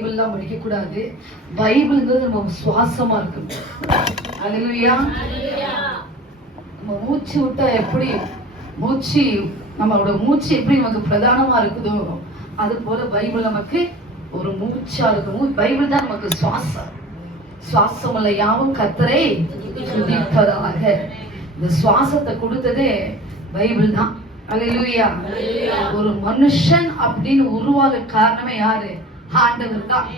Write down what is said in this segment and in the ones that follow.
பைபிள்லாம் படிக்க கூடாது. பைபிள்ங்கிறது நம்ம சுவாசமா இருக்கணும். அல்லேலூயா. நம்ம மூச்சு விட்டா எப்படி நம்மளோட மூச்சு எப்படி நமக்கு பிரதானமா இருக்குதோ அது போல பைபிள் நமக்கு ஒரு மூச்சா இருக்கும். பைபிள் தான் நமக்கு சுவாசம் உள்ள யாவும் கர்த்தரை துதிப்பதாக. இந்த சுவாசத்தை கொடுத்ததே பைபிள் தான். அல்லேலூயா. ஒரு மனுஷன் அப்படின்னு உருவாக காரணமே யாரு? ஆண்டவர் தான்.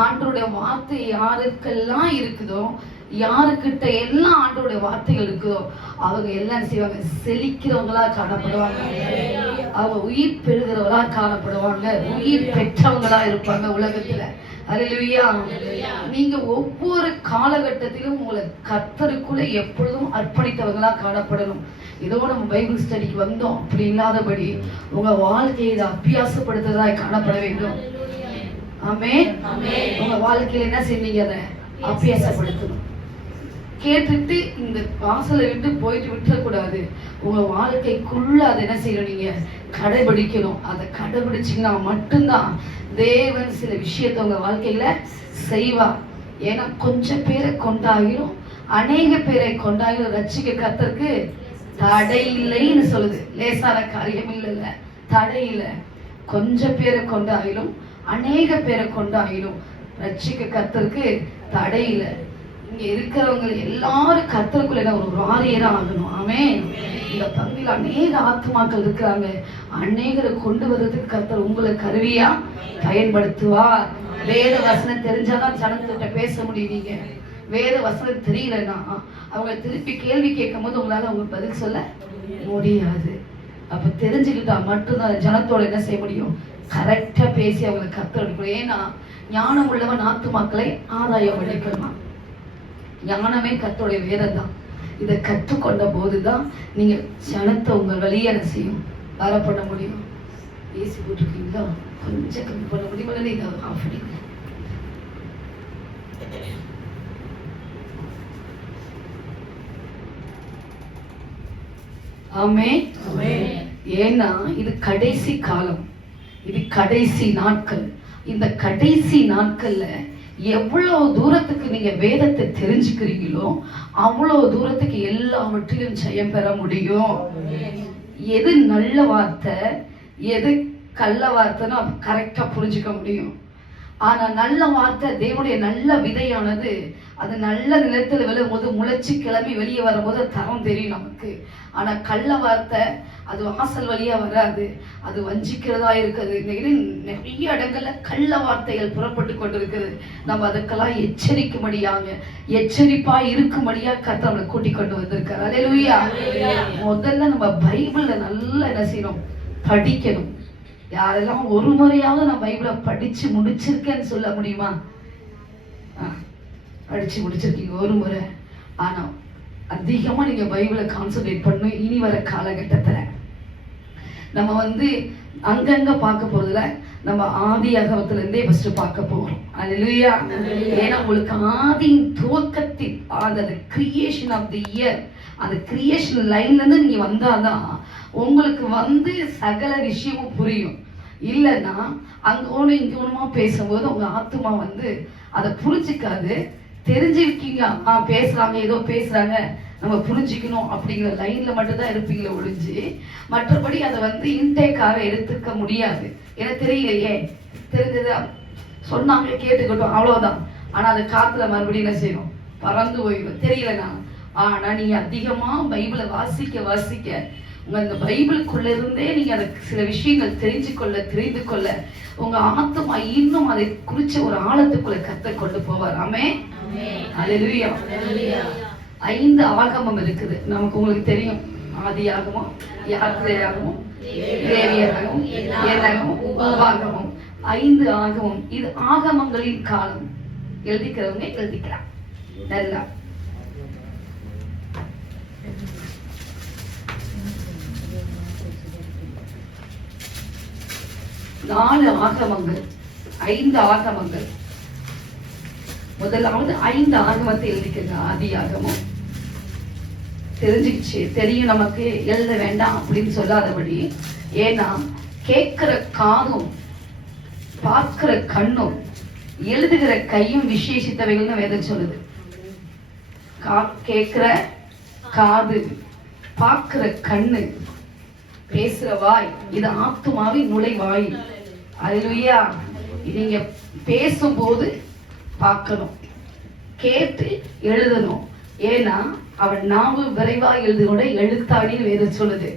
ஆண்டவருடைய வார்த்தை யாருக்கெல்லாம் இருக்குதோ, யாருக்கிட்ட எல்லாம் ஆண்டவருடைய வார்த்தைகள் இருக்குதோ அவங்க எல்லாம் செய்வாங்க, செழிக்கிறவங்களா காணப்படுவாங்க, அவங்க உயிர் பெறுகிறவங்களா காணப்படுவாங்க, உயிர் பெற்றவங்களா இருப்பாங்க உலகத்துல. அல்லேலூயா. நீங்க ஒவ்வொரு காலகட்டத்திலும் உங்களை கர்த்தருக்குள்ள எப்பொழுதும் அர்ப்பணித்தவங்களா காணப்படணும். ஏதோ நம்ம பைபிள் ஸ்டடிக்கு வந்தோம் அப்படி இல்லாதபடி உங்க வாழ்க்கையை இதை அபியாசப்படுத்துறதா காணப்பட வேண்டும். ஆமென். உங்க வாழ்க்கையில என்ன செய்வீங்க? அதை அபியாசப்படுத்தணும். கேட்டுட்டு இந்த வாசலை விட்டு போயிட்டு விட்டுறக்கூடாது. உங்க வாழ்க்கைக்குள்ள அதை என்ன செய்யணும்? நீங்க கடைபிடிக்கணும். அதை கடைபிடிச்சிங்கன்னா மட்டும்தான் தேவன் சில விஷயத்த உங்க வாழ்க்கையில செய்வார். ஏன்னா கொஞ்சம் பேரை கொண்டாயிரும், அநேக பேரை கொண்டாயிரும் ரட்சிக்க கர்த்தருக்கு தடை இல்லைன்னு சொல்லுது. லேசான காரியம் இல்லைல்ல, தடை இல்லை. கொஞ்சம் பேரை கொண்டாயிரும், அநேக பேரை கொண்டாயிரும் ரட்சிக்க கர்த்தருக்கு தடை இல்லை. இங்க இருக்கிறவங்க எல்லாரும் கர்த்தருக்குள்ள ஒரு வாரியரா ஆகணும். ஆமென். இந்த பங்கில் அநேக ஆத்மாக்கள் இருக்கிறாங்க. அநேகரை கொண்டு வர்றதுக்கு கர்த்தர் உங்களை கருவியா பயன்படுத்துவார். வேத வசனம் தெரிஞ்சாதான் ஜனத்திட்ட பேச முடியுவீங்க. வேத வசனம் தெரியலன்னா அவங்க திருப்பி கேள்வி கேட்கும் போது உங்களால அவங்க பதில் சொல்ல முடியாது. அப்ப தெரிஞ்சுக்கிட்டா மட்டும்தான் ஜனத்தோட என்ன செய்ய முடியும்? கரெக்டா பேசி அவங்களை கர்த்தர். ஏன்னா ஞானம் உள்ளவன் ஆத்துமாக்களை ஆதாயம் அளிக்கணுமா? ஞானமே கர்த்தருடைய வேதம் தான். இதை கற்றுக்கொண்ட போதுதான் நீங்க ஜனத்தை உங்கள் வழியை என்ன செய்யும்? வர பண்ண முடியும். ஏசி போட்டிருக்கீங்களா? கொஞ்சம் கம்மி பண்ண முடியும். இதை ஆஃப் பண்ணிங்க. ஆமென். ஏன்னா இது கடைசி காலம், இது கடைசி நாட்கள். இந்த கடைசி நாட்கள்ல எவ்வளவு தூரத்துக்கு நீங்க வேதத்தை தெரிஞ்சுக்கிறீங்களோ அவ்வளவு தூரத்துக்கு எல்லாவற்றிலும் ஜெயம் பெற முடியும். எது நல்ல வார்த்தை, எது கள்ள வார்த்தைன்னு கரெக்டா புரிஞ்சுக்க முடியும். ஆனா நல்ல வார்த்தை, தேவனுடைய நல்ல விதையானது அது நல்ல நிலத்துல விழும்போது முளைச்சு கிளம்பி வெளியே வரும்போது தரம் தெரியும் நமக்கு. ஆனா கள்ள வார்த்தை அது வாசல் வழியா வராது, அது வஞ்சிக்கிறதா இருக்குது. நிறைய இடங்கள்ல கள்ள வார்த்தைகள் புறப்பட்டு கொண்டிருக்கிறது. நம்ம அதுக்கெல்லாம் எச்சரிப்பா இருக்கும்படியா கர்த்தர் நம்மளை கூட்டிக் கொண்டு வந்திருக்காரு. அல்லேலூயா. முதல்ல நம்ம பைபிள்ல நல்லா என்ன செய்யணும்? படிக்கணும். யாரெல்லாம் ஒரு முறையாவது நான் பைபிளை படிச்சு முடிச்சிருக்கேன்னு சொல்ல முடியுமா? படிச்சு முடிச்சிருக்கீங்க ஒரு முறை. ஆனா அதிகமா நீங்க பைபிளை கான்சென்ட்ரேட் பண்ணணும். இனி வர காலகட்டத்துல நம்ம அங்கங்க பார்க்க போறதுல நம்ம ஆதியாகமத்துல இருந்தே ஃபர்ஸ்ட் பார்க்க போறோம். அல்லேலூயா. ஏன்னா உங்களுக்கு ஆதியின் துவக்கத்தில் அந்த கிரியேஷன் ஆஃப் தி இயர், அந்த கிரியேஷன் லைன்ல இருந்து நீங்க வந்தாதான் உங்களுக்கு சகல விஷயமும் புரியும். இல்லைன்னா அங்க ஒண்ணு இங்க ஒண்ணுமா பேசும்போது உங்க ஆத்மா அதை புரிஞ்சுக்காது. தெரிஞ்சிருக்கீங்க, பேசுறாங்க, ஏதோ பேசுறாங்க, நம்ம புரிஞ்சுக்கணும் அப்படிங்கிற லைன்ல மட்டும்தான் இருப்பீங்களே ஒழிஞ்சு மற்றபடி அதை இன்டேக்காக எடுத்துக்க முடியாது. ஏன்னா தெரியலையே, தெரிஞ்சதை சொன்னாங்க கேட்டுக்கிட்டோம் அவ்வளவுதான். ஆனா அது காத்துல மறுபடியும் என்ன செய்யணும்? பறந்து போயிடும். தெரியலனா. ஆனா நீங்க அதிகமா பைபிளை வாசிக்க உங்க அந்த பைபிளுக்குள்ள இருந்தே நீங்க அதை சில விஷயங்கள் தெரிந்து கொள்ள உங்க ஆத்மா இன்னும் அதை குறிச்ச ஒரு ஆழத்துக்குள்ள கர்த்தர் கொண்டு போவார். ஆமென். அல்லேலூயா. 5 ஆகமம் இருக்குது நமக்கு. உங்களுக்கு தெரியும், ஆதியாகமம், யாத்திரையாகமம், லேவியராகமம், என்னாகமம், உபாகமம். 5 ஆகமம். இது ஆகமங்களின் காலம். எழுதிக்கிறவங்க எழுதிக்கலாம் நல்லா. 4 ஆகமங்கள், 5 ஆகமங்கள். முதலாவது 5 ஆகமத்தை எழுதிக்கிறது. ஆதி ஆகமம் தெரியும் நமக்கு, எழுத வேண்டாம் அப்படின்னு சொல்லாதபடி. ஏன்னா கேட்கிற காதும் பார்க்கிற கண்ணும் எழுதுகிற கையும் விசேஷித்தவைகள்னு வேதம் சொல்லுது. கேட்கிற காது, பார்க்கிற கண்ணு, பேசுற வாய், இது ஆத்துமாவின் நுழைவாய். அல்லேலூயா. நீங்க பேசும்போது பார்க்கணும், கேட்டு எழுதணும். ஏன்னா அவன் நாவு விரைவா எழுதுனோட எழுத்தாடின்னு வேதம் சொல்லுது.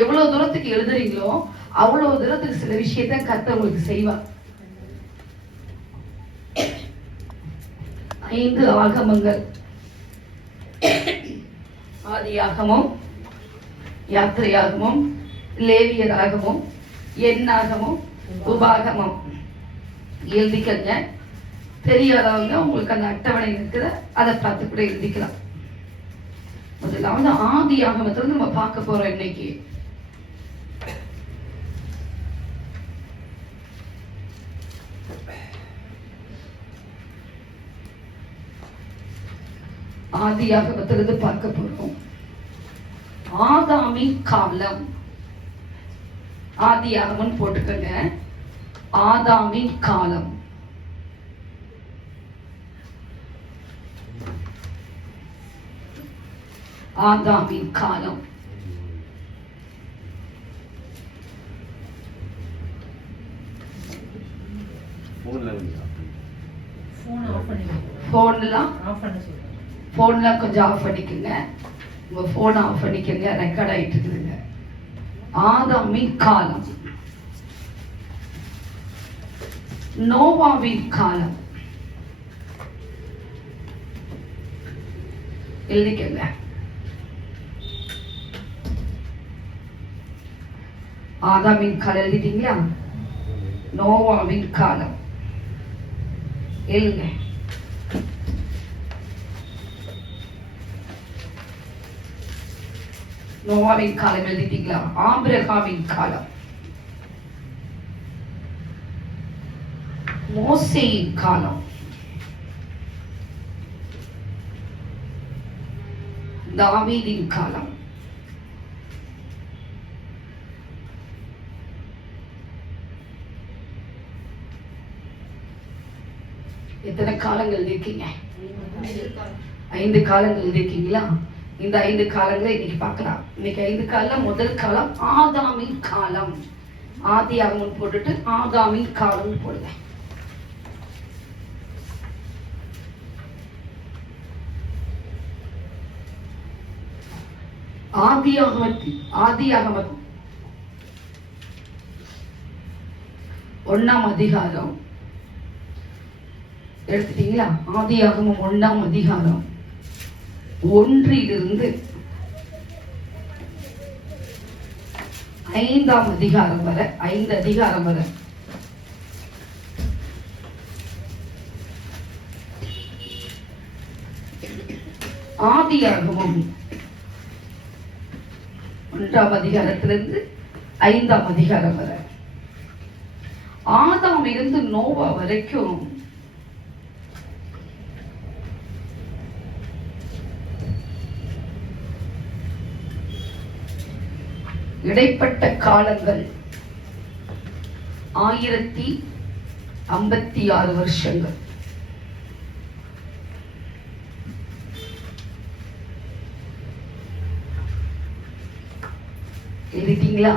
எவ்வளவு தூரத்துக்கு எழுதுறீங்களோ அவ்வளவு தூரத்துக்கு சில விஷயத்த கர்த்தர் உங்களுக்கு செய்வார். 5 ஆகமங்கள், ஆதியாகமம், யாத்திரையாகமம், லேவியராகமம், எண்ணாகமம், உபாகமம் எழுதிக்கங்க. தெரியாதவங்க உங்களுக்கு அந்த அட்டவணை இருக்கிற அதை பார்த்து கூட எழுதிக்கலாம். முதலாவது ஆதியாகமத்துல நம்ம பார்க்க போறோம் இன்னைக்கு. ஆதியாகமத்திலிருந்து பார்க்க போறோம். ஆதாமின் காலம். ஆதியாகமம் போட்டுக்கங்க. ஆதாமின் காலம். ஆதாமின் காலம். போன்லாம் கொஞ்சம் ஆஃப் பண்ணிக்கோங்க. உங்க போன் ஆஃப் பண்ணிக்கோங்க, ரெக்கார்ட் ஆயிட்டு இருக்குதுங்க. ஆதாமின் காலம். நோவாவின் காலம் எழுதிக்கங்க. ஆதாமின் காலம் எழுதிட்டீங்களா? நோவாவின் காலம் எழுதுங்க. நோவாவின் காலம் எழுதிட்டீங்களா? ஆபிரகாமின் காலம். மோசேயின் காலம். தாவீதின் காலம். எத்தனை காலங்கள் இருக்கீங்க? 5 காலங்கள் இருக்கீங்களா? இந்த 5 காலங்களை இன்னைக்கு பார்க்கலாம். இன்னைக்கு 5 காலம். முதல் காலம் ஆதாமின் காலம். ஆதியாகமம் போட்டுட்டு ஆதாமின் காலம் போடுங்க. ஆதியாகமம் 1ஆம் அதிகாரம் எடுத்துட்டீங்களா? ஆதியாகமம் 1ஆம் அதிகாரம் 1 5ஆம் அதிகாரம் வரை, 5 அதிகாரம் வரை ஆதியாகமம் 1ஆம் அதிகாரத்திலிருந்து 5ஆம் அதிகாரம் வரை, ஆதாம் இருந்து நோவா வரைக்கும் இடைப்பட்ட காலங்கள் 1056 வருஷங்கள். எழுதிட்டீங்களா?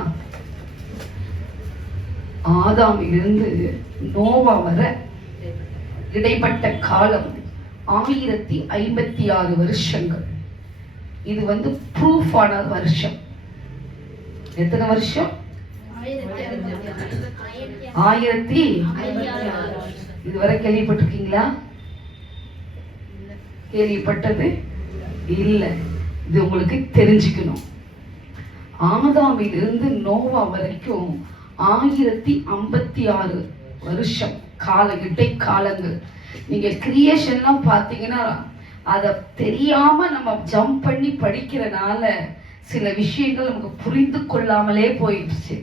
ஆதாமிலிருந்து நோவா வரை இடைப்பட்ட காலம் 1056 வருஷங்கள். இது ப்ரூஃப் ஆன வருஷம். எத்தனை வருஷம்? 1000. இதுவரை கேள்விப்பட்டிருக்கீங்களா? கேள்விப்பட்டது இல்லை. இது உங்களுக்கு தெரிஞ்சுக்கணும். ஆதாமிலிருந்து நோவா வரைக்கும் 1056 வருஷம் கால இடை காலங்கள். நீங்க கிரியேஷன்லாம் பார்த்தீங்கன்னா அதை தெரியாம நம்ம ஜம்ப் பண்ணி படிக்கிறனால சில விஷயங்கள் நமக்கு புரிந்து கொள்ளாமலே போயிடுச்சு.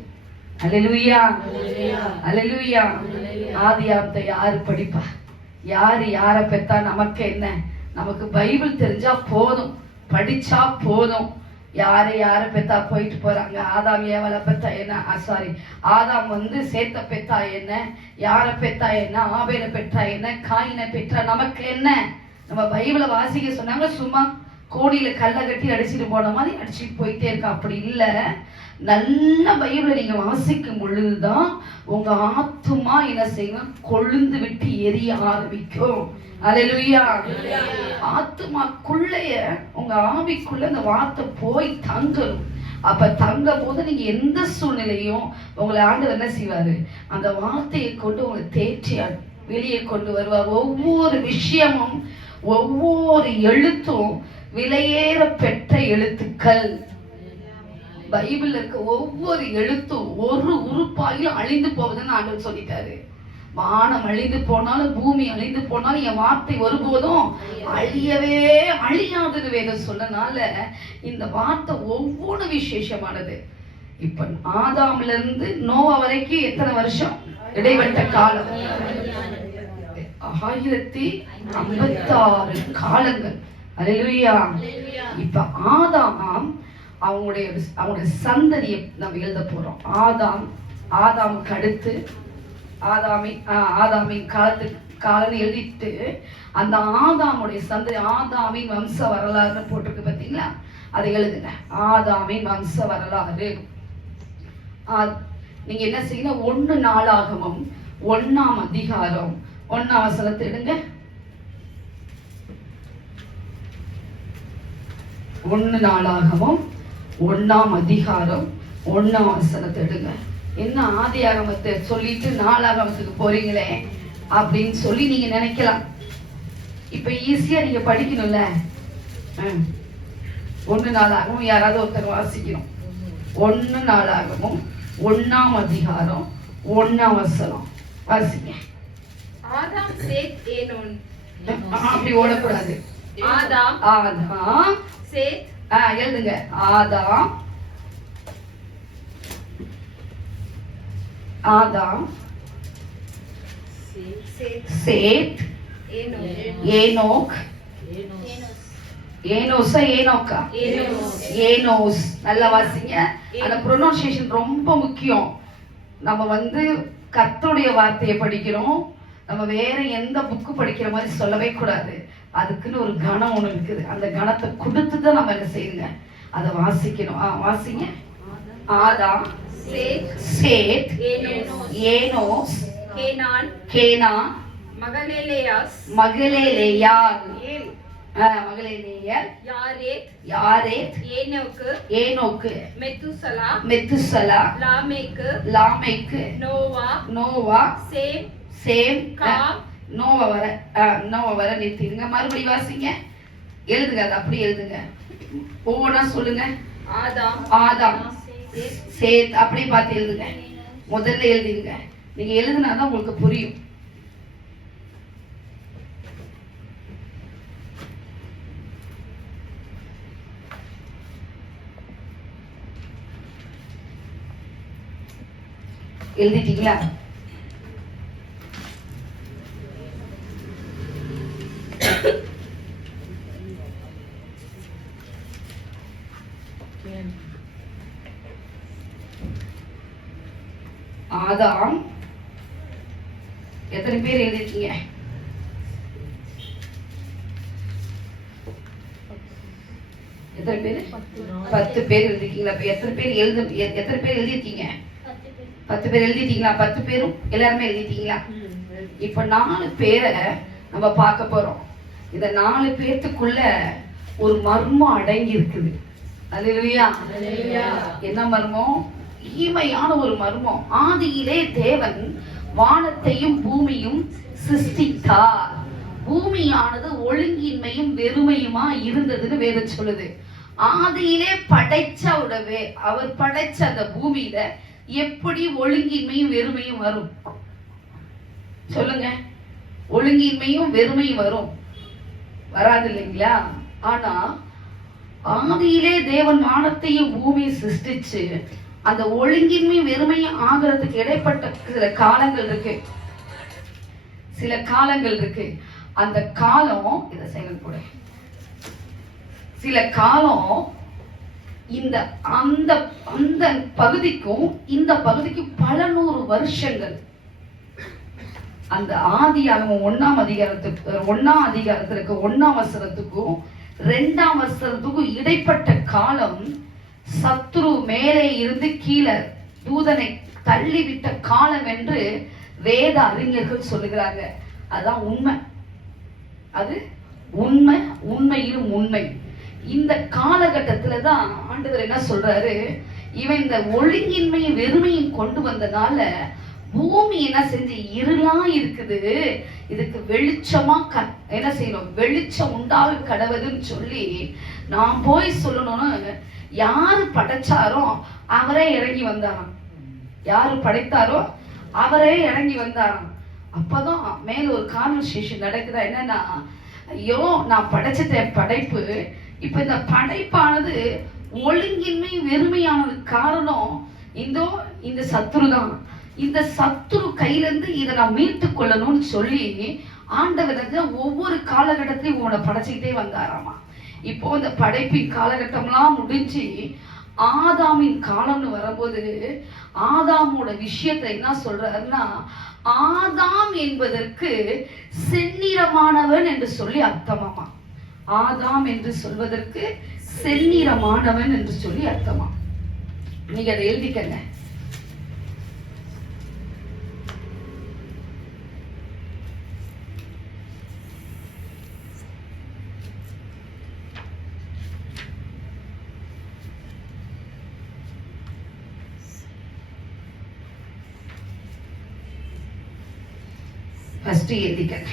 அல்லேலூயா, அல்லேலூயா. ஆதியாகமத்தை யாரு படிப்பா? யாரை பெத்தா நமக்கு என்ன? நமக்கு பைபிள் தெரிஞ்சா போதும், படிச்சா போதும். யாரை பெத்தா போயிட்டு போறாங்க. ஆதாம் ஏவலை பெத்தா என்ன, சாரி, ஆதாம் சேத்த பெத்தா என்ன, யாரை பெத்தா என்ன, ஆபேலை பெற்றா என்ன, காயினை பெற்றா நமக்கு என்ன? நம்ம பைபிளை வாசிக்க சொன்னாங்க, சும்மா கோடியில கல்லை கட்டி அடிச்சுட்டு போன மாதிரி அடிச்சுட்டு போயிட்டே இருக்கா. அப்படி இல்லை. நல்ல பைபிளை நீங்க வாசிக்கும் பொழுதுதான் உங்க ஆத்துமா என்ன செய்யணும், கொழுந்து விட்டு எரிய ஆரம்பிக்கும். அல்லேலூயா. ஆத்துமாக்குள்ளேய உங்க ஆவிக்குள்ள அந்த வார்த்தை போய் தங்கணும். அப்ப தங்க போது நீங்க எந்த சூழ்நிலையும் உங்களை ஆண்டவர் என்ன செய்வாரு, அந்த வார்த்தையை கொண்டு உங்களை தேற்றி வெளியே கொண்டு வருவார். ஒவ்வொரு விஷயமும் ஒவ்வொரு எழுத்தும் விலையேற பெற்ற எழுத்துக்கள். பைபிள் இருக்க ஒவ்வொரு எழுத்தும் ஒரு உறுப்பாயிலும் அழிந்து போவதுன்னு ஆண்டவர் சொல்லிட்டாரு. வானம் அழிந்து போனாலும் பூமி அழிந்து போனாலும் என் வார்த்தை ஒருபோதும் அழியவே அழியாதுன்னு வேதம் சொன்னனால இந்த வார்த்தை ஒவ்வொரு விசேஷமானது. இப்ப ஆதாம்ல இருந்து நோவா வரைக்கும் எத்தனை வருஷம் இடைப்பட்ட காலம்? 1056 காலங்கள். அல்லேலூயா. இப்ப ஆதாம் அவங்களுடைய சந்ததியை நம்ம எழுத போறோம். ஆதாமுக்கு அடுத்து ஆதாமின் காலன்னு எழுதிட்டு அந்த ஆதாமுடைய சந்ததி, ஆதாமின் வம்ச வரலாறுன்னு போட்டிருக்கு பார்த்தீங்களா, அதை எழுதுங்க. ஆதாமின் வம்ச வரலாறு. நீங்க என்ன செய்யணும், 1 நாளாகமம் 1ஆம் அதிகாரம் 1ஆம் வசனத்தை எடுங்க. 1 நாளாகமம் 1ஆம் அதிகாரம் 1ஆம் வசனத்தை எடுங்க. என்ன ஆதியாகமத்தை சொல்லிட்டு நாளாகமத்துக்கு போறீங்களே அப்படின்னு சொல்லி நீங்க நினைக்கலாம். இப்ப ஈஸியா நீங்க படிக்கணும்ல. 1 நாளாகமும் யாராவது ஒருத்தர் வாசிக்கணும். 1 நாளாகமும் 1ஆம் அதிகாரம் 1ஆம் வசனம் வாசிங்க. ஆதாம் சேத் ஏனோன். அப்படி ஓடக்கூடாது. ஆதாம் சேத் எழுதுங்க. ஆதாம் சேத் ஏனோக். ஏனோஸா ஏனோக்கா? ஏனோஸ். நல்லா வாசிங்க. அந்த ப்ரொனன்சியேஷன் ரொம்ப முக்கியம். நம்ம கர்த்தருடைய வார்த்தையை படிக்கிறோம், நம்ம வேற எந்த புக்கு படிக்கிற மாதிரி சொல்லவே கூடாது. அதுக்குன்னு ஒரு கணம் ஒண்ணு இருக்குது. அந்த கணத்தை கொடுத்துதான் நம்ம என்ன செய்யுங்க, அதை வாசிக்கணும். வாசிங்க. ஆதாம் சேத் ஏனோஸ் கேனான் மகலேலேயால் யாரேத் ஏனோக்கு மெத்துசலா லாமேக்கு நோவா சேம் நோவா வர நிறுத்திடுங்க. மறுபடியும் வாசிங்க. எழுதுங்க. அது அப்படி எழுதுங்க. ஒவ்வொன்றா சொல்லுங்க. ஆதாம் சேத் அப்படியே பார்த்து எழுதுங்க. முதல்ல எழுதிங்க. நீங்க எழுதுனாதான் உங்களுக்கு புரியும். எழுதிட்டீங்களா? ஆதாம் எத்தனை பேர் எழுதிருக்கீங்க? எத்தனை பேர்? 10 பேர் எழுதிருக்கீங்களா? எத்தனை பேர் எழுதிருக்கீங்க? 10 பேர் எழுதிட்டீங்களா? 10 பேரும் எல்லாருமே எழுதிட்டீங்களா? இப்ப 4 பேரை நம்ம பார்க்க போறோம். இந்த 4 பேர்த்துக்குள்ள ஒரு மர்மம் அடங்கி இருக்குது. அல்லேலூயா. என்ன மர்மம்? ஈமையான ஒரு மர்மம். ஆதியிலே தேவன் வானத்தையும் பூமியும் சிருஷ்டித்தார். பூமியானது ஒழுங்கின்மையும் வெறுமையுமா இருந்ததுன்னு வேதம் சொல்லுது. ஆதியிலே அவர் படைச்ச அந்த பூமியில எப்படி ஒழுங்கின்மையும் வெறுமையும் வரும் சொல்லுங்க? ஒழுங்கின்மையும் வெறுமையும் வரும்? வராது இல்லைங்களா? ஆனா ஆதியிலே தேவன் வானத்தையும் பூமியை சிருஷ்டிச்சு அந்த ஒழுங்கின்மையும் வெறுமையும் ஆகிறதுக்கு இடைப்பட்ட சில காலங்கள் இருக்கு. அந்த காலம் இதை செய்யணும் கூட. சில காலம் இந்த அந்த அந்த பகுதிக்கும் இந்த பகுதிக்கும் பல 100 வருஷங்கள். அந்த ஆதியாகமம் 1ஆம் அதிகாரத்துக்கு 1ஆம் அதிகாரத்திற்கு 1ஆம் வசனத்துக்கும் 2ஆம் வசனத்துக்கும் இடைப்பட்ட காலம் சத்ரு மேலே இருந்து கீழே தூதனை தள்ளிவிட்ட காலம் என்று வேத அறிஞர்கள் சொல்லுகிறாங்க. அதான் உண்மை. அது உண்மை, உண்மையிலும் உண்மை. இந்த காலகட்டத்துல தான் ஆண்டவர் என்ன சொல்றாரு, இவன் இந்த ஒழுங்கின்மையும் வெறுமையும் கொண்டு வந்தனால பூமி என்ன செஞ்சு இருளா இருக்குது, இதுக்கு வெளிச்சமா என்ன செய்யணும், வெளிச்சம் உண்டாக கடவுதுன்னு சொல்லி நான் போய் சொல்லணும்னு யாரு படைச்சாரோ அவரே இறங்கி வந்தாராம். யாரு படைத்தாரோ அவரே இறங்கி வந்தாராம். அப்பதான் மேல ஒரு கான்வர்சேஷன் நடக்குதா, என்னன்னா, ஐயோ நான் படைச்சிட்டேன் படைப்பு, இப்ப இந்த படைப்பானது ஒழுங்கின்மை வெறுமையானது காரணம் இந்த சத்துரு தான். இந்த சத்துரு கையில இருந்து இதை நான் மீட்டு கொள்ளணும்னு சொல்லி ஆண்டவர் ஒவ்வொரு காலகட்டத்திலையும் உங்களை படைச்சுக்கிட்டே வந்தாராமா. இப்போ இந்த படைப்பின் காலகட்டம்லாம் முடிஞ்சு ஆதாமின் காலம்னு வரும்போது ஆதாமோட விஷயத்தை என்ன சொல்றாருன்னா, ஆதாம் என்பதற்கு செந்நிறமானவன் என்று சொல்லி அர்த்தமாமா. ஆதாம் என்று சொல்வதற்கு செந்நிறமானவன் என்று சொல்லி அர்த்தமா. நீங்க அதை எழுதிக்கங்க. ஃபர்ஸ்ட் எழுதிக்கங்க.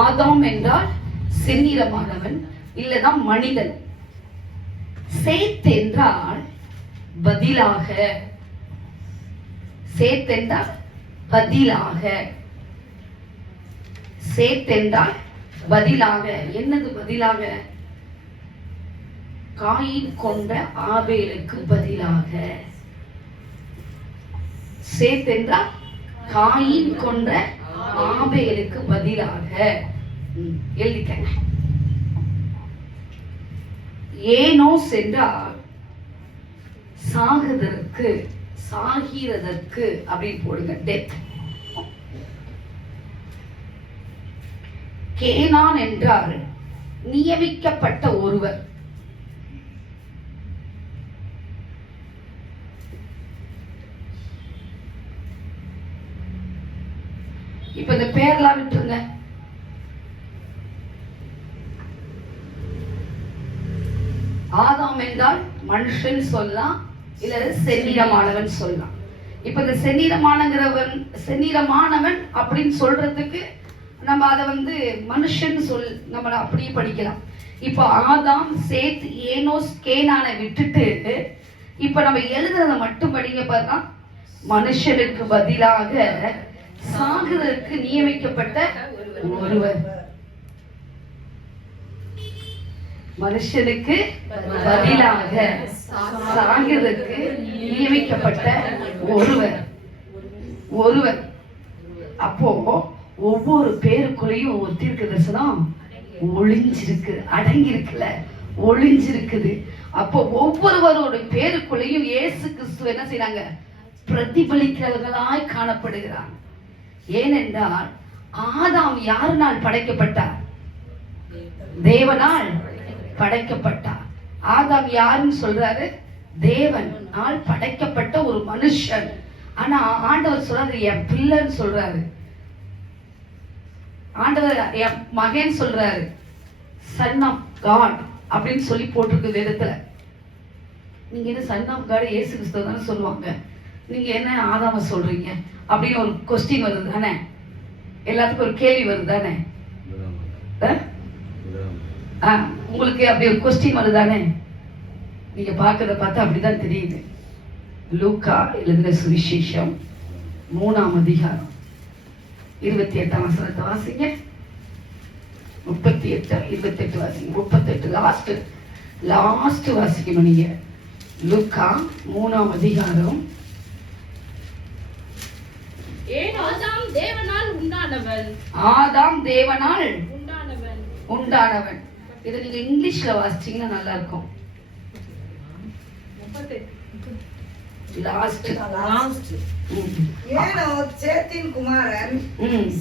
ஆதாம் என்றால் செந்நிறமானவன், இல்லதான் மனிதன். சேத் என்றால் பதிலாக. சேத் என்றால் பதிலாக. சேத் என்றால் பதிலாக. என்னது பதிலாக? காயின் கொண்ட ஆபேலுக்கு பதிலாக. சேத் என்றால் காயின் கொண்ட ஆபேலுக்கு பதிலாக. எழுதிக்கங்க. ஏனோஸ் என்றால் சாகுதற்கு, சாகிறதற்கு அப்படின்னு போடுங்க, டெத். கேனான் என்றால் நியமிக்கப்பட்ட ஒருவர். இப்ப இந்த பேர்லாம் விட்டுருங்க. ஆதாம் என்றால் மனுஷன் சொல்லலாம், இல்ல செந்நிறமானவன் சொல்லலாம். இப்ப இந்த செந்நிறமானவன் அப்படின்னு சொல்றதுக்கு நம்ம அதை மனுஷன் நம்ம அப்படியே படிக்கலாம். இப்ப ஆதாம், சேத், ஏனோஸ், கேனானை விட்டுட்டு இப்ப நம்ம எழுதுறத மட்டும் படிங்க பாருங்க. மனுஷனுக்கு பதிலாக சாகுதற்கு நியமிக்கப்பட்ட ஒருவர். மனுஷனுக்கு பதிலாக சாகுதற்கு நியமிக்கப்பட்ட ஒருவர். அப்போ ஒவ்வொரு பேருக்குள்ளேயும் ஒரு தீர்க்க தரிசனம் ஒளிஞ்சிருக்கு, அடங்கி இருக்குல்ல, ஒளிஞ்சிருக்குது. அப்போ ஒவ்வொருவரோட பேருக்குள்ளேயும் இயேசு கிறிஸ்து என்ன செய்றாங்க, பிரதிபலிக்கிறவர்களாய் காணப்படுகிறார். ஏனென்றால் ஆதாம் யாருனால் படைக்கப்பட்டார்? தேவனால் படைக்கப்பட்டார். ஆதாம் யாருன்னு சொல்றாரு? தேவனால் படைக்கப்பட்ட ஒரு மனுஷன். ஆனா ஆண்டவர் சொல்றாரு என் பிள்ளைன்னு சொல்றாரு. ஆண்டவர் என் மகன் சொல்றாரு, சன் ஆஃப் காட் அப்படின்னு சொல்லி போட்டிருக்கு வேதத்துல. நீங்க என்ன சன் ஆஃப் காட் இயேசு கிறிஸ்து தானே சொல்லுவாங்க, நீங்க என்ன ஆதாம சொல்றீங்க அப்படின்னு ஒரு கொஸ்டின் வருது தானே, எல்லாத்துக்கும் ஒரு கேள்வி வருது தானே, உங்களுக்கு அப்படி ஒரு கொஸ்டின் வருது தானே. நீங்க பார்க்கறத பார்த்தா அப்படிதான் தெரியுது. லூக்கா எழுதின சுவிசேஷம் 3ஆம் அதிகாரம் 28ஆம் வசனத்தை வாசிங்க. 38 28 வாசிங்க. 38 லாஸ்ட் வாசிக்கணும் நீங்க. லூக்கா 3ஆம் அதிகாரம். ஆதாம் தேவனால் உண்டானவன். ஆதாம் தேவனால் உண்டானவன். இதை நீங்க இங்கிலீஷ்ல வாசிச்சீங்கன்னா நல்லா இருக்கும். லாஸ்ட் ஏனோஸ் சேத்தின் குமாரன்,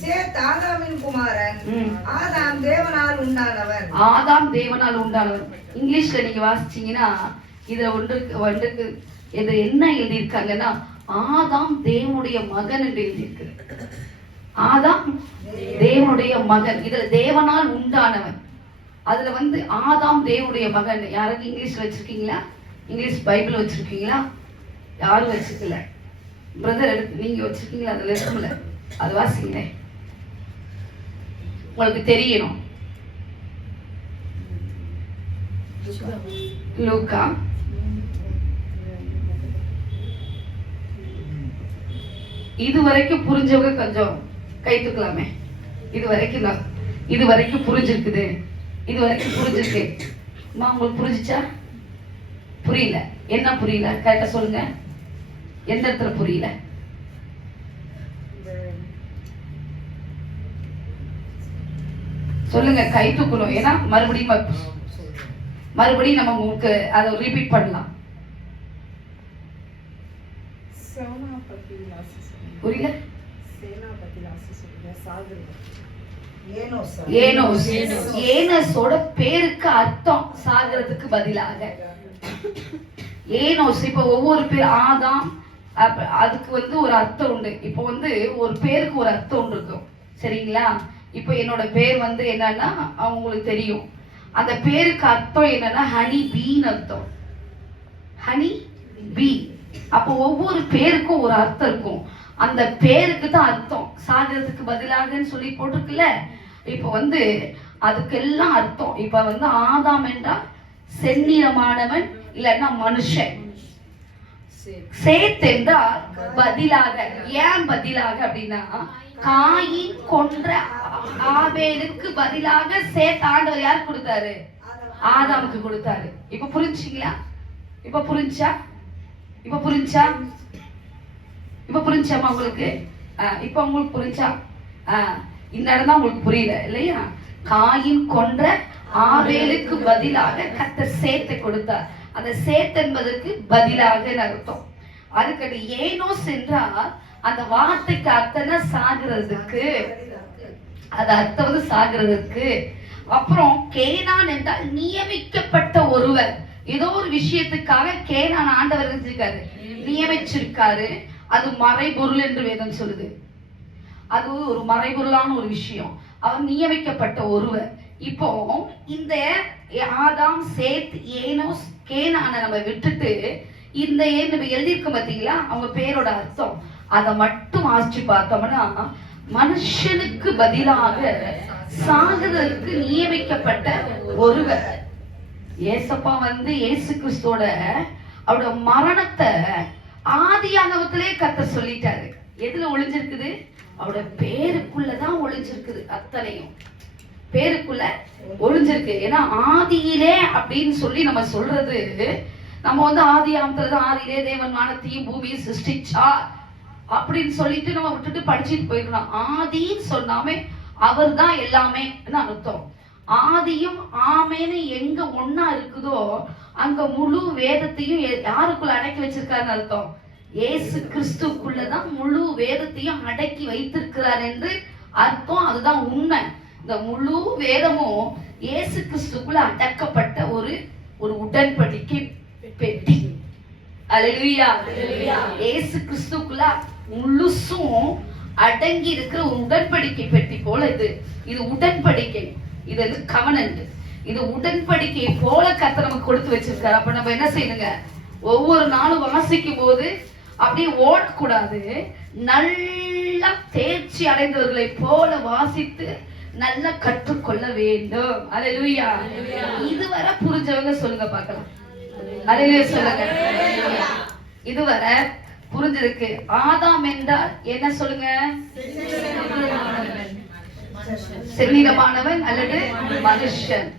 சேத் ஆதாமின் குமாரன், ஆதாம் தேவனால் உண்டானவன். ஆதாம் தேவனால் உண்டானவன். இங்கிலீஷ்ல நீங்க வாசிச்சீங்கன்னா இதுல ஒன்றுக்கு இது என்ன எழுதியிருக்காங்கன்னா ஆதாம் தேவனுடைய மகன் என்று எழுதியிருக்கு. ஆதாம் தேவனுடைய மகன், இதுல தேவனால் உண்டானவன். அதுல ஆதாம் தேவனுடைய மகன். யாராவது இங்கிலீஷ்ல வச்சிருக்கீங்களா? இங்கிலீஷ் பைபிள் வச்சிருக்கீங்களா? யாரும் வச்சுக்கல. பிரதர் எடுத்து நீங்க வச்சிருக்கீங்களா? அதுல இருக்கும்ல, அது வாசிங்களே, உங்களுக்கு தெரியணும். லூக்கா இதுவரைக்கும் புரிஞ்சவங்க கொஞ்சம் கை தூக்கலாமே. இதுவரைக்கும் புரிஞ்சிருக்குது. இதுவரைக்கும் புரிஞ்சிருக்கு. அம்மா உங்களுக்கு புரிஞ்சிச்சா? புரியல. என்ன புரியல? கரெக்டா சொல்லுங்க. எந்த இடத்துல புரியல? சொல்லுங்க, கை தூக்கணும். ஏன்னா மறுபடியும் நம்ம உங்களுக்கு அதை ரிப்பீட் பண்ணலாம். புரியல? ஏனோஸோட பேருக்கு அர்த்தம் சாகிறதுக்கு பதிலாக ஏனோஸ். இப்ப ஒவ்வொரு பேர் ஆதாம் அதுக்கு ஒரு அர்த்தம் உண்டு. இப்போ ஒரு பேருக்கு ஒரு அர்த்தம் உண்டு இருக்கும். சரிங்களா? இப்போ என்னோட பேர் என்னன்னா அவங்களுக்கு தெரியும். அந்த பேருக்கு அர்த்தம் என்னன்னா ஹனி பீன்னு அர்த்தம். ஹனி பீ. அப்போ ஒவ்வொரு பேருக்கும் ஒரு அர்த்தம் இருக்கும். அந்த பேருக்கு தான் அர்த்தம் சாகிறதுக்கு பதிலாகன்னு சொல்லி போட்டிருக்குல்ல. இப்போ அதுக்கெல்லாம் அர்த்தம். இப்ப ஆதாம் என்றால் செந்நிறமானவன், இல்லைன்னா மனுஷன். சேத் என்றால் பதிலாக. ஏன் பதிலாக அப்படின்னா காயின் கொன்ற ஆபேலுக்கு பதிலாக சேத் ஆண்டவர் யார் கொடுத்தாரு? ஆதாமுக்கு கொடுத்தாரு. இப்ப புரிஞ்சுங்களா? இப்ப புரிஞ்சாமா உங்களுக்கு? இப்ப உங்களுக்கு புரிஞ்சா? இந்த இடம் தான் உங்களுக்கு புரியல இல்லையா? காயின் கொன்ற ஆபேலுக்கு பதிலாக கர்த்தர் சேத்தை கொடுத்தார். அந்த சேத் என்பதற்கு பதிலாக அர்த்தம். அதுக்கு ஏனோஸ் என்றால் அந்த வார்த்தைக்கு அர்த்தம் சாகிறதுக்கு. அது அர்த்தம் சாகிறதுக்கு. அப்புறம் கேனான் என்றால் நியமிக்கப்பட்ட ஒருவர். ஏதோ ஒரு விஷயத்துக்காக கேனான் ஆண்டவர் நியமிச்சிருக்காரு. அது மறைபொருள் என்று வேதம் சொல்லுது. அது ஒரு மறைபொருளான ஒரு விஷயம். அவர் நியமிக்கப்பட்ட ஒருவர். இப்போ இந்த ஆதாம் சேத் ஏனோஸ் கேனான நம்ம விட்டுட்டு இந்த எழுதியிருக்க பார்த்தீங்களா அவங்க பேரோட அர்த்தம், அதை மட்டும் வாசிச்சு பார்த்தோம்னா மனுஷனுக்கு பதிலாக சாகுதலுக்கு நியமிக்கப்பட்ட ஒருவர். ஏசப்பா இயேசு கிறிஸ்துவோட அவரோட மரணத்தை ஆதியாகமத்திலே கர்த்தர் சொல்லிட்டாரு. எதுல ஒளிஞ்சிருக்குது? அவரோட பேருக்குள்ளதான் ஒளிஞ்சிருக்குது. அத்தனையும் பேருக்குள்ள ஒளிஞ்சிருக்கு. ஏன்னா ஆதியிலே அப்படின்னு சொல்லி நம்ம சொல்றது, நம்ம ஆதியாகமத்துல ஆதியிலே தேவன் வானத்தையும் பூமியும் சிருஷ்டிச்சார் அப்படின்னு சொல்லிட்டு நம்ம விட்டுட்டு படிச்சுட்டு போயிருக்கணும். ஆதின்னு சொன்னாமே அவர் தான் எல்லாமே அர்த்தம். ஆதியும் ஆமேன்னு எங்க ஒன்னா இருக்குதோ அங்க முழு வேதத்தையும் யாருக்குள்ள அடக்கி வச்சிருக்காருன்னு அர்த்தம். இயேசு கிறிஸ்துக்குள்ளதான் முழு வேதத்தையும் அடக்கி வைத்திருக்கிறார் என்று அர்த்தம். அதுதான் உண்மை. இந்த முழு வேதமும் இயேசு கிறிஸ்துக்குள்ள அடக்கப்பட்ட ஒரு உடன்படிக்கை பெட்டி. அல்லேலூயா. இயேசு கிறிஸ்துக்குள்ள முழுசும் அடங்கி இருக்கிற ஒரு உடன்படிக்கை பெட்டி போல இது உடன்படிக்கை. இது கவனன்ட். இது உடன்படிக்கை போல கர்த்தர் நமக்கு கொடுத்து வச்சிருக்காரு. அப்ப நம்ம என்ன செய்யணுங்க? ஒவ்வொரு நாளும் வாசிக்கும் போது அப்படியே ஓடக்கூடாது. நல்லா தேர்ச்சி அடைந்தவர்களை போல வாசித்து நல்லா கற்றுக்கொள்ள வேண்டும். அல்லேலூயா. இதுவரை புரிஞ்சவங்க சொல்லுங்க பார்க்கலாம். அல்லேலூயா சொல்லுங்க. இதுவரை புரிஞ்சிருக்கு. ஆதாம் என்றால் என்ன சொல்லுங்க? செந்நிறமானவன் அல்லது மனுஷன்.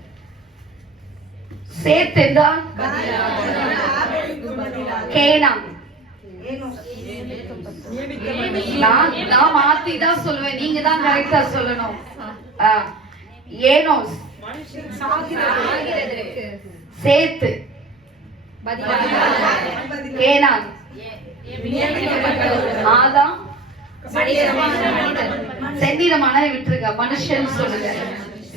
சேத் என்றால் கேனான். நான் மாத்தி தான் சொல்லுவேன், நீங்க தான் கரெக்டா சொல்லணும். ஏனோஸ், சேத்து, கேனான், ஆதாம், செந்நிறமானவன் விட்டுருங்க, மனுஷன் சொல்லுங்க.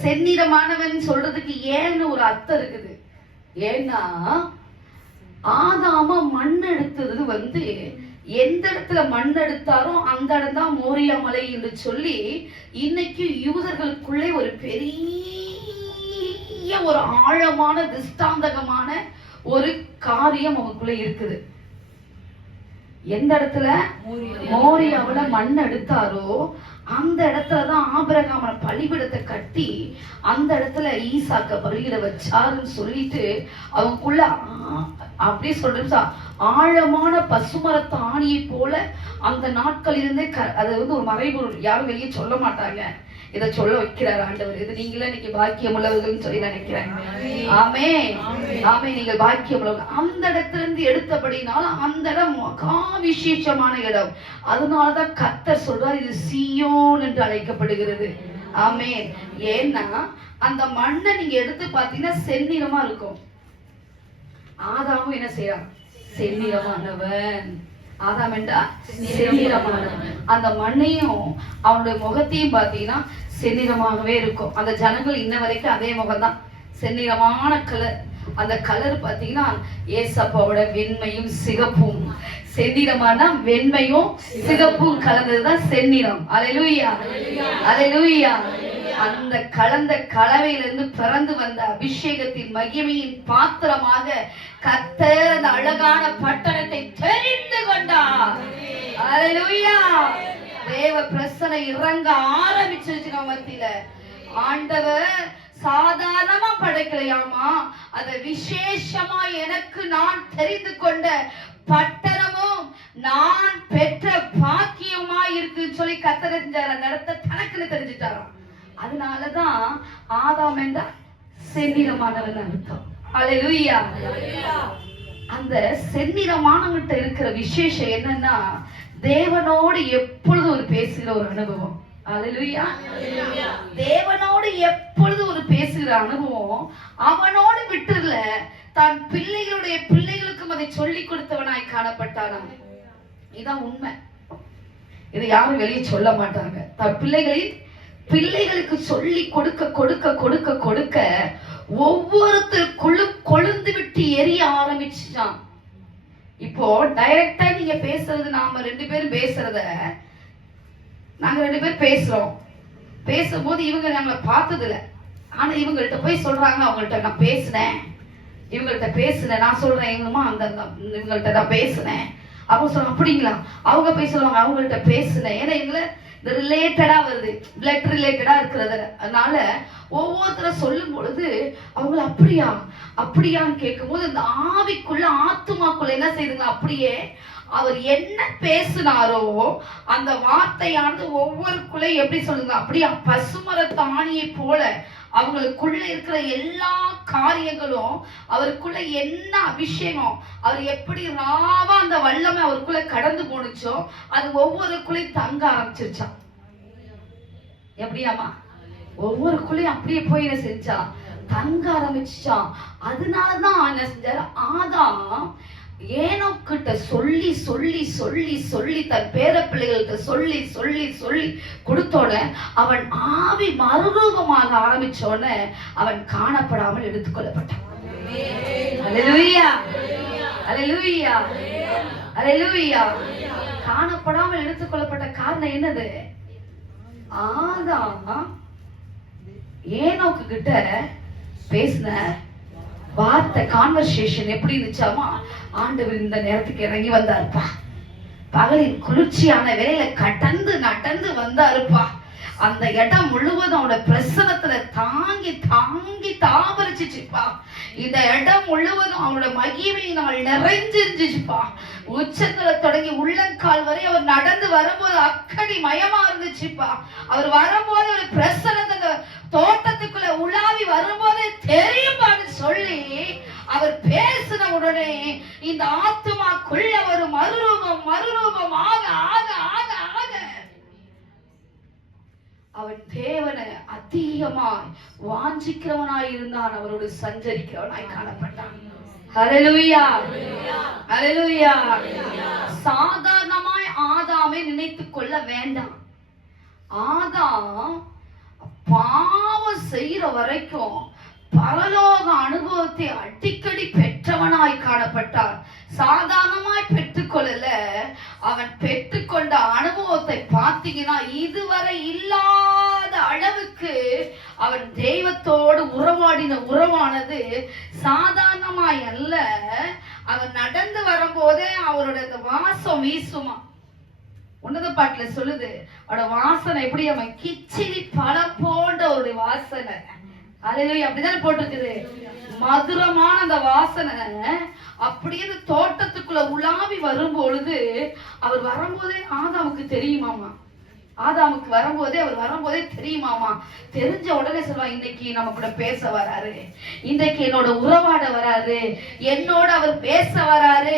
செந்நிறமானவன் சொல்றதுக்கு ஏன்னு ஒரு அர்த்தம் இருக்குது. ஏன்னா ஆதாம மண் எடுத்தது எந்த இடத்துல மண் எடுத்தாரோ அந்த இடம் தான் மோரியா மலை என்று சொல்லி இன்னைக்கு யூதர்களுக்குள்ளே ஒரு பெரிய ஒரு ஆழமான திஷ்டாந்தகமான ஒரு காரியம் அவங்களுக்குள்ள இருக்குது. எந்த இடத்துல மோரியாவுல மண் எடுத்தாரோ அந்த இடத்துலதான் ஆபிரகாம் பலிபீடத்தை கட்டி அந்த இடத்துல ஈசாக்க பலியிட வச்சாருன்னு சொல்லிட்டு அவங்களுக்குள்ள அப்படியே சொல்ற ஆழமான பசுமரத்து ஆணியை போல அந்த நாட்களிலிருந்தே அது ஒரு மறைபொருள், யாரும் வெளியே சொல்ல மாட்டாங்க. இதை சொல்ல வைக்கிறார் ஆண்டவர். இது நீங்களே இன்னைக்கு பாக்கியம் உள்ளவர்கள் சொல்லி நினைக்கிறேன். ஆமே ஆமே, நீங்கள் பாக்கியம் உள்ளவர்கள். அந்த இடத்துல இருந்து எடுத்தபடினால அந்த இடம் மகா விசேஷமான இடம். அதனாலதான் கர்த்தர் சொல்றார் இது சீயோன் என்று அழைக்கப்படுகிறது. ஆமே. ஏன்னா அந்த மண்ணை நீங்க எடுத்து பாத்தீங்கன்னா செந்நிறமா இருக்கும். ஆதாமும் என்ன செய்யறான்? செந்நிறமானவன். ஆதாம் என்றா செந்நிறமானவன். அந்த மண்ணையும் அவனுடைய முகத்தையும் பாத்தீங்கன்னா செந்நிறமாகவே இருக்கும். அந்த ஜனங்கள் இன்ன வரைக்கும் அதே முகம்தான், செந்நிறமான கலர். அந்த கலர் பாத்தீங்கன்னா ஏசப்பாவோட வெண்மையும் சிகப்பும், செந்நிறமான வெண்மையும் சிகப்பும் கலந்ததுதான் செந்நிறம். அல்லேலூயா அல்லேலூயா. அந்த கலந்த கலவையிலிருந்து பிறந்து வந்த அபிஷேகத்தின் மகிமையின் பாத்திரமாக கர்த்தர் அந்த அழகான பட்டணத்தை தெரிந்து கொண்டார். அல்லேலூயா. தேவ பிரசன்னை இறங்க ஆரம்பிச்சிருச்சு நம்ம மத்தியில. ஆண்டவர் சாதாரணமா படைக்கலையாமா, அத விசேஷமா எனக்கு நான் தெரிந்து கொண்ட பட்டணமும் நான் பெற்ற பாக்கியமா இருக்குன்னு சொல்லி கர்த்தர் செஞ்சார். அந்த இடத்தை தனக்குன்னு தெரிஞ்சுட்டாராம். அதனாலதான் ஆதாம் என்றா செந்நிறமானவன் அர்த்தம். அல்லேலூயா. அந்த செந்நிறமானவன்கிட்ட இருக்கிற விசேஷம் என்னன்னா தேவனோடு எப்பொழுது ஒரு பேசுகிற ஒரு அனுபவம். அல்லேலூயா. தேவனோடு எப்பொழுது ஒரு பேசுகிற அனுபவம். அவனோடு விட்டுல தான் பிள்ளைகளுடைய பிள்ளைகளுக்கும் அதை சொல்லிக் கொடுத்தவனாய் காணப்பட்டானாம். இதான் உண்மை. இதை யாரும் வெளியே சொல்ல மாட்டாங்க. தன் பிள்ளைகளுக்கு சொல்லி கொடுக்க கொடுக்க கொடுக்க கொடுக்க ஒவ்வொருத்தருக்குள்ளும் கொழுந்து விட்டு எரிய ஆரம்பிச்சுட்டான். இப்போ டைரக்டா நீங்க பேசுறது, நாம ரெண்டு பேரும் பேசுறத நாங்க ரெண்டு பேரும் பேசுறோம். பேசும்போது இவங்க நாங்க பார்த்தது இல்ல. ஆனா இவங்கள்ட்ட போய் சொல்றாங்க, அவங்கள்ட்ட நான் பேசினேன், இவங்கள்ட்ட பேசுனேன், நான் சொல்றேன் இவங்கம்மா அந்த இவங்கள்ட்ட நான் பேசினேன். அவங்க சொல்லுவாங்க அப்படிங்களா, அவங்க போய் சொல்லுவாங்க அவங்கள்ட்ட பேசுனேன். ஏன்னா இவங்களை இந்த ரிலேட்டடா வருது, பிளட் ரிலேட்டடா இருக்கிறது. அதனால ஒவ்வொருத்தரும் சொல்லும் பொழுது அவங்கள அப்படியா அப்படியான்னு கேட்கும் போது இந்த ஆவிக்குள்ள ஆத்துமாக்குள்ள என்ன செய்யுதுங்க, அப்படியே அவர் என்ன பேசினாரோ அந்த வார்த்தையானது ஒவ்வொருக்குள்ள எப்படி சொல்லுங்க, அப்படியே பசுமரத்தாணியை போல அவங்களுக்குள்ள இருக்கிற எல்லா காரியங்களும், அவருக்குள்ள என்ன அபிஷேகம், அவர் எப்படி ராவா அந்த வல்லமை அவருக்குள்ள கடந்து போனுச்சோ அது ஒவ்வொருக்குள்ளையும் தங்க ஆரம்பிச்சிருச்சான். எப்படியாமா ஒவ்வொருக்குள்ளையும் அப்படியே போய் என்ன செஞ்சா தங்க ஆரம்பிச்சான். அதனாலதான் என்ன செஞ்சாரு, ஆதாம் ஏனோக்கிட்ட சொல்லி சொல்லி சொல்லி சொல்லி தன் பேர பிள்ளைகள்கிட்ட சொல்லி சொல்லி சொல்லி கொடுத்தோட அவன் ஆவி மறுரூபமாக ஆரம்பிச்சோட அவன் காணப்படாமல் எடுத்துக்கொள்ளப்பட்டான். அல்லேலூயா அல்லேலூயா அல்லேலூயா. காணப்படாமல் எடுத்துக்கொள்ளப்பட்ட காரணம் என்னது, ஆதாம் ஏனோக்கு கிட்ட பேசின வார்த்தை கான்வர்சேஷன் எப்படி இருந்துச்சாமா, ஆண்டவர் இந்த நேரத்துக்கு இறங்கி வந்தாருப்பா, பகலின் குளிர்ச்சியான வேலையில கடந்து நடந்து வந்தாருப்பா, அந்த இடம் முழுவதும் அவனோட பிரசனத்துல தாங்கி தாங்கி தாபரிச்சுப்பா, இந்த இடம் முழுவதும் அவரோட மகிமையினால் நிறைஞ்சிருந்துச்சுப்பா. உச்சத்துல தொடங்கி உள்ளங்கால் வரை அவர் நடந்து வரும்போது அக்கடி மயமா இருந்துச்சுப்பா. அவர் வரும்போது ஒரு பிரசன்னத்தை தோட்டத்துக்குள்ள உலாவி வரும்போது தெரியுமான்னு சொல்லி அவர் பேசின உடனே இந்த ஆத்துமாக்குள்ள ஒரு மறுரூபம் ஆக ஆக ஆக ஆக அவன் தேவனை அதிகமாய் வாஞ்சிக்கிறவனாய் இருந்தான். அவரோடு சஞ்சரிக்கிறவனாய் காணப்பட்டான். ஹல்லேலூயா, ஹல்லேலூயா. சாதாரணமாய் ஆதாமை நினைத்துக் கொள்ள வேண்டாம். ஆதாம் பாவம் செய்யற வரைக்கும் பரலோக அனுபவத்தை அடிக்கடி பெற்றவனாய் காணப்பட்டார். சாதாரணமாய் பெற்றுக்கொள்ளல, அவன் பெற்றுக்கொண்ட அனுபவத்தை பார்த்தீங்கன்னா இதுவரை இல்லாத அளவுக்கு அவன் தெய்வத்தோடு உறவாடின உறவானது சாதாரணமாய் அல்ல. அவன் நடந்து வரும்போதே அவரோட அந்த வாசம் வீசுமா. உன்னத பாட்டுல சொல்லுது, அவரோட வாசனை எப்படி, அவன் கிச்சிலி பழம் போன்ற ஒரு வாசனை. அல்லேலூயா, அப்படிதானே போட்டிருக்குது. மதுரமான அந்த வாசனை அப்படியே தோட்டத்துக்குள்ள உலாவி வரும் பொழுது அவர் வரும்போதே ஆதாமுக்கு தெரியுமாமா. ஆதாமுக்கு வரும்போதே அவர் வரும்போதே தெரியுமாமா. தெரிஞ்ச உடனே சொல்லுவான், இன்னைக்கு நம்ம கூட பேச வராரு, இன்னைக்கு என்னோட உறவாட வராரு, என்னோட அவர் பேச வராரு.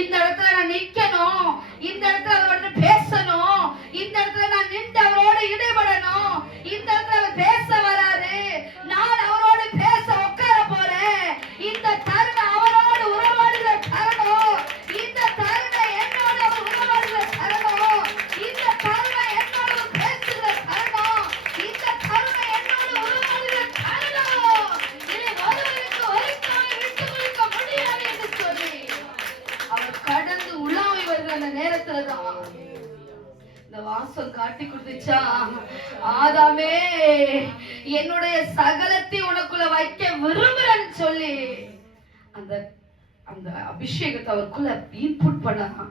இந்த இடத்துல நான் நிக்கணும், இந்த இடத்துல அவரோட பேசணும், இந்த இடத்துல நான் நின்று அவரோட இடைபடணும், இந்த இடத்துல அவர் பேச வராரு, நான் அவரோடு பேச உட்கார போறேன். இந்த தருணம் அவரோடு உறவாடுகிற தருணம், இந்த தருணம் என்னோட உறவாடுகிற தருணம், இந்த தருணம் என்னோட பேசுகிற தருணம், இந்த தருணம் என்னோட உறவாடுகிற தருணம். இதை ஒருவருக்கு ஒருக்காக விட்டு கொடுக்க முடியாது என்று சொல்லி அவர் கடந்து உலாவி வருகிற அந்த நேரத்துலதான் இந்த வாசம் காட்டி கொடுத்துச்சா, ஆதாமே என்னுடைய சகலத்தை உனக்குள்ள வைக்க விரும்புறேன்னு சொல்லி அந்த அந்த அபிஷேகத்தை அவருக்குள்ள இன்புட் பண்ணலாம்.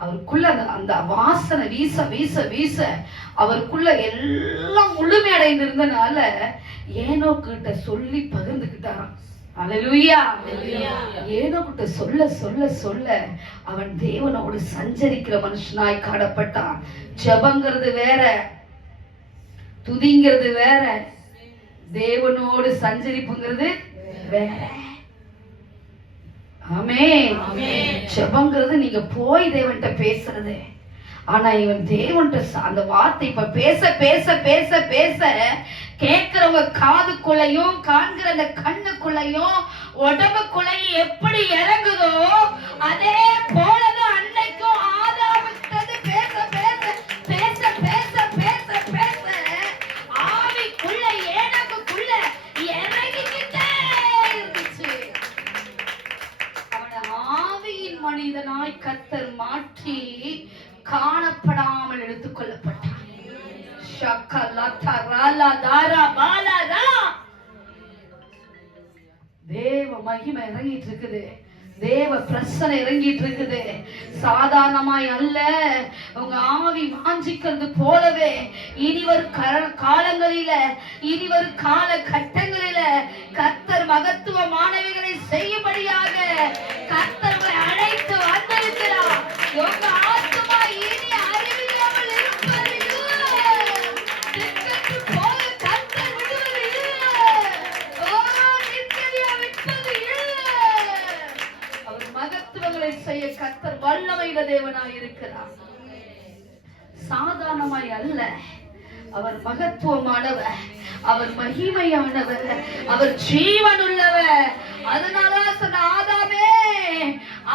அவருக்குள்ள அந்த வாசனை வீச வீச வீச அவருக்குள்ள எல்லாம் முழுமை அடைந்து இருந்தனால ஏனோக்கிட்ட சொல்லி பகிர்ந்துக்கிட்டாராம். அல்லேலூயா, ஏனோக்கிட்ட சொல்ல சொல்ல சொல்ல அவன் தேவனோடு சஞ்சரிக்கிற மனுஷனாய் காணப்பட்டான். ஜெபங்கிறது வேற, துதிங்கிறது வேற, தேவனோடு சஞ்சரிப்புங்கிறது வேற. ஆமென். ஜெபங்கிறது நீங்க போய் தேவன்கிட்ட பேசுறது. ஆனா இவன் தேவன்கிட்ட அந்த வார்த்தை இப்ப பேச பேச பேச பேச கேட்கிறவங்க காதுக்குள்ளையும் காண்கிற அந்த கண்ணுக்குள்ளையும் உடம்புக்குள்ளையும் எப்படி இறங்குதோ அதே போலதான் அன்னைக்கும் ஆதாமுக்கு பேச பேச பேச பேச பேச பேச ஆவிக்குள்ள ஏனக்குள்ள இறங்கிக்கிட்டே இருந்துச்சு. அவன ஆவியின் மனிதனாய் கர்த்தர் மாற்றி காணப்படாமல் எடுத்துக் கொள்ளப்பட்டார். தேவ மகிமை இறங்கிட்டு இருக்குது, தேவ பிரசனை இறங்கிட்டு இருக்குது. சாதாரணமாய் அல்ல, உங்க ஆவி வாஞ்சிக்கிறது போலவே இனிவரும் காலங்களில இனிவரும் கால கட்டங்களில கர்த்தர் மகத்துவமானவைகளை செய்யும்படியாக கர்த்தர்களை அழைத்து வந்திருக்கிறார். உங்க ஆத்துமா இனி அறிவில்லாமல் இருப்பது இல்லை, திக்கற்று போக கர்த்தர் விடுவது இல்லை, நிச்சயம் விற்பது இல்லை. அவர் மகத்துவங்களை செய்ய கர்த்தர் வல்லமையுள்ள தேவனாய் இருக்கிறார். சாதாரணமாய் அல்ல, அவர் மகத்துவமானவர், அவர் மகிமையானவர், அவர் ஜீவனுள்ளவர். அதனால சொன்ன ஆதாமே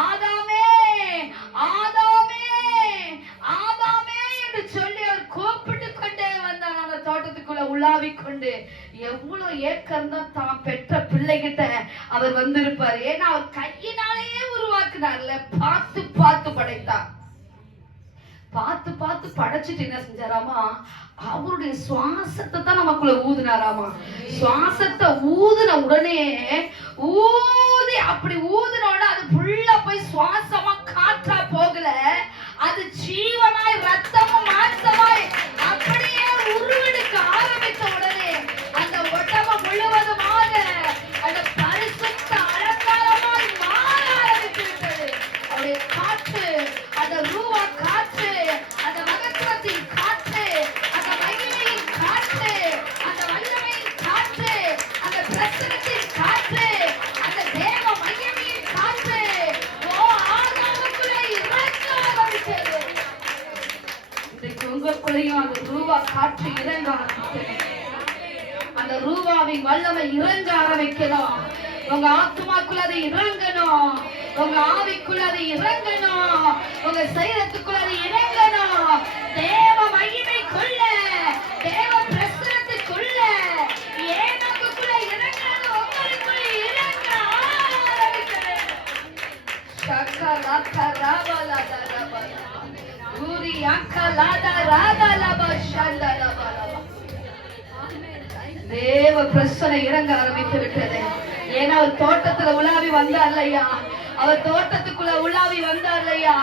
ஆதாமே ஆதாமே ஆதாமே என்று சொல்லி அவர் கூப்பிட்டு கொண்டே வந்தார். அந்த தோட்டத்துக்குள்ள உலாவிக் கொண்டு எவ்வளவு ஏக்கம் தான் தான் பெற்ற பிள்ளைகிட்ட அவர் வந்திருப்பார். ஏன்னா அவர் கையினாலேயே உருவாக்குனார்ல, பார்த்து பார்த்து படைத்தார். பார்த்து பார்த்து படைச்சிட்டு என்ன செஞ்சாராமா, அவருடைய சுவாசத்தை தான் நமக்குள்ள ஊதுனாராமா. சுவாசத்தை ஊதுன உடனே ஊதி அப்படி ஊதுனோட அது ஃபுல்லா போய் சுவாசமா காற்றா போகல, அது ஜீவனாய் ரத்தமும் மாம்சமாய் அப்படியே உருவெடுக்க ஆரம்பித்த உடனே அந்த உடம்பு முழுவதுமாக அந்த பரிசுத்த பிரசன்னத்தின் காற்று, அந்த தேவ மகிமையின் காற்று ஆதாமுக்குள்ளே இறங்க ஆரம்பித்தது. இன்றைக்கு உங்களுக்குள்ளேயும் அந்த ரூபா காற்று இறங்க ஆரம்பித்தது. அந்த ரூபாவின் வல்லமை இறங்க ஆரம்பிக்கணும். உங்க ஆத்மாக்குள்ள அது இறங்கணும், உங்க ஆவிக்குள்ள அது இறங்கணும், உங்க சரீரத்துக்குள்ள அது இறங்கணும். தேவ மகிமைக்குள்ள, தேவ பிரசன்னத்துக்குள்ள, ஏனோக்குள்ள இறங்கணும். உங்களுக்குள்ள இறங்க ஆரம்பிக்கிறது. சக்கரக்க ராபலத ராபல ஊரி அக்கலாத ராதலப ஷந்தலப. தேவ பிரசன்னம் இறங்க ஆரம்பித்து விட்டது. ஏன்னா அவர் தோட்டத்துல உலாவி வந்தார் இல்லையா, அவர் தோட்டத்துக்குள்ள உலாவி வந்தார் இல்லையா.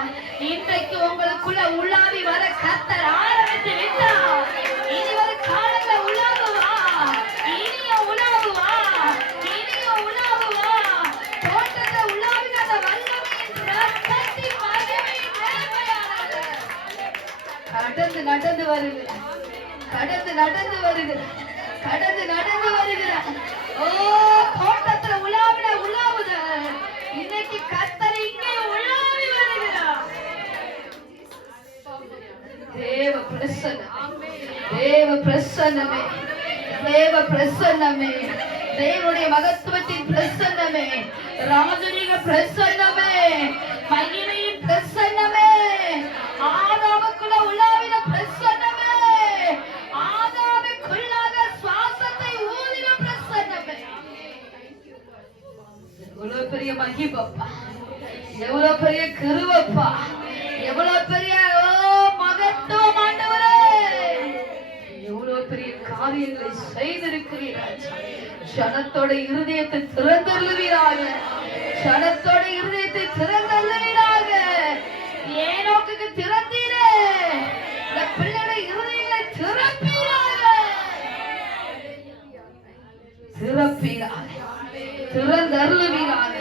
இன்றைக்கு உங்களுக்குள்ள உலாவி வர கர்த்தர் ஆரம்பித்து விட்டார். இனி ஒரு காலத்துல உலாவுவா, இனிய உலாவுவா, இனிய உலாவுவா. தோட்டத்துல உலாவின அந்த வல்லமையின் ரத்தத்தின் மகிமையின் நேர்மையானது கடந்து நடந்து வருகிறார், கடந்து நடந்து வருகிறார், கடந்து நடந்து வருகிறார். ஓ தோட்டத்துல உலாவின உலாவுத, இன்னைக்கு கர்த்தர் இங்கே உலாவி வருகிறார். தேவ பிரசன்னமே, தேவ பிரசன்னமே, தேவ பிரசன்னமே, தேவனுடைய மகத்துவத்தின் பிரசன்னமே, ராஜரீக பிரசன்னமே, மகிமையின் பிரசன்னமே, ஆதாமுக்குள்ள உலாவின பிரசன்னமே, ஆதாமுக்குள்ளாக சுவாசத்தை ஊதின பிரசன்னமே. எவ்வளவு பெரிய மகிமைப்பா, எவ்வளவு பெரிய கிருபைப்பா, எவ்வளவு பெரிய மகத்துவம் ஆண்டவரே, எவ்வளவு பெரிய காரியங்களை செய்திருக்கிறீர்கள். ஜனத்தோட இருதயத்தை திறந்தள்ளுவீராக, ஜனத்தோட இருதயத்தை திறந்தள்ளுவீராக. ஏனோக்குக்கு திறந்தீரே, இந்த பிள்ளையோட இருதயங்களை திறப்பீராக, திறப்பீராக, திறந்தருளுவீராக.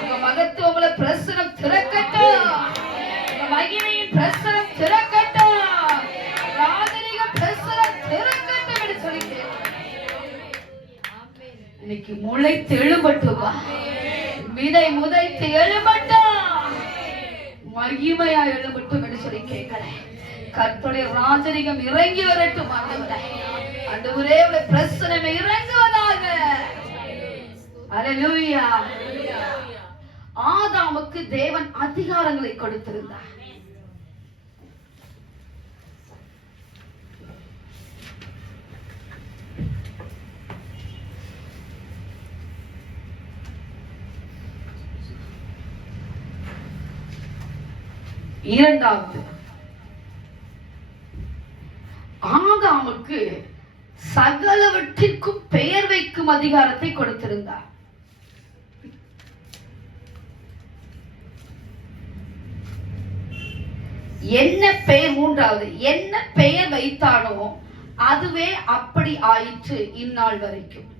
உங்க மகத்துவங்கள பிரசனம் திறக்கட்டும், உங்க மகிமையின் பிரசனம் திறக்கட்டும், ராஜரீக பிரசனம் திறக்கட்டும் என்று சொல்லிட்டு இன்னைக்கு முளைத்து எழும்பட்டுவா, விதை முதைத்து எழும்பட்டும், மகிமையா எழும்பட்டும் என்று சொல்லி கேட்கிறேன். கர்த்தருடைய ராஜரீகம் இறங்கி வரட்டும் ஆண்டவரே, ஆண்டவரே உடைய பிரசனம் இறங்குவதாக. அல்லேலூயா. ஆதாமுக்கு தேவன் அதிகாரங்களை கொடுத்திருந்தார். இரண்டாவது, ஆதாமுக்கு சகலவற்றிற்கும் பெயர் வைக்கும் அதிகாரத்தை கொடுத்திருந்தார். என்ன பெயர், மூன்றாவது என்ன பெயர் வைத்தானோ அதுவே அப்படி ஆயிற்று இந்நாள் வரைக்கும்.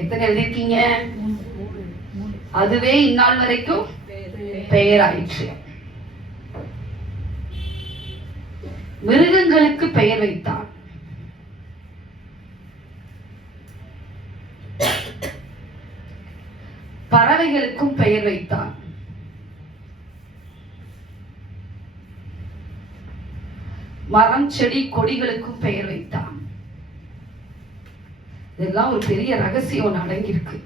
எத்தனை எழுதிருக்கீங்க? அதுவே இந்நாள் வரைக்கும் பெயர் ஆயிற்று. மிருகங்களுக்கு பெயர் வைத்தான், பறவைகளுக்கும் பெயர் வைத்தான், மரம் செடி கொடிகளுக்கும் பெயர் வைத்தான். இதெல்லாம் ஒரு பெரிய ரகசியம் அடங்கியிருக்கு.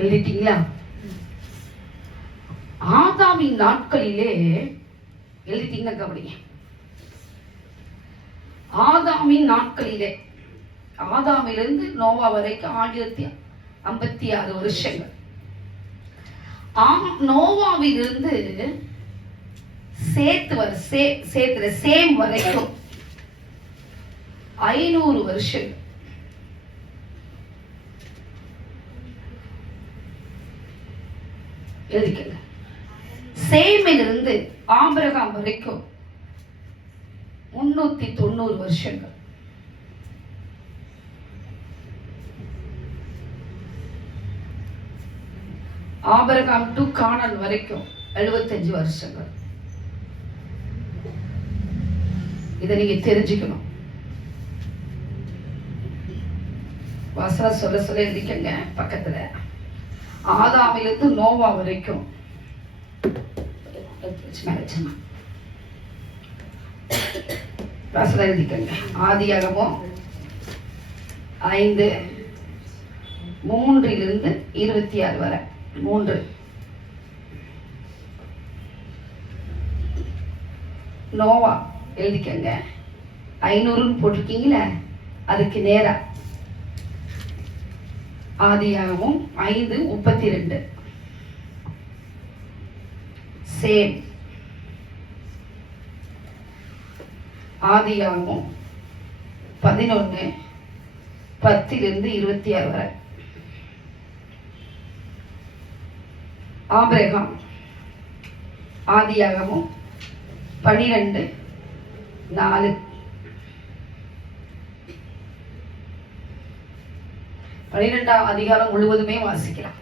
எழுதிட்டீங்களா? ஆதாமின் நாட்களிலே எழுதிட்டீங்க, கவனிங்க. ஆதாமின் நாட்களிலே, ஆதாமிலிருந்து நோவா வரைக்கும் 1056 வருஷங்கள். நோவாவிலிருந்து சேம் வரைக்கும் 500 வருஷங்கள். எழுதிக்கங்க. சேமிலிருந்து ஆபிரகாம் வரைக்கும் 390 வருஷங்கள். ஆபிரகாம் டு கானான் வரைக்கும் 75 வருஷங்கள். இதை நீங்க தெரிஞ்சுக்கணும். வசனம் சொல்ல சொல்ல எழுதிக்கங்க பக்கத்துல. ஆதாமிலிருந்து நோவா வரைக்கும் வசனம் எழுதிக்கங்க. ஆதியாகமம் 5:3 26 வரை 3. நோவா எழுதிக்கங்க. 500 போட்டிருக்கீங்களா, அதுக்கு நேரா ஆதியாகமம் 5:32. சேம். ஆதியாகமம் 11:10-26 வரை. ஆபிரகாம் ஆதியாகமம் 12:4. 12ஆம் அதிகாரம் முழுவதுமே வாசிக்கலாம்.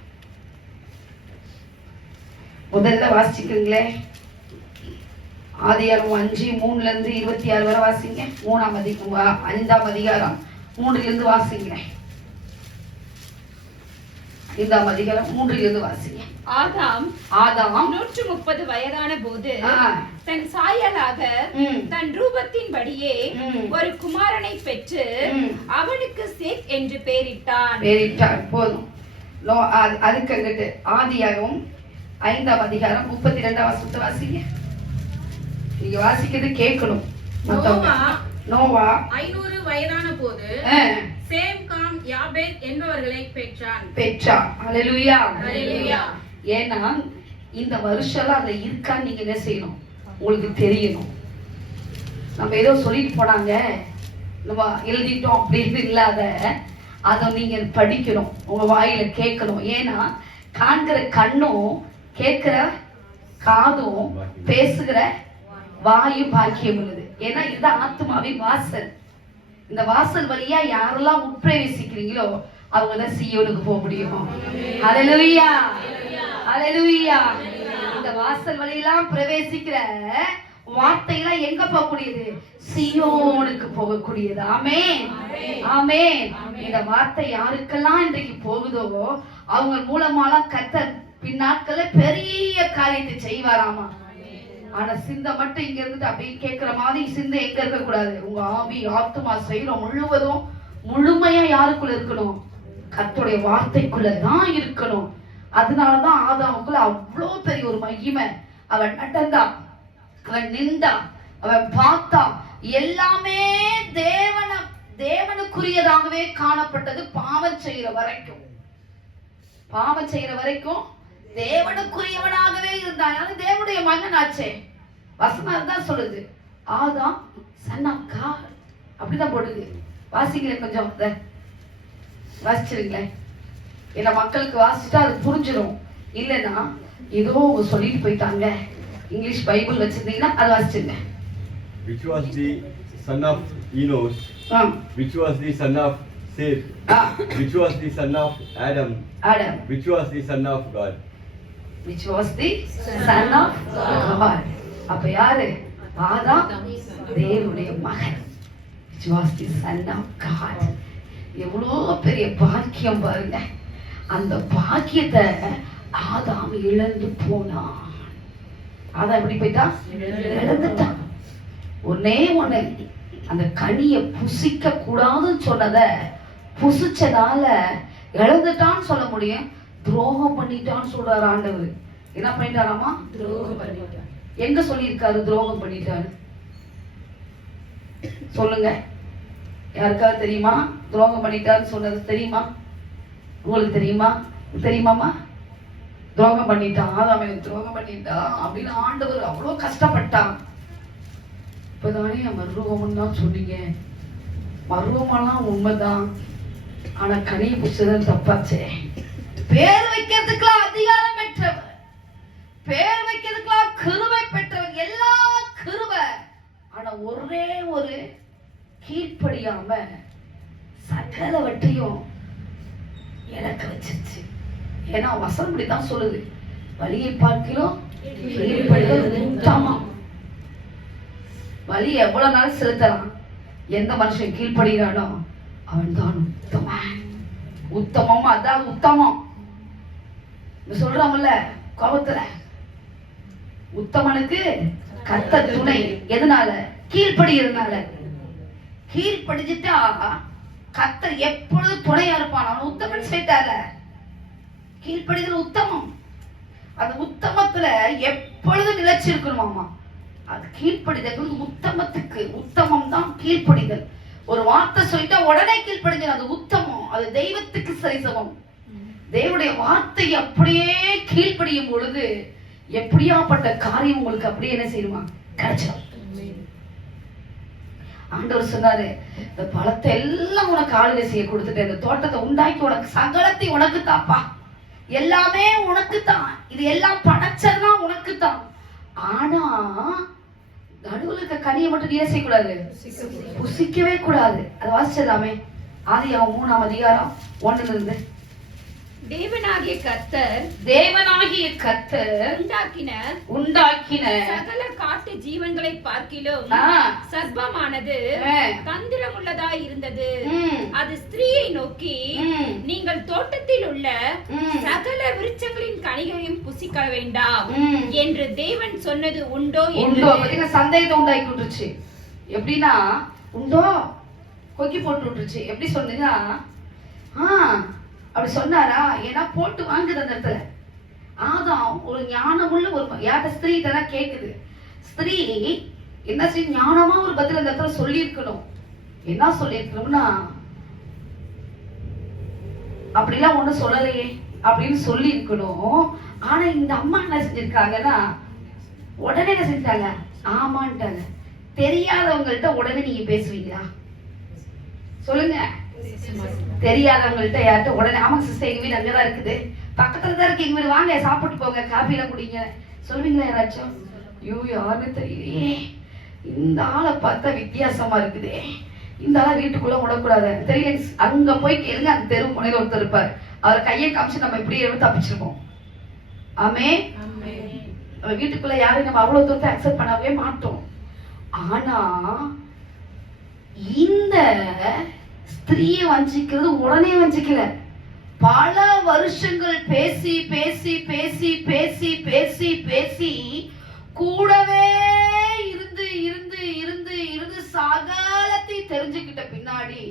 முதல்ல வாசிக்கிறீங்களே, ஆதியாகமம் 5:3-26 வரை வாசிங்க. 5ஆம் அதிகாரம் 3 வாசிங்க. 5ஆம் அதிகாரம் 3 வாசிங்க. ஆதாம் 130 வயதான போது தன் சாயலாக தன் ரூபத்தின்படியே ஒரு குமாரனை பெற்று அவனுக்கு சேத் என்று பெயரிட்டான். போதும். அதுக்கு அங்கிட்டு ஆதியாகமம் 5ஆம் அதிகாரம் 32ஆம் வசனத்தை வாசிங்க. நீங்க வாசிக்கிறது கேட்கணும். நோவா 500 வயதான போது சேம் காம் யாபேத் என்பவர்களை பெற்றான். ஹல்லேலூயா. ஹல்லேலூயா. ஏன்னா இந்த வருஷம் அதுல இருக்கான்னு நீங்க என்ன செய்யணும், உங்களுக்கு தெரியணும். நம்ம ஏதோ சொல்லிட்டு போனாங்க, நம்ம எழுதிட்டோம் அப்படின்னு இல்லாத அதை நீங்க படிக்கணும், உங்க வாயில கேட்கணும். ஏன்னா காண்கிற கண்ணும் கேட்கிற காதும் பேசுகிற வாயும் பாக்கியம் உள்ளது. ஏன்னா இது ஆத்மாவின் வாசல். இந்த வாசல் வழியா யாரெல்லாம் உட்பிரவேசிக்கிறீங்களோ அவங்க தான் சீயோனுக்கு போக முடியும். ஹல்லேலூயா. ஹல்லேலூயா. இந்த வாசல் வழியெல்லாம் பிரவேசிக்கிற வார்த்தையெல்லாம் எங்க போகக்கூடியது? சீயோனுக்கு போகக்கூடியது. ஆமென், ஆமென். இந்த வார்த்தை யாருக்கெல்லாம் இன்றைக்கு போகுதோ அவங்க மூலமாலாம் கர்த்தர் பின்னாட்கள பெரிய காரியத்தை செய்வாராமா. ஆனா சிந்தை மட்டும் இங்க இருந்துட்டு அப்படின்னு கேட்கிற மாதிரி சிந்தை எங்க இருக்க கூடாது. உங்க ஆவி ஆத்துமா சரீரம் முழுவதும் முழுமையா யாருக்குள்ள இருக்கணும்? கர்த்தருடைய வார்த்தைக்குள்ளதான் இருக்கணும். அதனாலதான் ஆதாமுக்குள்ள அவ்வளவு பெரிய ஒரு மகிமை. அவன் நடந்தான், அவன் நின்றான், அவன் பார்த்தான், எல்லாமே தேவனுக்குரியதாகவே காணப்பட்டது. பாவம் செய்யற வரைக்கும் தேவனுக்குரியவனாகவே இருந்தான். அது தேவனுடைய மகன் ஆச்சே. வசனம் தான் சொல்லுது, ஆதாம் சன் ஆஃப் காட் அப்படிதான் போடுது. வாசிக்கல கொஞ்சம் வாசிச்சிருங்களேன். இல்ல மக்களுக்கு வாசிச்சுட்டா அது புரிஞ்சிடும். இல்லைன்னா ஏதோ சொல்லிட்டு போயிட்டாங்க. இங்கிலீஷ் பைபிள் வச்சிருந்தீங்கன்னா அது வாசிச்சிருங்க. Which was the son of Enos, which was the son of Seth, which was the son of Adam, which was the son of God. Which was the son of God. அப்ப யாரு? ஆதாம் தேவனுடைய மகன். Which was the son of God. எவ்வளவு பெரிய பாக்கியம் பாருங்க. அந்த பாக்கியத்தை ஆதாம் இழந்து போனான். ஆதாம் எப்படி போயிட்டான்? இழந்துட்டான். ஒன்னே ஒண்ணு, அந்த கனியை புசிக்க கூடாதுன்னு சொன்னத புசிச்சதால இழந்துட்டான்னு சொல்ல முடியும். துரோகம் பண்ணிட்டான்னு சொல்றாரு ஆண்டவர். என்ன பண்ணிட்டாராமா? துரோகம் பண்ணிட்டான். எங்க சொல்லியிருக்காரு துரோகம் பண்ணிட்டாரு? சொல்லுங்க, யாருக்காவது தெரியுமா? துரோகம் பண்ணிட்டாருன்னு சொன்னது தெரியுமா? உங்களுக்கு தெரியுமா? தெரியுமாமா? துரோகம் பண்ணிட்டான், ஆதாம் துரோகம் பண்ணிட்டான் அப்படின்னு ஆண்டவர் அவ்வளவு கஷ்டப்பட்டான். இப்பதானே மர்ரூபம் தான் சொன்னீங்க. மர்ரூமெல்லாம் உண்மைதான், ஆனா கனியை புடிச்சதுன்னு தப்பாச்சே. பேர் வைக்கிறதுக்கெல்லாம் அதிகாரம் பெற்றவர், பேர் வைக்கிறதுக்கெல்லாம் கிருபை பெற்றவங்க எல்லா கிருபை. ஆனா ஒரே ஒரு கீழ்ப்படியாம சகலவற்றையும் இழக்க வச்சிருச்சு. ஏன்னா வசனம் இப்படிதான் சொல்லுது, வலியை பார்க்கிறோம் கீழ்ப்படிதல் உத்தமம். வலி எவ்வளவு நாள் செலுத்தலாம், எந்த மனுஷன் கீழ்ப்படுகிறானோ அவன் தான் உத்தமன். உத்தமம் அதான் உத்தமம். சொல்றாங்கல்ல கோபத்துல, உத்தமனுக்கு கர்த்தர் துணை. எதனால? கீழ்ப்படுகிறதுனால. கீழ்ப்படிஞ்சிட்டா கர்த்தர் எப்பொழுது துணையா இருப்பான். அவன் உத்தமன் சேர்த்தால. கீழ்ப்படிதல் உத்தமம். அந்த உத்தமத்துல எப்பொழுது நிலைச்சிருக்கணுமாமா. அது கீழ்ப்படிதல் உத்தமத்துக்கு. உத்தமம் தான் கீழ்ப்படிதல். ஒரு வார்த்தை சொல்லிட்டா உடனே கீழ்ப்படிஞ்சது அது உத்தமம். அது தெய்வத்துக்கு சரிசமம். தேவனுடைய வார்த்தை அப்படியே கீழ்ப்படியும் பொழுது எப்படியாப்பட்ட காரியம் உங்களுக்கு அப்படியே என்ன செய்யுமா கிடைச்சிடும். ஆண்டவர் சொன்னாரு, இந்த பழத்தை எல்லாம் உனக்கு ஆளுகை செய்ய கொடுத்துட்டேன், இந்த தோட்டத்தை உண்டாக்கி உனக்கு சகலத்தை உனக்கு தாப்பா, எல்லாமே உனக்கு தான், இது எல்லாம் படைச்சதுதான் உனக்கு தான். ஆனா நடுவில் இருக்க கனியை மட்டும் நீ செய்யக்கூடாது, புசிக்கவே கூடாது. அதை வாசிச்சதாமே ஆதியாகமம் 3ஆம் அதிகாரம் 1 தேவனாகிய கர்த்தர் உண்டாக்கின சகல காட்டு ஜீவன்களை பார்க்கிலும் சர்ப்பமானது தந்திரமுள்ளதாய் இருந்தது. அது ஸ்திரீயை நோக்கி, நீங்கள் தோட்டத்தில் உள்ள சகல விருட்சங்களின் கனிகளையும் புசிக்க வேண்டாம் என்று தேவன் சொன்னது உண்டோ என்று சந்தேகத்தை உண்டாக்கி விட்டுருச்சு. எப்படின்னா உண்டோ கொக்கி போட்டு விட்டுருச்சு. எப்படி சொன்னீங்கன்னா அப்படி சொன்னாரா? ஏன்னா போட்டு வாங்குது அந்த இடத்துல. ஆதாம் ஒரு ஞானமுள்ள ஒரு யார்ட்ட ஸ்திரீ தான் கேக்குது. ஸ்திரீ என்ன செய்ய ஞானமா ஒரு பதில் அந்த இடத்துல சொல்லி இருக்கணும். என்ன சொல்லி இருக்கணும்னா, அப்படிலாம் ஒண்ணு சொல்லலையே அப்படின்னு சொல்லி இருக்கணும். ஆனா இந்த அம்மா என்ன செஞ்சிருக்காங்கன்னா உடனே என்ன செஞ்சாங்க, ஆமான்ட்டாங்க. தெரியாதவங்கள்ட்ட உடனே நீங்க பேசுவீங்களா சொல்லுங்க? தெரியாதவங்கள்ட்ட யார்கிட்ட உடனே ஆமா சிஸ்டர் எங்க வீடு அங்கதான் இருக்குது, பக்கத்துல தான் இருக்கு, எங்க வீடு வாங்க சாப்பிட்டு போங்க, காஃபி எல்லாம் குடிங்க சொல்வீங்களா யாராச்சும்? ஐயோ யாருன்னு தெரியலையே, இந்த ஆளை பார்த்தா வித்தியாசமா இருக்குதே, இந்த ஆளை வீட்டுக்குள்ள விடக்கூடாது தெரியல, அங்க போய் கேளுங்க. அந்த தெரு முனையில ஒருத்தர் இருப்பார், அவர் கையை காமிச்சு நம்ம இப்படி தப்பிச்சிருப்போம். ஆமே, நம்ம வீட்டுக்குள்ள யாரும் நம்ம அவ்வளவு தூரத்தை அக்செப்ட் பண்ணவே மாட்டோம். ஆனா இந்த ஸ்திரீயை வஞ்சிக்கிறது உடனே வஞ்சிக்கல, பல வருஷங்கள் பேசி பேசி பேசி பேசி பேசி பேசி கூடவே இருந்து இருந்து இருந்து இருந்து சகலத்தை தெரிஞ்சுக்கிட்ட பின்னாடி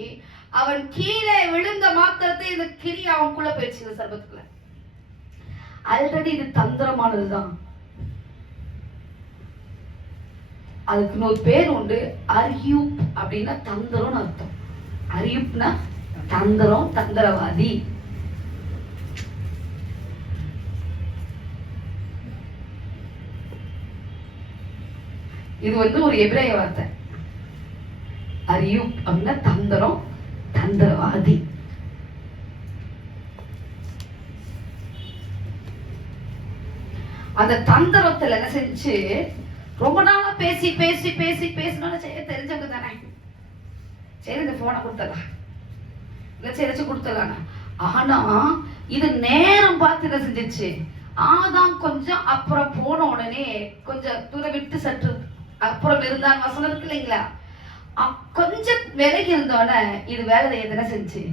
அவன் கீழே விழுந்த மாத்திரத்தை இந்த கிரி அவனுக்குள்ள போயிடுச்சு. இந்த சர்பத்துக்குள்ள ஆல்ரெடி இது தந்திரமானதுதான். அதுக்கு இன்னொரு பேர் உண்டு, அரியூப் அப்படின்னா தந்திரம்னு அர்த்தம். அரியூப்னா தந்திரம், தந்திரவாதி. இது ஒரு எபிரேய வார்த்தை. அரியூப் அப்படின்னா தந்திரம், தந்திரவாதி. அந்த தந்திரத்துல என்ன செஞ்சு ரொம்ப நாளா பேசி பேசி பேசி பேசினாலும் செய்ய தெரிஞ்சவங்க தானே, சரி இந்த போனை கொடுத்தலாம் இல்ல சரி கொடுத்தலாம். ஆனா இது நேரம் பார்த்து என்ன செஞ்சிச்சு, ஆதாம் கொஞ்சம் அப்புறம் போன உடனே கொஞ்சம் தூரம் விட்டு சற்று அப்புறம் இருந்தான் வசனம் இருக்கு இல்லைங்களா, கொஞ்சம் விலகி இருந்தோடனே இது வேலை எதனா செஞ்சு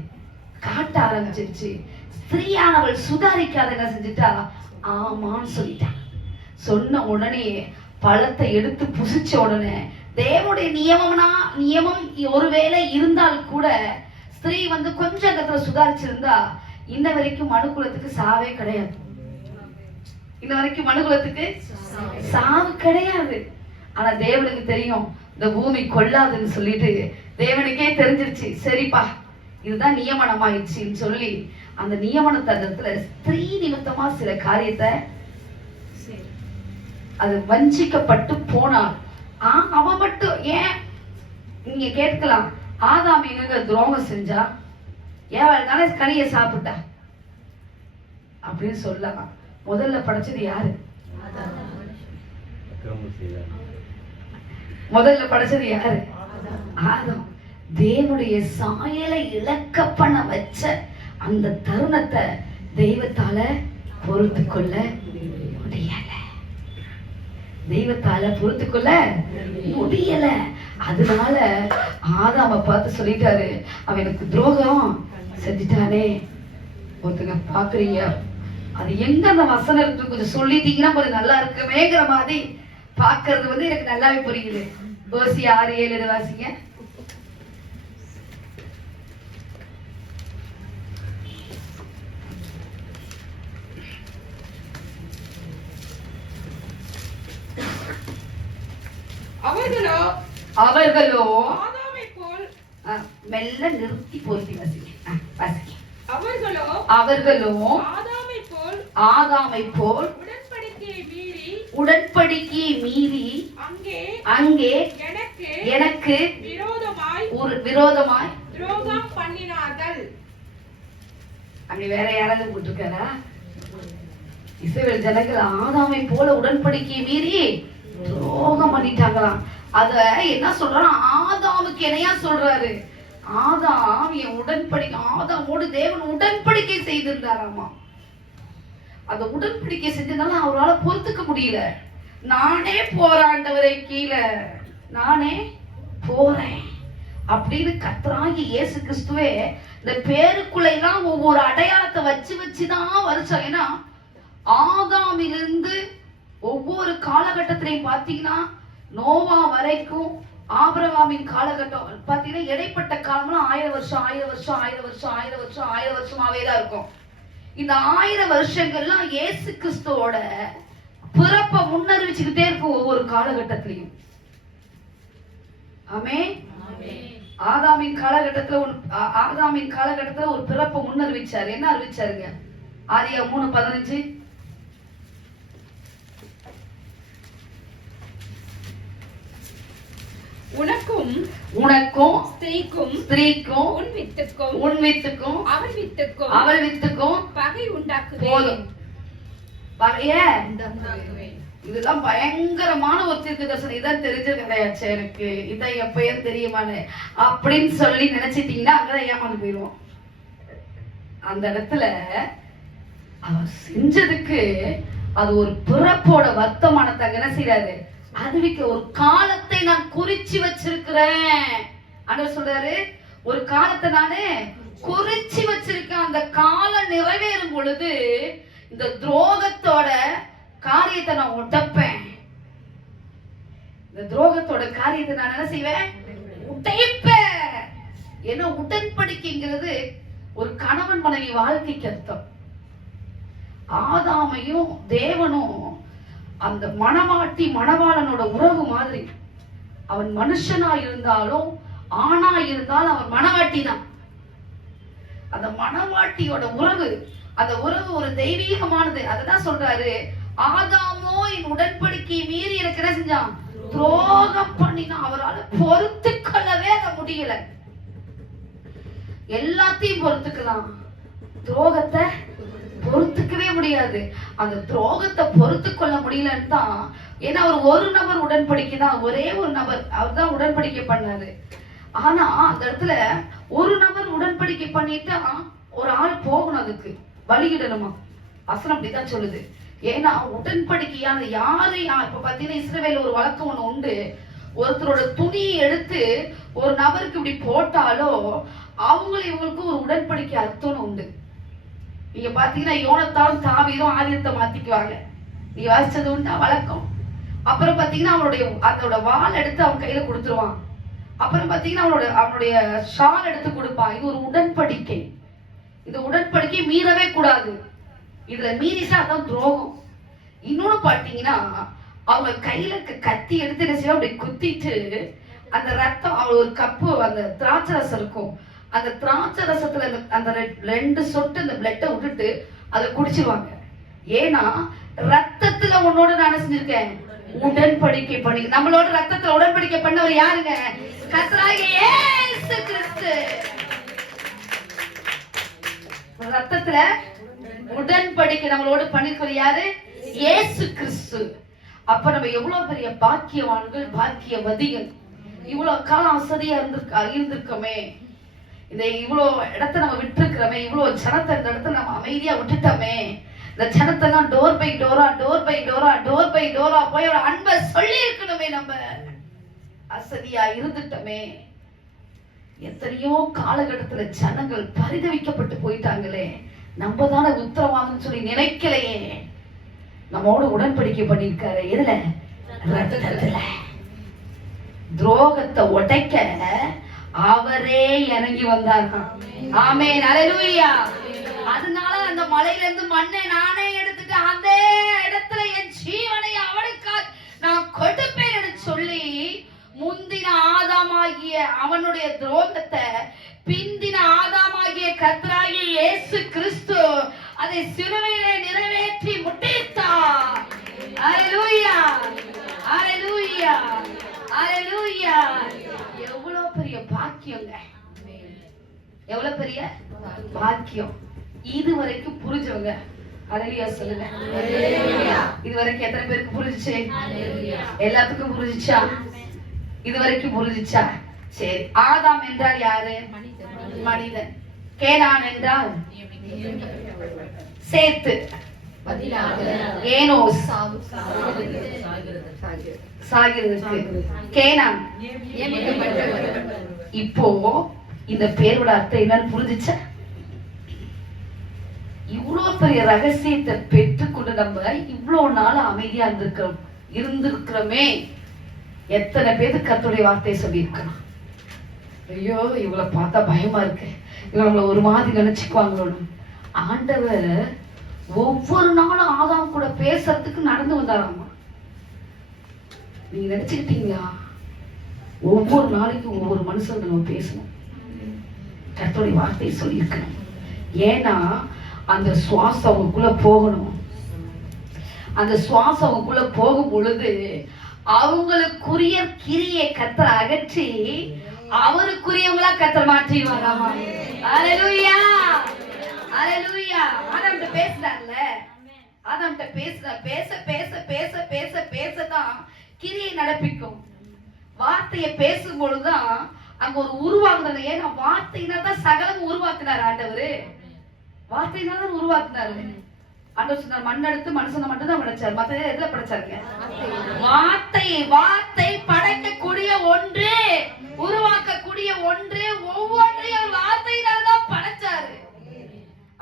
காட்ட ஆரம்பிச்சிருச்சு. ஸ்திரீயானவள் சுதாரிக்காத என்ன செஞ்சுட்டா, ஆமான்னு சொல்லிட்டான். சொன்ன உடனே பழத்தை எடுத்து புசிச்ச உடனே தேவனுடைய நியமம் ஒருவேளை இருந்தால் கூட ஸ்திரீ கொஞ்சம் இடத்துல சுதாரிச்சிருந்தா இன்ன வரைக்கும் மனுக்குலத்துக்கு சாவே கிடையாது. இன்ன வரைக்கும் மனுக்குலத்துக்கு சாவு கிடையாது. ஆனா தேவனுக்கு தெரியும் இந்த பூமி கொள்ளாதுன்னு சொல்லிட்டு தேவனுக்கே தெரிஞ்சிருச்சு. சரிப்பா இதுதான் நியமனமாயிடுச்சுன்னு சொல்லி அந்த நியமன தருணத்துல ஸ்திரீ நிமித்தமா சில காரியத்தை அது வஞ்சிக்கப்பட்டு போனான். அவன் மட்டும் ஏன் நீங்க கேட்கலாம், ஆதாம் எங்க துரோகம் செஞ்சா, ஏன் தானே கனியை சாப்பிட்டா அப்படின்னு சொல்லலாம். முதல்ல படைச்சது யாரு? அக்கிரமம் செய்தார். முதல்ல படைச்சது யாரு? ஆதாம். தேவனுடைய சாயலை இழக்க பண்ண வச்ச அந்த தருணத்தை தெய்வத்தால பொறுத்து கொள்ள முடியல. தெய்வத்தால பொறுத்து கொள்ள முடியல. அதனால ஆதாம பார்த்து சொல்லிட்டாரு, அவன் எனக்கு துரோகம் செஞ்சுட்டானே. ஒருத்தங்க பாக்குறீங்க, அது எங்க அந்த வசனம் இருக்கு கொஞ்சம் சொல்லிட்டீங்கன்னா கொஞ்சம் நல்லா இருக்குமேங்கிற மாதிரி பாக்குறது எனக்கு நல்லாவே புரியுது. ஓசியா 6:7 வாசிங்க. அவர்களோ ஆதாமைப் போல் மெல்ல நிறுத்தி பொருத்தி வாசிங்க. அவர்களோ ஆதாமைப் போல் உடன்படிக்கையை மீறி அங்கே எனக்கு விரோதமாய் துரோகம் பண்ணினார்கள். அப்படி வேற யாராவது போட்டிருக்காரா? இஸ்ரவேல் ஜனங்கள் ஆதாமை போல உடன்படிக்கையை மீறி துரோகம் பண்ணிட்டாங்களாம். அத என்ன சொல்றாரு? ஆதாமுக்கு என்னையா சொல்றாரு? ஆதாம் என் உடன்படிக்கை, ஆதாமோடு தேவன் உடன்படிக்கை செய்திருந்தாராமா. அந்த உடன்படிக்கை செஞ்சதுனால அவரால் பொறுத்துக்க முடியல. நானே போராண்டவரை கீழே, நானே போறேன் அப்படின்னு கர்த்தராகிய இயேசு கிறிஸ்துவே இந்த பேருக்குள்ளெல்லாம் ஒவ்வொரு அடையாளத்தை வச்சுதான் வருஷம். ஏன்னா ஆதாமிலிருந்து ஒவ்வொரு காலகட்டத்திலையும் பாத்தீங்கன்னா நோவா வரைக்கும் ஆபிரகாமின் காலகட்டம் பாத்தீங்கன்னா இடைப்பட்ட காலம்லாம் 1000 வருஷம் 1000 வருஷம் 1000 வருஷம் 1000 வருஷம் 1000 வருஷமாவே தான் இருக்கும். இந்த 1000 வருஷங்கள்லாம் இயேசு கிறிஸ்துவோட பிறப்பை முன்னறிவிச்சுக்கிட்டே இருக்கும் ஒவ்வொரு காலகட்டத்திலையும். ஆமென். ஆதாமின் காலகட்டத்துல ஒரு பிறப்பை முன்னறிவிச்சாரு. என்ன அறிவிச்சாருங்க? ஆதியா 3:15. உனக்கும் ஸ்திரீக்கும் உன் வித்துக்கும் அவள் வித்துக்கும் பகை உண்டாக்குவேன். இதெல்லாம் பயங்கரமான ஒரு தீர்க்கதரிசனம். இதான் தெரிஞ்ச கதையாச்சு எனக்கு, இதான் எப்பயும் தெரியுமானு அப்படின்னு சொல்லி நினைச்சிட்டீங்கன்னா அங்கதான் ஏமாந்து போயிடுவோம். அந்த இடத்துல அவர் செஞ்சதுக்கு அது ஒரு பிறப்போட வர்த்தமானத்தை அங்க என்ன செய்யறாரு? அறிவிக்க ஒரு காலத்தை நான் குறிச்சு வச்சிருக்கிறேன். ஆண்டவர் சொல்றாரு, ஒரு காலத்தை நானு குறிச்சு வச்சிருக்கேன். அந்த காலம் நிறைவேறும் பொழுது இந்த துரோகத்தோட காரியத்தை நான் உடைப்பேன். இந்த துரோகத்தோட காரியத்தை நான் என்ன செய்வேன்? உடைப்பேன். ஏன்னா உடன்படிக்கைங்கிறது ஒரு கணவன் மனைவி வாழ்க்கைக்கு அர்த்தம். ஆதாமையும் தேவனும் அந்த மணவாட்டி மணவாளனோட உறவு மாதிரி. அவன் மனுஷனா இருந்தாலும் ஆணா இருந்தாலும் அவன் மணவாட்டி தான். அந்த மணவாட்டியோட உறவு, அந்த உறவு ஒரு தெய்வீகமானது. அததான் சொல்றாரு, ஆதாமோ என் உடன்படிக்கையை மீறி எனக்கு என்ன செஞ்சான்? துரோகம் பண்ணினா. அவரால் பொறுத்து கொள்ளவே அதை முடியல. எல்லாத்தையும் பொறுத்துக்கலாம், துரோகத்தை பொறுத்துக்கவே முடியாது. அந்த துரோகத்தை பொறுத்து கொள்ள முடியலன்னு தான். ஏன்னா அவர் ஒரு நபர் உடன்படிக்கை தான், ஒரே ஒரு நபர் அவர் தான் உடன்படிக்கை பண்ணாரு. ஆனா அந்த இடத்துல ஒரு நபர் உடன்படிக்கை பண்ணிட்டா ஒரு ஆள் போகணும், அதுக்கு பலியிடணுமா. வசனம் அப்படிதான் சொல்லுது. ஏன்னா உடன்படிக்கையான யாரு, இப்ப பாத்தீங்கன்னா இஸ்ரவேல்ல ஒரு வழக்கம் ஒண்ணு உண்டு. ஒருத்தரோட துணியை எடுத்து ஒரு நபருக்கு இப்படி போட்டாலோ அவங்களும் இவங்களுக்கும் ஒரு உடன்படிக்கை அர்த்தம்னு உண்டு. நீங்க பாத்தீங்கன்னா யோனத்தானும் தாவீதும் ஆதியத்தை மாத்திக்குவாங்க. நீ வாசிச்சது உண்டா வழக்கம். அப்புறம் பாத்தீங்கன்னா அதோட வாள் எடுத்து அவன் கையில கொடுத்துருவான். அப்புறம் பாத்தீங்கன்னா அவனுடைய ஷால் எடுத்து கொடுப்பான். இது ஒரு உடன்படிக்கை. இந்த உடன்படிக்கை மீறவே கூடாது. இதுல மீறிட்டா அதான் துரோகம். இன்னொன்னு பாத்தீங்கன்னா அவங்க கையில கத்தி எடுத்து என்ன செய்வோம், அப்படி குத்திட்டு அந்த ரத்தம், அவங்க ஒரு கப்பு அந்த திராட்சை ரசம் இருக்கும், அந்த திராட்சை ரசத்துல அந்த 2 சொட்டு அந்த பிளட்டை விட்டுட்டு அதை குடிச்சிருவாங்க. ஏன்னா ரத்தத்துல உன்னோட நான் செஞ்சிருக்கேன் உடன்படிக்கை பண்ணி. நம்மளோட ரத்தத்துல உடன்படிக்கை பண்ணவர் யாருங்க? கர்த்தராகிய இயேசு கிறிஸ்து. ரத்தத்துல உடன்படிக்கை நம்மளோட பண்ணிருக்கிற யாரு? இயேசு கிறிஸ்து. அப்ப நம்ம எவ்வளவு பெரிய பாக்கியவான்கள், பாக்கியவதிகள். இவ்வளவு காலம் அசதியா இருந்திருக்கோமே, இந்த இவ்வளவு இடத்த நம்ம விட்டுருக்கிறோமே, இவ்வளவு ஜனத்தை இந்த இடத்துல நம்ம அமைதியா விட்டுட்டோமே, இந்த ஜனத்தெல்லாம் டோர் பை டோரா போய் ஒரு அன்பை சொல்லி இருக்கணுமே, நம்ம அசதியா இருந்துட்டோமே. எத்தனையோ காலகட்டத்துல ஜனங்கள் பரிதவிக்கப்பட்டு போயிட்டாங்களே, நம்ம தானே உத்தரவாதம் சொல்லி நினைக்கலையே. நம்மோட உடன்படிக்கை பண்ணிருக்காரு, எதுல? ரத்தத்துல. துரோகத்தை உடைக்க அவரே இறங்கி வந்தார். ஆமென், அல்லேலூயா. அதனால அந்த மலையில இருந்து மண்ணை நானே எடுத்துட்டு அந்த இடத்துல என் ஜீவனை அவனுக்காக நான் கொடுப்பேன் சொல்லி முந்தின ஆதாமாகிய அவனுடைய துரோகத்தை பிந்தின ஆதாமாகிய கர்த்தராகிய இயேசு கிறிஸ்து அதை சிலுவையிலே நிறைவேற்றி முடித்தார். அல்லேலூயா, அல்லேலூயா, அல்லேலூயா. எவ்வளவு பெரிய பாக்கியங்க, எவ்வளவு பெரிய பாக்கியம். இதுவரைக்கும் புரிஞ்சவங்க அல்லேலூயா சொல்லுங்க. இதுவரைக்கும் எத்தனை பேருக்கு புரிஞ்சுச்சு? எல்லாத்துக்கும் புரிஞ்சுச்சா? இதுவரைக்கும் புரிஞ்சுச்சா? சரி. ஆதாம் என்றால் யாரு? மனிதன். கேனான் என்றால் சேத்து, ஏனோஸ் சாகிறதுக்கு, கேனான். இப்போ இந்த பேரோட அர்த்தம் என்னன்னு புரிஞ்சுச்சா? இவ்வளவு பெரிய ரகசியத்தை பெற்றுக்கொண்டு நம்ம இவ்வளவு நாள் அமைதியா இருந்திருக்கிறோமே. எத்தனை பேருக்கு கர்த்தருடைய வார்த்தையை சொல்லியிருக்கணும். ஐயோ இவங்களை பார்த்தா பயமா இருக்கு, இவங்க நம்மள ஒரு மாதிரி நினைச்சுக்குவாங்களோன்னு. ஆண்டவர் ஒவ்வொரு நாளும் ஆதாம் கூட பேசுறதுக்கு நடந்து வந்தாராமா. நீங்க நினைச்சுக்கிட்டீங்களா? ஒவ்வொரு நாளைக்கும் ஒவ்வொரு மனுஷன் நம்ம பேசணும், கர்த்தருடைய வார்த்தையை சொல்லியிருக்கணும். ஏன்னா அந்த சுவாசம் அவங்களுக்குள்ள போகணும். அந்த சுவாசம் அவங்களுக்குள்ள போகும் பொழுது அவங்களுக்குரிய கிரியை கர்த்தர் அகற்றி அவருக்குரியவங்களா கர்த்தர் மாற்றிடுவாராமா. அல்லேலூயா, அல்லேலூயா. ஆதாம்கிட்ட பேசுறாங்கல்ல, ஆதாம்கிட்ட பேச பேச பேச பேச பேசதான் கிரியை நடப்பிக்கும். வார்த்தையை பேசும் பொழுதுதான் அங்க ஒரு உருவாக்குறது. ஏன்னா வார்த்தையினால்தான் சகலம் உருவாக்குனார் ஆண்டவரு. வார்த்தையினால்தான் உருவாக்குனாரு. ஆண்டவர் சொன்னார், மண் எடுத்து மனுஷனை மட்டும் தான் படைச்சார், மத்த எதுல படைச்சாருங்க? வார்த்தை. வார்த்தை படைக்கக்கூடிய ஒன்று, உருவாக்கக்கூடிய ஒன்று, ஒவ்வொன்றையும் வார்த்தையினால்தான் படைச்சாரு.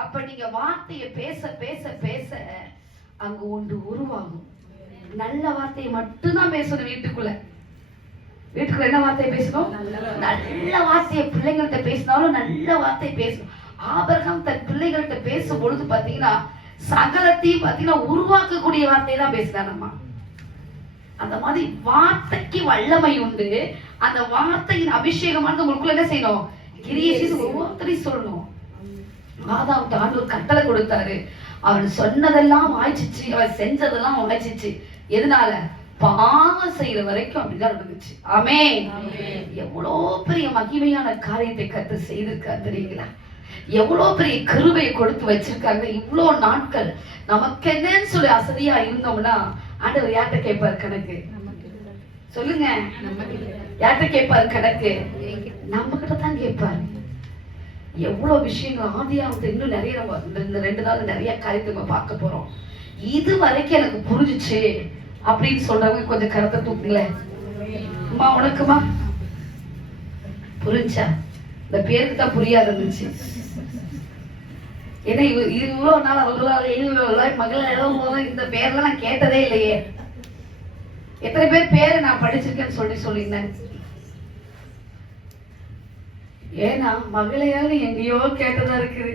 அப்ப நீங்க வார்த்தையை பேச பேச பேச அங்க ஒன்று உருவாகும். நல்ல வார்த்தையை மட்டும்தான் பேசணும். வீட்டுக்குள்ள என்ன வார்த்தையை பேசணும்? நல்ல வார்த்தையை பிள்ளைங்கள்ட்ட பேசினாலும் நல்ல வார்த்தை பேசணும். ஆபிரகாம் தன் பிள்ளைகள்கிட்ட பேசும் பொழுது பாத்தீங்கன்னா சகலத்தையும் பாத்தீங்கன்னா உருவாக்கக்கூடிய வார்த்தையை தான் பேசினாரம்மா. அந்த மாதிரி வார்த்தைக்கு வல்லமை உண்டு. அந்த வார்த்தையின் அபிஷேகமானது உங்களுக்குள்ள என்ன செய்யணும்? கிரியை செய்து ஒவ்வொருத்தரையும் சொல்லணும். ஆதாம்க்கு ஆண்டவர் கட்டளை கொடுத்தாரு. அவன் சொன்னதெல்லாம் வாய்ச்சிச்சு, அவன் செஞ்சதெல்லாம் வாய்ச்சிச்சு. எதனால? பாவம் செய்யற வரைக்கும் அப்படிதான் நடந்துச்சு. ஆமென். எவ்வளோ பெரிய மகிமையான காரியத்தை கர்த்தர் செய்திருக்காரு தெரியுங்களா? எவ்வளவு பெரிய கிருபையை கொடுத்து வச்சிருக்காங்க. இவ்வளவு நாட்கள் நமக்கு என்னன்னு சொல்லி அசதியா இருந்தோம்னா ஆண்டவர் யார்கிட்ட கேட்பாரு கணக்கு? சொல்லுங்க, யார்கிட்ட கேட்பாரு கணக்கு? நம்ம கிட்ட தான் கேட்பாரு. எவ்வளவு விஷயங்கள் ஆதியாகமத்துல இன்னும் நிறைய நம்ம இந்த 2 நாள் நிறைய காரியத்தை நம்ம பார்க்க போறோம். இது வரைக்கும் எனக்கு புரிஞ்சுச்சு அப்படின்னு சொல்றவங்க கொஞ்சம் கருத்தை தூக்குங்களேன். அம்மா உனக்குமா புரிஞ்சா? இந்த பேருக்கு தான் புரியாது இருந்துச்சு. ஏன்னா இவ்வளவு நாள் அவர்களால் மகள் இந்த பேர்ல நான் கேட்டதே இல்லையே. எத்தனை பேர் பேரை நான் படிச்சிருக்கேன்னு சொல்லியிருந்தேன். ஏன்னா மகளையாவது எங்கேயோ கேட்டதா இருக்குது.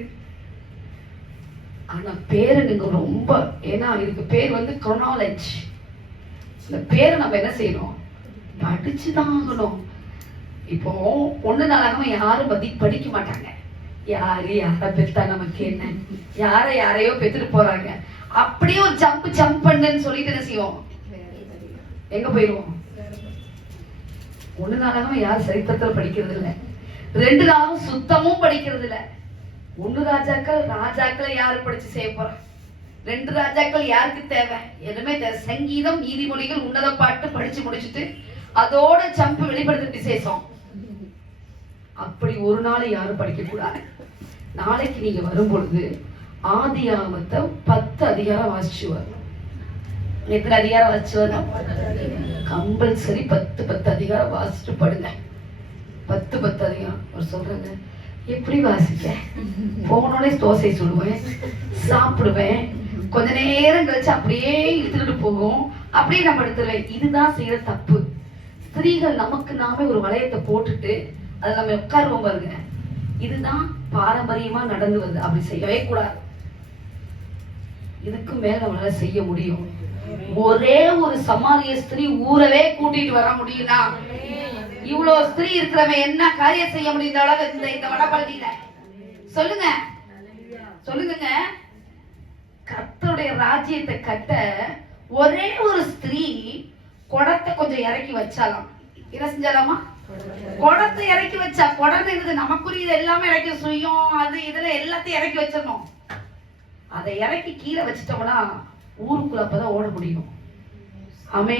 ஆனா பேரு நீங்க ரொம்ப, ஏன்னா இதுக்கு பேர் வந்து குரோனாலஜி. இந்த பேரை நம்ம என்ன செய்யணும்? படிச்சுதான் ஆகணும். இப்போ ஒண்ணு நாளாக யாரும் படிக்க மாட்டாங்க. யார பெத்தா நமக்கு என்ன, யாரையோ பெத்துட்டு போறாங்க. அப்படியே ஒரு ஜம்ப் பண்ணுன்னு சொல்லிட்டு என்ன செய்வோம்? எங்க போயிருவோம்? ஒண்ணு நாளாக யாரும் சரித்திரத்துல படிக்கிறது இல்லை. 2 நாளும் சுத்தமும் படிக்கிறது இல்லை. 1 ராஜாக்களை யாரு படிச்சு செய்ய போற? 2 ராஜாக்கள் யாருக்கு தேவை? எதுவுமே தேவை. சங்கீதம், நீதிமொழிகள், உன்னத பாட்டு படிச்சு முடிச்சுட்டு அதோட சம்பு வெளிப்படுத்த விசேஷம். அப்படி ஒரு நாள் யாரும் படிக்க கூடாது. நாளைக்கு நீங்க வரும் பொழுது ஆதியாகமத்தை 10 அதிகாரம் வாசிச்சு வரும். எத்தனை அதிகாரம் வாசிச்சு வரும்? கம்பல்சரி 10 அதிகாரம் வாசிச்சுட்டு படுங்க. 10 அதிகாரம். ஒரு சொல்றாங்க, எப்படி வாசிக்க? போனோடனே தோசை சுடுவேன், சாப்பிடுவேன், கொஞ்ச நேரம் கழிச்சு அப்படியே இழுத்துக்கிட்டு போகும், அப்படியே நம்ம எடுத்துருவேன். இதுதான் செய்யற தப்பு. ஸ்திரீகள் நமக்கு நாமே ஒரு வளையத்தை போட்டுட்டு அதை நம்ம உட்காருவோம் பாருங்க. இதுதான் பாரம்பரியமா நடந்து வருது. அப்படி செய்யவே கூடாது. இதுக்கு மேல நம்மளால செய்ய முடியும். ஒரே ஒரு சமாரிய ஸ்திரீ ஊரவே கூட்டிட்டு வர முடியும்னா, இவ்வளவு ஸ்திரீ இருக்கிறவன் என்ன காரியம் செய்ய முடியும் இந்த வடபழனியில? சொல்லுங்க சொல்லுங்க. கர்த்தருடைய ராஜ்யத்தை கட்ட ஒரே ஒரு ஸ்திரீ குடத்தை கொஞ்சம் இறக்கி வச்சாலாம். என்ன செஞ்சாலாமா? குடத்தை இறக்கி வச்சா. குடம் இருந்தது நமக்குரிய எல்லாமே இறக்கி சுயம் அது இதுல எல்லாத்தையும் இறக்கி வச்சிடணும். அதை இறக்கி கீழே வச்சிட்டோம்னா ஊருக்குள்ள அப்பதான் ஓட முடியும். ஆமே.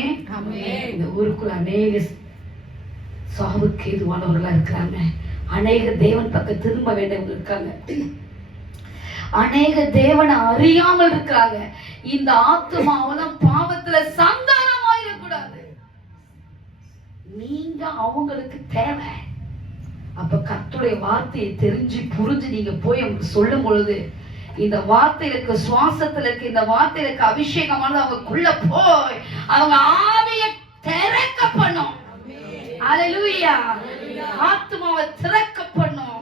இந்த ஊருக்குள்ள அநேக சாவுக்கு ஏதுவானவர்களா இருக்கிறாங்க. அநேக தேவன் பக்கம் திரும்ப வேண்டியவங்க இருக்காங்க. அநேக தேவனை அறியாமல் இருக்காங்க. இந்த ஆத்துமாவெல்லாம் பாவத்துல சந்தானமாயிடக்கூடாது. நீங்க அவங்களுக்கு தேவை. அப்ப கர்த்தருடைய வார்த்தையை தெரிஞ்சு புரிஞ்சு நீங்க போய் அவங்களுக்கு சொல்லும் பொழுது, இந்த வார்த்தைகளுக்கு சுவாசத்திற்கு இந்த வார்த்தைகளுக்கு அபிஷேகமானது அவங்களுக்குள்ள போய் அவங்க ஆவியை திறக்க பண்ணும். அல்லேலூயா. ஆத்துமாவை திறக்க பண்ணும்.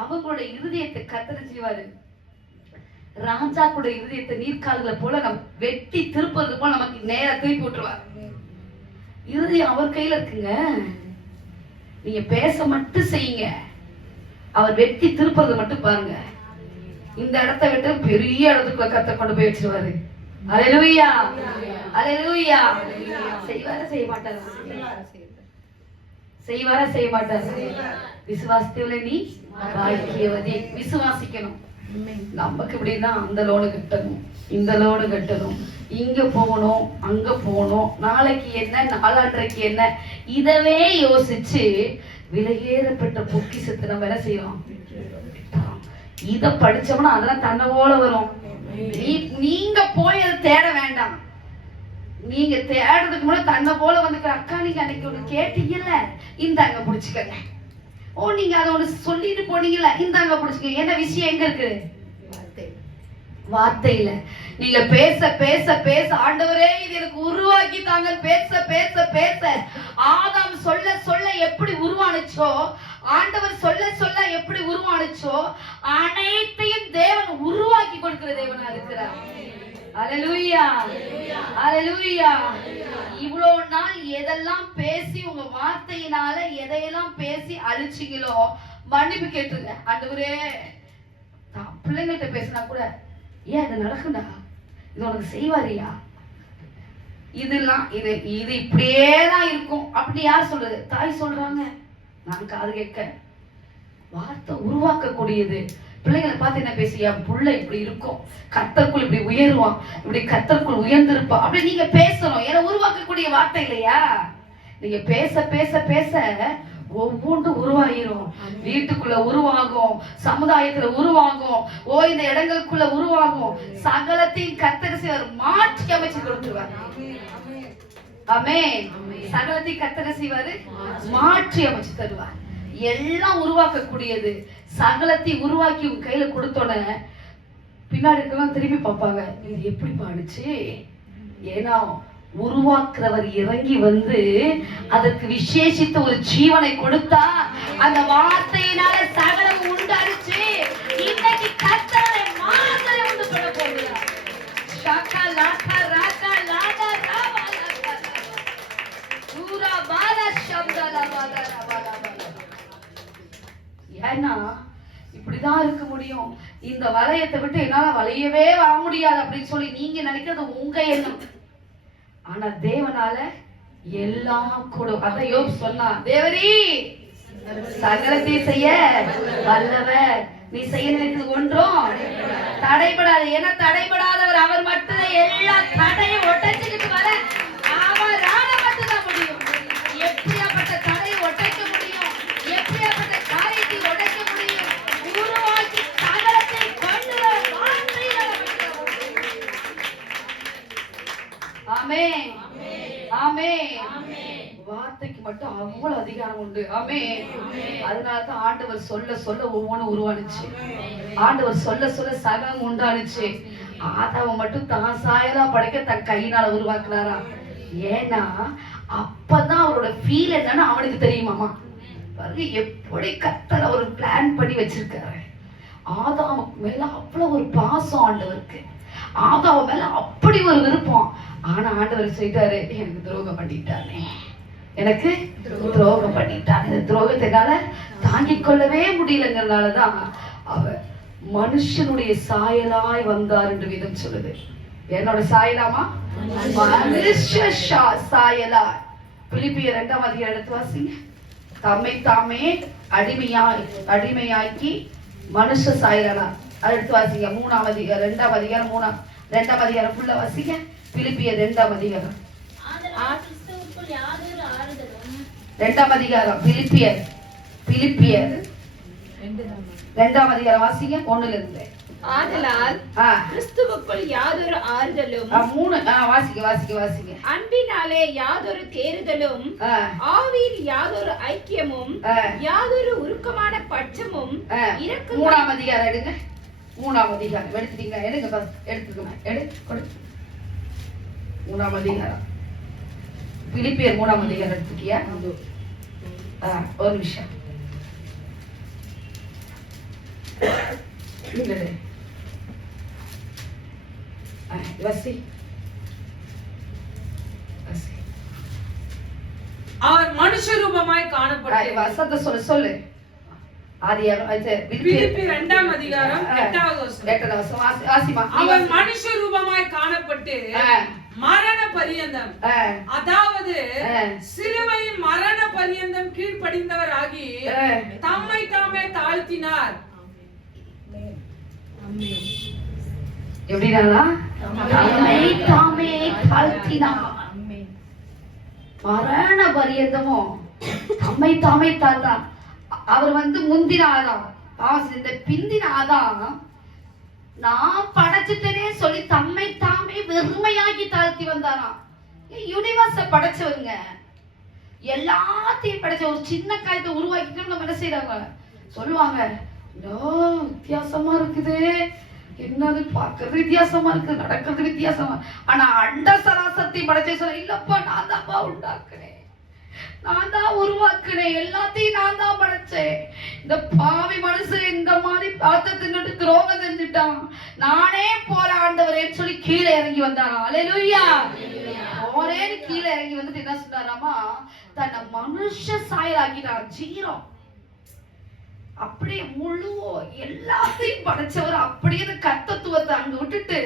அவங்களுடைய இருதயத்தை கர்த்தர் செய்வாரு. ராஜாக்களுடைய இருதயத்தை நீர்க்கால்களை போல நம்ம வெட்டி திருப்பது போல நமக்கு நேரா திருப்பி விட்டுருவார். இருதயம் அவர் கையில இருக்குங்க. நீங்க பேச மட்டும் செய்யுங்க. அவர் வெட்டி திருப்பது மட்டும் பாருங்க. இந்த இடத்தை விட்டு பெரிய இடத்துக்குள்ள கர்த்தர் கொண்டு போய் வச்சிருவாரு. அல்லேலூயா. அல்லேலூயா. செய்வாரா செய்ய மாட்டாரா? செய்வாரா செய்ய மாட்டாரா? விசுவாசத்துல நீ பாக்கியவதி. விசுவாசிக்கணும். நமக்கு இப்படின்னா அந்த லோனு கட்டணும், இந்த லோனு கட்டணும், இங்க போகணும், அங்க போகணும், நாளைக்கு என்ன, நாளான்றைக்கு என்ன, இதவே யோசிச்சு விலையேறப்பட்ட பொக்கிஷத்தை நம்ம என்ன செய்யறோம்? இத படிச்சோம்னா அதெல்லாம் தன்னை போல வரும். நீங்க போய் அதை தேட வேண்டாம். நீங்க தேடுறதுக்கு முன்னாடி தன்னை போல வந்து, அக்கா நீங்க அன்னைக்கு ஒண்ணு கேட்டீங்கல்ல, இந்தாங்க புடிச்சுக்கங்க. ஓ நீங்க அதை ஒண்ணு சொல்லிட்டு போனீங்கல்ல, இந்தாங்க புடிச்சுக்கங்க. என்ன விஷயம் எங்க இருக்கு? வார்த்தையில. நீங்க பேச பேச பேச ஆண்டவரே இது எனக்கு உருவாக்கி தாங்க, பேச பேச பேச ஆதாம் சொல்ல சொல்ல எப்படி உருவானுச்சோ, ஆண்டவர் சொல்ல சொல்ல எப்படி உருவானுச்சோ, அனைத்தையும் தேவன் உருவாக்கி கொடுக்கிற தேவனா இருக்கிறார். அல்லேலூயா. அல்லேலூயா. இவ்வளவு நாள் எதெல்லாம் பேசி உங்க வார்த்தையினால எதையெல்லாம் பேசி அழிச்சிங்களோ மன்னிப்பு கேட்டுருங்க. ஆண்டவரே, பிள்ளைங்கள்ட்ட பேசினா கூட, ஏன் அது நடக்குண்டா, இது உனக்கு செய்வாரியா, இதெல்லாம் இது இது இப்படியேதான் இருக்கும் அப்படி யார் சொல்றது? தாய் சொல்றாங்க. நான் காது கேட்க. வார்த்தை உருவாக்கக்கூடியது. பிள்ளைங்களை பார்த்து என்ன பேசி, என் புள்ள இப்படி இருக்கும், கர்த்தருக்குள் இப்படி உயருவான், இப்படி கர்த்தருக்குள் உயர்ந்திருப்பா, அப்படி நீங்க பேசணும். ஏன்னா உருவாக்கக்கூடிய வார்த்தை இல்லையா? நீங்க பேச பேச பேச ஒவ்வொன்றும் உருவாகிரும். வீட்டுக்குள்ள உருவாகும், சமுதாயத்துல உருவாகும், இந்த இடங்களுக்குள்ள உருவாகும். சகலத்தையும் கர்த்தர் செய்வார், மாற்றி அமைச்சு கொடுத்துருவார். ஆமென். சகலத்தையும் கர்த்தர் செய்வாரு, மாற்றி அமைச்சு தருவார். எல்லாம் உருவாக்கக்கூடியது. சகலத்தையும் உருவாக்கி உங்க கையில கொடுத்தோட பின்னாடி இருக்கலாம் திரும்பி பார்ப்பாங்க, இது எப்படி பாடுச்சு. ஏன்னா உருவாக்குறவர் இறங்கி வந்து அதற்கு விசேஷித்த ஒரு ஜீவனை கொடுத்தா அந்த வார்த்தையினால சகலம் உண்டாடுச்சு. இன்னைக்கு கர்த்தரை மாத்திரை உண்டு பண்ண போகிறார். ஷாக்கா லாக்கா ராக்கா லாகா ராபா லாக்கா சூரா பாலா ஷப்தலா பாலா பாலா. ஏன்னா இப்படிதான் இருக்க முடியும். இந்த வளையத்தை விட்டு என்னால வளையவே வர முடியாது அப்படின்னு சொல்லி நீங்க நினைக்கிறது உங்க எண்ணம். ஆனா தேவனால எல்லாம் கூட. அத யோபு சொன்னா, தேவரீ சகலத்தை செய்ய வல்லவர், நீ செய்ய நினைத்தது ஒன்றும் தடைபடாது. ஏன்னா தடைபடாதவர் அவர் மட்டும் எல்லா தடையும் ஒட்டச்சுக்கிட்டு வர அவரால மட்டும்தான் முடியும். எப்படியாப்பட்ட தடையை ஒட்டைக்க முடியும், எப்படியாப்பட்ட காரியத்தை உடைக்க முடியும், உருவாக்கி சகலத்தை கொண்டு வர வார்த்தையால மட்டும்தான். ஆமென் ஆமென். வார்த்தைக்கு மட்டும் அவ்வளவு அதிகாரம் உண்டு. ஆமென். அதனாலதான் ஆண்டவர் சொல்ல சொல்ல ஒவ்வொன்றும் உருவானுச்சு. ஆண்டவர் சொல்ல சொல்ல சகம் உண்டானுச்சு. ஆதாவை மட்டும் தான் சாயலா படைக்க தன் கையினால உருவாக்குனாரா? ஏன்னா அப்பதான் அவரோட ஃபீல் என்னன்னு அவனுக்கு தெரியுமாமா. பாருங்க எப்படி கர்த்தர் ஒரு பிளான் பண்ணி வச்சிருக்காரு. ஆதாவுக்கு மேல அவ்வளவு ஒரு பாசம் ஆண்டவருக்கு, ஆதாவு மேல அப்படி ஒரு விருப்பம். ஆனா ஆண்டவர் சொல்லிட்டாரு, எனக்கு துரோகம் பண்ணிட்டானே, எனக்கு துரோகம் பண்ணிட்டான். இந்த துரோகத்தினால தாங்கிக் கொள்ளவே முடியலங்கிறதுனாலதான் அவர் மனுஷனுடைய சாயலாய் வந்தார் என்று வேதம் சொல்லுது. என்னோட சாயலாமா? மனுஷ சாயலாய். பிலிப்பியர் 2ஆம் அதிகாரம் எடுத்து வாசிங்க. தம்மை தாமே அடிமையாக்கி மனுஷ சாயலா. அது எடுத்து வாசிங்க. 3ஆம் அதிகாரம் 2ஆம் அதிகாரம் 2ஆம் அதிகாரம் ஃபுல்லா வாசிங்க. பிலிப்பியர் 2ஆம் அதிகாரம் 2ஆம் அதிகாரம் பிலிப்பியர் 2ஆம் அதிகாரம் வாசிங்க 1ல இருந்து. ஆதலால் கிறிஸ்துவுக்குள் யாதொரு ஆறுதலும் 3 வாசிங்க. அன்பினாலே யாதொரு தேறுதலும், ஆவியில் யாதொரு ஐக்கியமும், யாதொரு உருக்கமான பட்சமும், 3ஆம் அதிகாரம் எடுங்க. 3ஆம் அதிகாரம் எடுத்துட்டீங்களா? எடுங்க பஸ் எடுத்துக்கோங்க. கொடு. 3ஆம் அதிகாரம் பிலிப்பியர் 3ஆம் அதிகாரம் எடுத்துக்கியா? ஒரு நிமிஷம். அவர் மனுஷ ரூபமாய் காணப்பட்டார். வசந்த சொல்லு. பிலிப்பியர் 2ஆம் அதிகாரம் 8வது வசனம். வாசிமா. அவர் மனுஷ ரூபமாய் காணப்பட்டு மரண பரியந்தம், அதாவது சிலுவையின் மரண பரியந்தம் கீழ்ப்படிந்தவர் ஆகி தம்மை தாமே தாழ்த்தினார். எப்படினா தம்மை தாமே தாழ்த்தினார். மரண பரியந்தமும் தம்மை தாமே தாழ்த்தான். அவர் முந்தின ஆதாம், இந்த பிந்தின ஆதாம் நான் படைச்சிட்டேனே சொல்லி தம்மை தாமே வெறுமையாகி தாழ்த்தி வந்தாராம். யூனிவர்ஸ படைச்சவருங்க, எல்லாத்தையும் படைச்ச ஒரு சின்ன காயத்தை உருவாக்கிட்டு நம்ம என்ன செய்யறாங்க சொல்லுவாங்க, வித்தியாசமா இருக்குது, என்னது பாக்குறது வித்தியாசமா இருக்கு, நடக்கிறது வித்தியாசமா. ஆனா அண்ட சராசரத்தை படைச்ச சொல்ல, இல்லப்பா நான் தான்ப்பா உண்டாக்குறேன், நான் தான் உருவாக்குனேன், எல்லாத்தையும் நான் தான் படைச்சேன். இந்த பாவி மனுஷன் இந்த மாதிரி பார்த்ததுன்னு துரோகம் செஞ்சுட்டான், நானே போற ஆண்டவரேன்னு சொல்லி கீழே இறங்கி வந்தாராம். அல்லேலூயா. ஒரேன்னு கீழே இறங்கி வந்துட்டு என்ன சொன்னாராமா, தன்னை மனுஷ சாயலாக்கினார். ஜீரம் அப்படியே முழு எல்லாத்தையும் படைச்சவர் அப்படியே கர்த்தத்துவத்தை அங்க விட்டுட்டு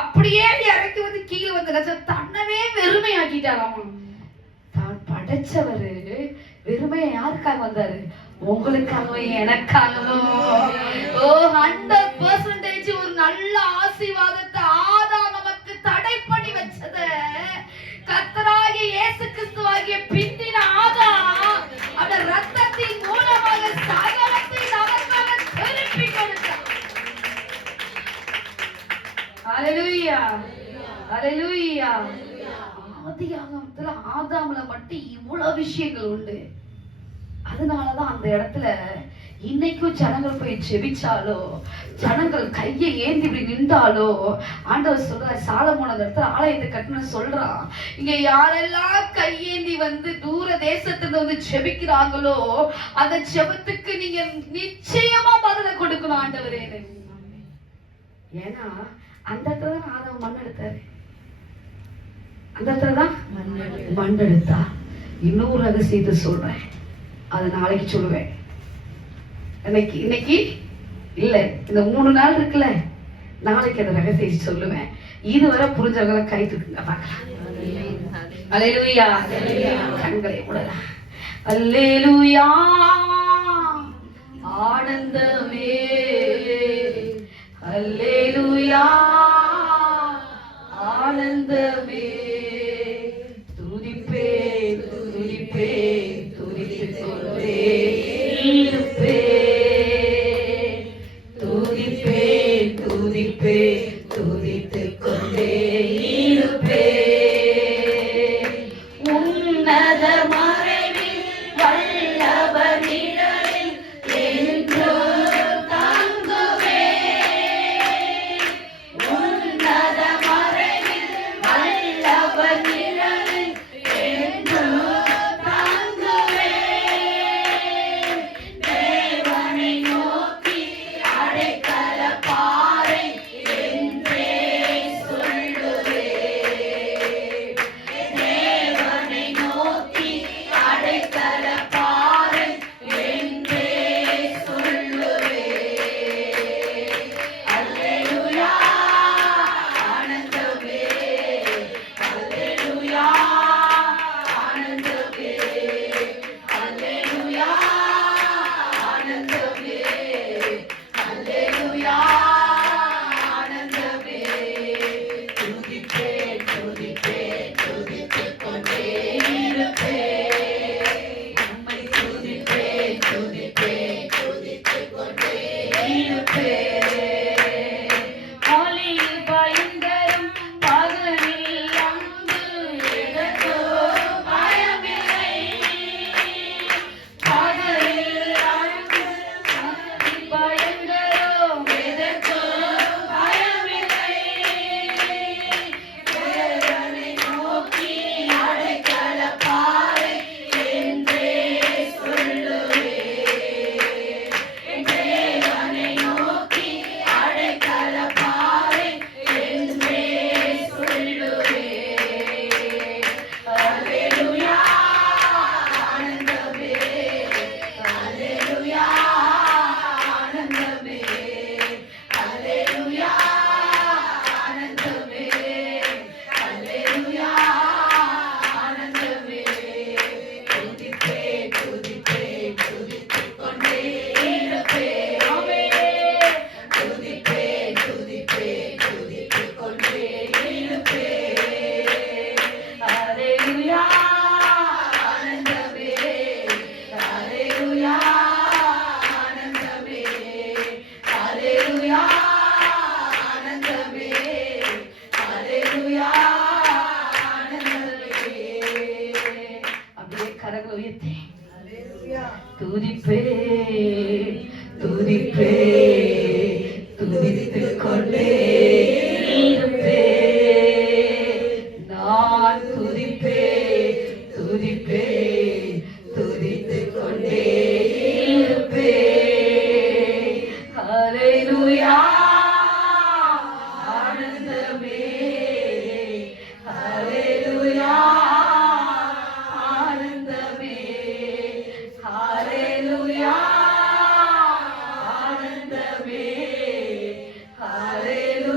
அப்படியே இறங்கி வந்து கீழே வந்து தன்னவே வெறுமையாக்கிட்டாராமா. படைச்சவரு வெறுமையா யாருக்காக வந்தாரு? உங்களுக்காகவும் எனக்காகவும். 100% ஒரு நல்ல ஆசீர்வாதத்தை ஆதாம் நமக்கு தடை பண்ணி வச்சத கர்த்தராகிய இயேசு கிறிஸ்துவாகிய பிந்தின ஆதாம் அந்த ரத்தத்தின் மூலமாக சகலத்தை நமக்காக திருப்பி கொடுத்தார். அல்லேலூயா, அல்லேலூயா. ஆதியாகமத்துல ஆதாம்ல மட்டும் இவ்வளவு விஷயங்கள் உண்டு. அதனாலதான் அந்த இடத்துல இன்னைக்கும் ஜனங்கள் போய் ஜெபிச்சாலோ, ஜனங்கள் கையை ஏந்தி இப்படி நின்றாலோ, ஆண்டவர் சொல்ற சாலமோன் அந்த இடத்துல ஆலயத்தை கட்டணும்னு சொல்றான். இங்க யாரெல்லாம் கையேந்தி வந்து தூர தேசத்துல வந்து ஜெபிக்கிறாங்களோ அந்த ஜெபத்துக்கு நீங்க நிச்சயமா பதில கொடுக்கணும் ஆண்டவரே. ஏன்னா அந்த இடத்துல தான் ஆதாம் மண் எடுத்தாரு, அந்த இடத்துலதான் மண் எடுத்தா. இன்னொரு ரகசியத்தை சொல்றேன், அது நாளைக்கு சொல்லுவேன். இன்னைக்கு இல்ல, இந்த 3 நாள் இருக்குல்ல, நாளைக்கு அந்த ரகசியம் சொல்லுவேன். இதுவரை புரிஞ்சவங்களை கை தூக்குங்க பார்க்கலாம். அல்லேலூயா. கண்களை மூடலாம். அல்லேலூயா. ஆனந்தமே அல்லேலூயா ஆனந்தமே துதிப்பே துதிப்பே துதித்துக் கொண்டே இருப்பே துதிப்பே துதிப்பே துதித்துக் கொண்டே இருப்பே உன்னத மறைவில் வல்லவர் நிழலில் என்றும் தங்குவே உன்னத மறைவில் வல்லவர் நிழலில் என்றும் தங்குவே தேவனை நோக்கி அடைக்கல பாறை என்றே சொல்லுவே தேவனை நோக்கி அடைக்கல பாறை என்றே சொல்லுவே அல்லேலூயா ஆனந்தமே அல்லேலூயா ஆனந்தமே அல்லேலூயா ஆனந்தமே அல்லேலூயா ஆனந்தமே துதிப்பே துதிப்பே துதித்துக் கொண்டே இருப்பே உம்மை துதிப்பே துதிப்பே துதித்துக் கொண்டே இருப்பே ஒளியில் பயங்கரம் பகலில் அம்பு எதற்கோ பயமில்லை பகலில் அம்பு பயங்கரம் எதற்கோ பயமில்லை தேவனை நோக்கி அடைக்கல பாறை என்றே சொல்லுவே தேவனை நோக்கி அடைக்கல பாறை என்றே சொல்லுவே அல்லேலூயா ஆனந்தமே அல்லேலூயா ஆனந்தமே அல்லேலூயா ஆனந்தமே அல்லேலூயா ஆனந்தமே துதிப்பே துதிப்பே துதித்துக் கொண்டே இருப்பே துதிப்பே துதிப்பே துதித்துக் கொண்டே இருப்பே அல்லேலூயா ஆனந்தமே அல்லேலூயா ஆனந்தமே அல்லேலூயா ஆனந்தமே அல்லேலூயா ஆனந்தமே அப்படியே கரங்களை உயர்த்தி துதிப்பே துதிப்பே துதித்துக் கொண்டே இருப்பே நான் துதிப்பே துதிப்பே துதித்துக் கொண்டே இருப்பே ஹல்லேலூயா ஆனந்தமே ஹல்லேலூயா ஆனந்தமே ஹல்லேலூயா ஆனந்தமே ஹல்லேலூயா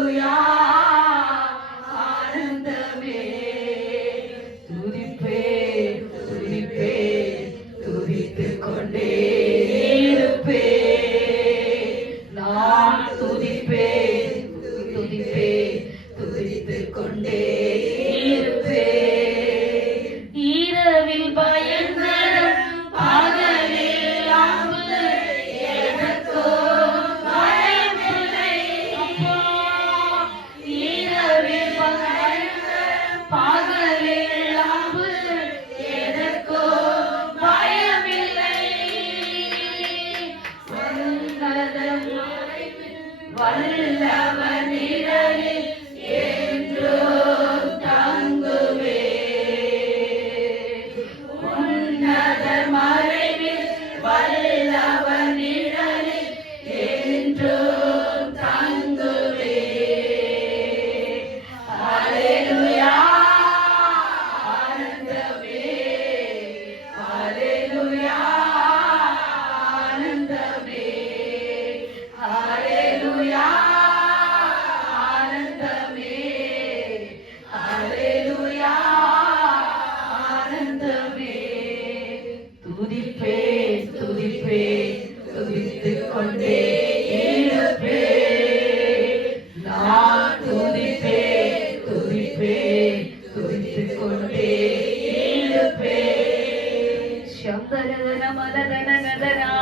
மரதன மலதன நதனா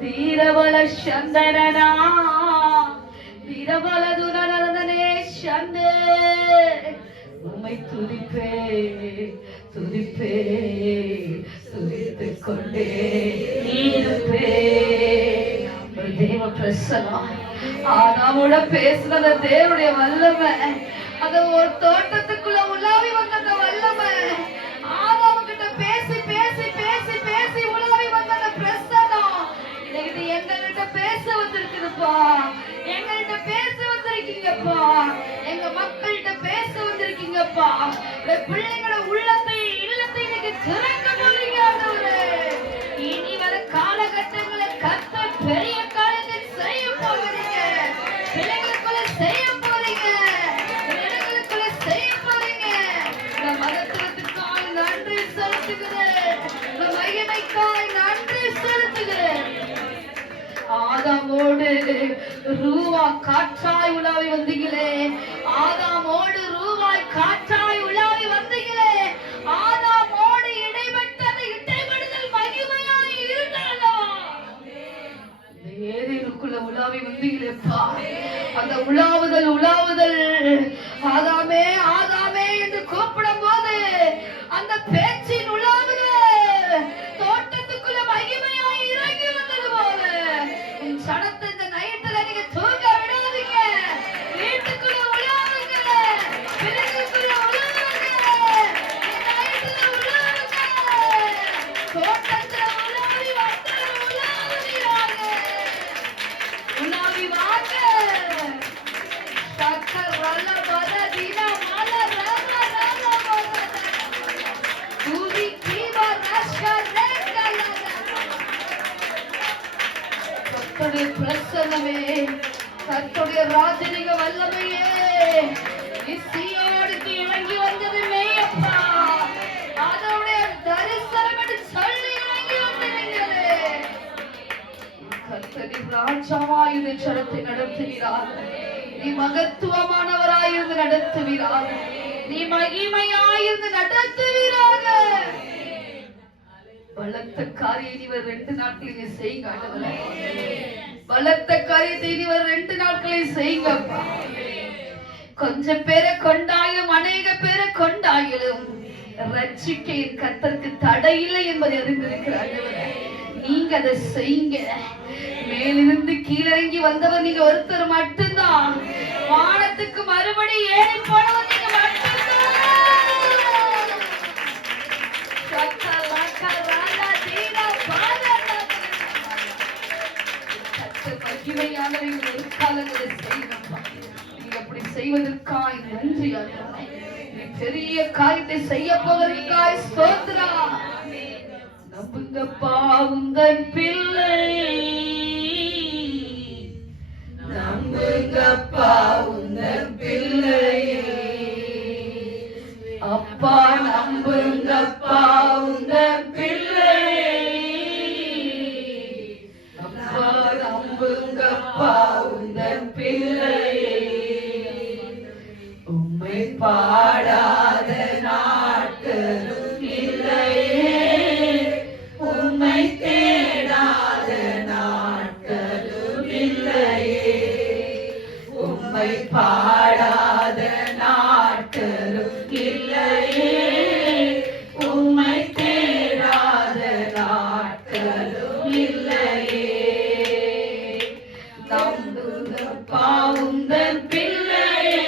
தீரவல சந்தனனா தீரவல துனனதனே சந்தே உம்மை துதிப்பே துதிப்பே துதித்துக் கொண்டே இருப்பே. ஒரு தேவ பிரசனம் ஆதாமோட பேசுனத தேவனுடைய வல்லமை, அந்த ஒரு தோட்டத்துக்குள்ள உலாவி வந்த அந்த வல்லமை, ஆதாம கிட்ட பேசி பேசி பேசி பேசி உலாவி வந்த அந்த பிரசனம் இன்னைக்கு எங்ககிட்ட பேச வந்திருக்குதுப்பா. எங்ககிட்ட பேச வந்திருக்கீங்கப்பா. எங்க மக்கள்கிட்ட பேச வந்திருக்கீங்கப்பா. பிள்ளைங்களோட உள்ளத்தை இல்லத்தை இன்னைக்கு திறக்க போறீங்க ஆண்டவரே. இனி வர காலகட்டங்களை கர்த்தர் பெரிய காரியத்தை செய்ய போறீங்க. பிள்ளைங்களுக்குள்ள செய்ய போறீங்க. பிள்ளைங்களுக்குள்ள செய்ய போறீங்க. இந்த மகத்துவத்துக்காய் நன்றி செலுத்துகிறேன். இந்த மகிமைக்காய் நன்றி செலுத்துகிறேன். ஆதாமோடு ரூவா காற்றாய் உலாவி வந்தீங்களே, ஆதாமோடு ரூவாய் காற்றாய் உலாவி வந்தீங்களே, ஆதாமோடு இடைப்பட்ட அந்த இடைபடுதல் மகிமையாய் இருந்ததோ. ஏதேனுக்குள்ள உலாவி வந்தீங்களேப்பா. அந்த உலாவுதல் ஆதாமே ஆதாமே என்று கூப்பிடும் போது அந்த பேச்சின் உலாவுதல் தோட்டத்துக்குள்ள மகிமையாய் இறங்கி வந்தது போல சடத்தை இந்த நைட்டுல நீங்க தூங்க விடாதீங்க. வீட்டுக்குள்ள உலாவுங்க, பிள்ளைகளுக்குள்ள உலாவுங்க, நைட்டுல உலாவுங்க, தோட்டத்துல உலாவி வந்து உலாவி வாங்க. சக்கர் வல்ல பத தீனா மால ராம ராம தூதி கீவா ராஷா ரேகலா. கர்த்தருடைய பிரசன்னமே, கர்த்தருடைய ராஜரிக வல்லமையே சீயோனுக்கு இறங்கி வந்தது மேயப்பா. அதனுடைய தரிசனம் என்று சொல்லி இறங்கி வந்தீங்களே. கர்த்தரின் ராஜாவாய் இந்த சடத்தை நடத்துகிறார். நீ மகத்துவமானவராயிருந்து நடத்துவீராக. நீ மகிமையாயிருந்து நடத்துவீராக. பலத்த காரியம் இவர் 2 நாட்களில் செய்யுங்க ஆண்டவரே. பலத்த காரியத்தை இவர் 2 நாட்களில் செய்யுங்கப்பா. கொஞ்சம் பேரை கொண்டாயிலும் அநேக பேரை கொண்டாயிலும் ரட்சிக்கையின் கர்த்தருக்கு தடை இல்லை என்பதை அறிந்திருக்கிறார். நீங்க அதை செய்யுங்க. மேலிருந்து கீழிறங்கி வந்தவர் நீங்க ஒருத்தர் மட்டும்தான். வானத்துக்கு மறுபடி ஏறி போனவர் நீங்க மட்டும்தான். மகிமையானவர்கள் ஒரு காலங்களை செய்யணும்பா. நீங்க அப்படி செய்வதற்காய் நன்றி ஆண்டவரே. நீ பெரிய காரியத்தை செய்ய போவதற்காய் ஸ்தோத்திரம். நம்புங்கப்பா உந்தன் பிள்ளை, நம்புங்கப்பா உந்தன் பிள்ளை, அப்பா நம்புங்கப்பா உந்தன் பிள்ளை, அப்பா நம்புங்கப்பா உந்தன் பிள்ளை. உம்மை பாடாத நாட்களும் இல்லையே, உம்மை தேடாத நாட்களும் இல்லையே, உம்மை பாடாத நாட்களும் இல்லையே, உம்மை தேடாத நாட்களும் இல்லையே. நம்புங்கப்பா உந்தன் பிள்ளையே,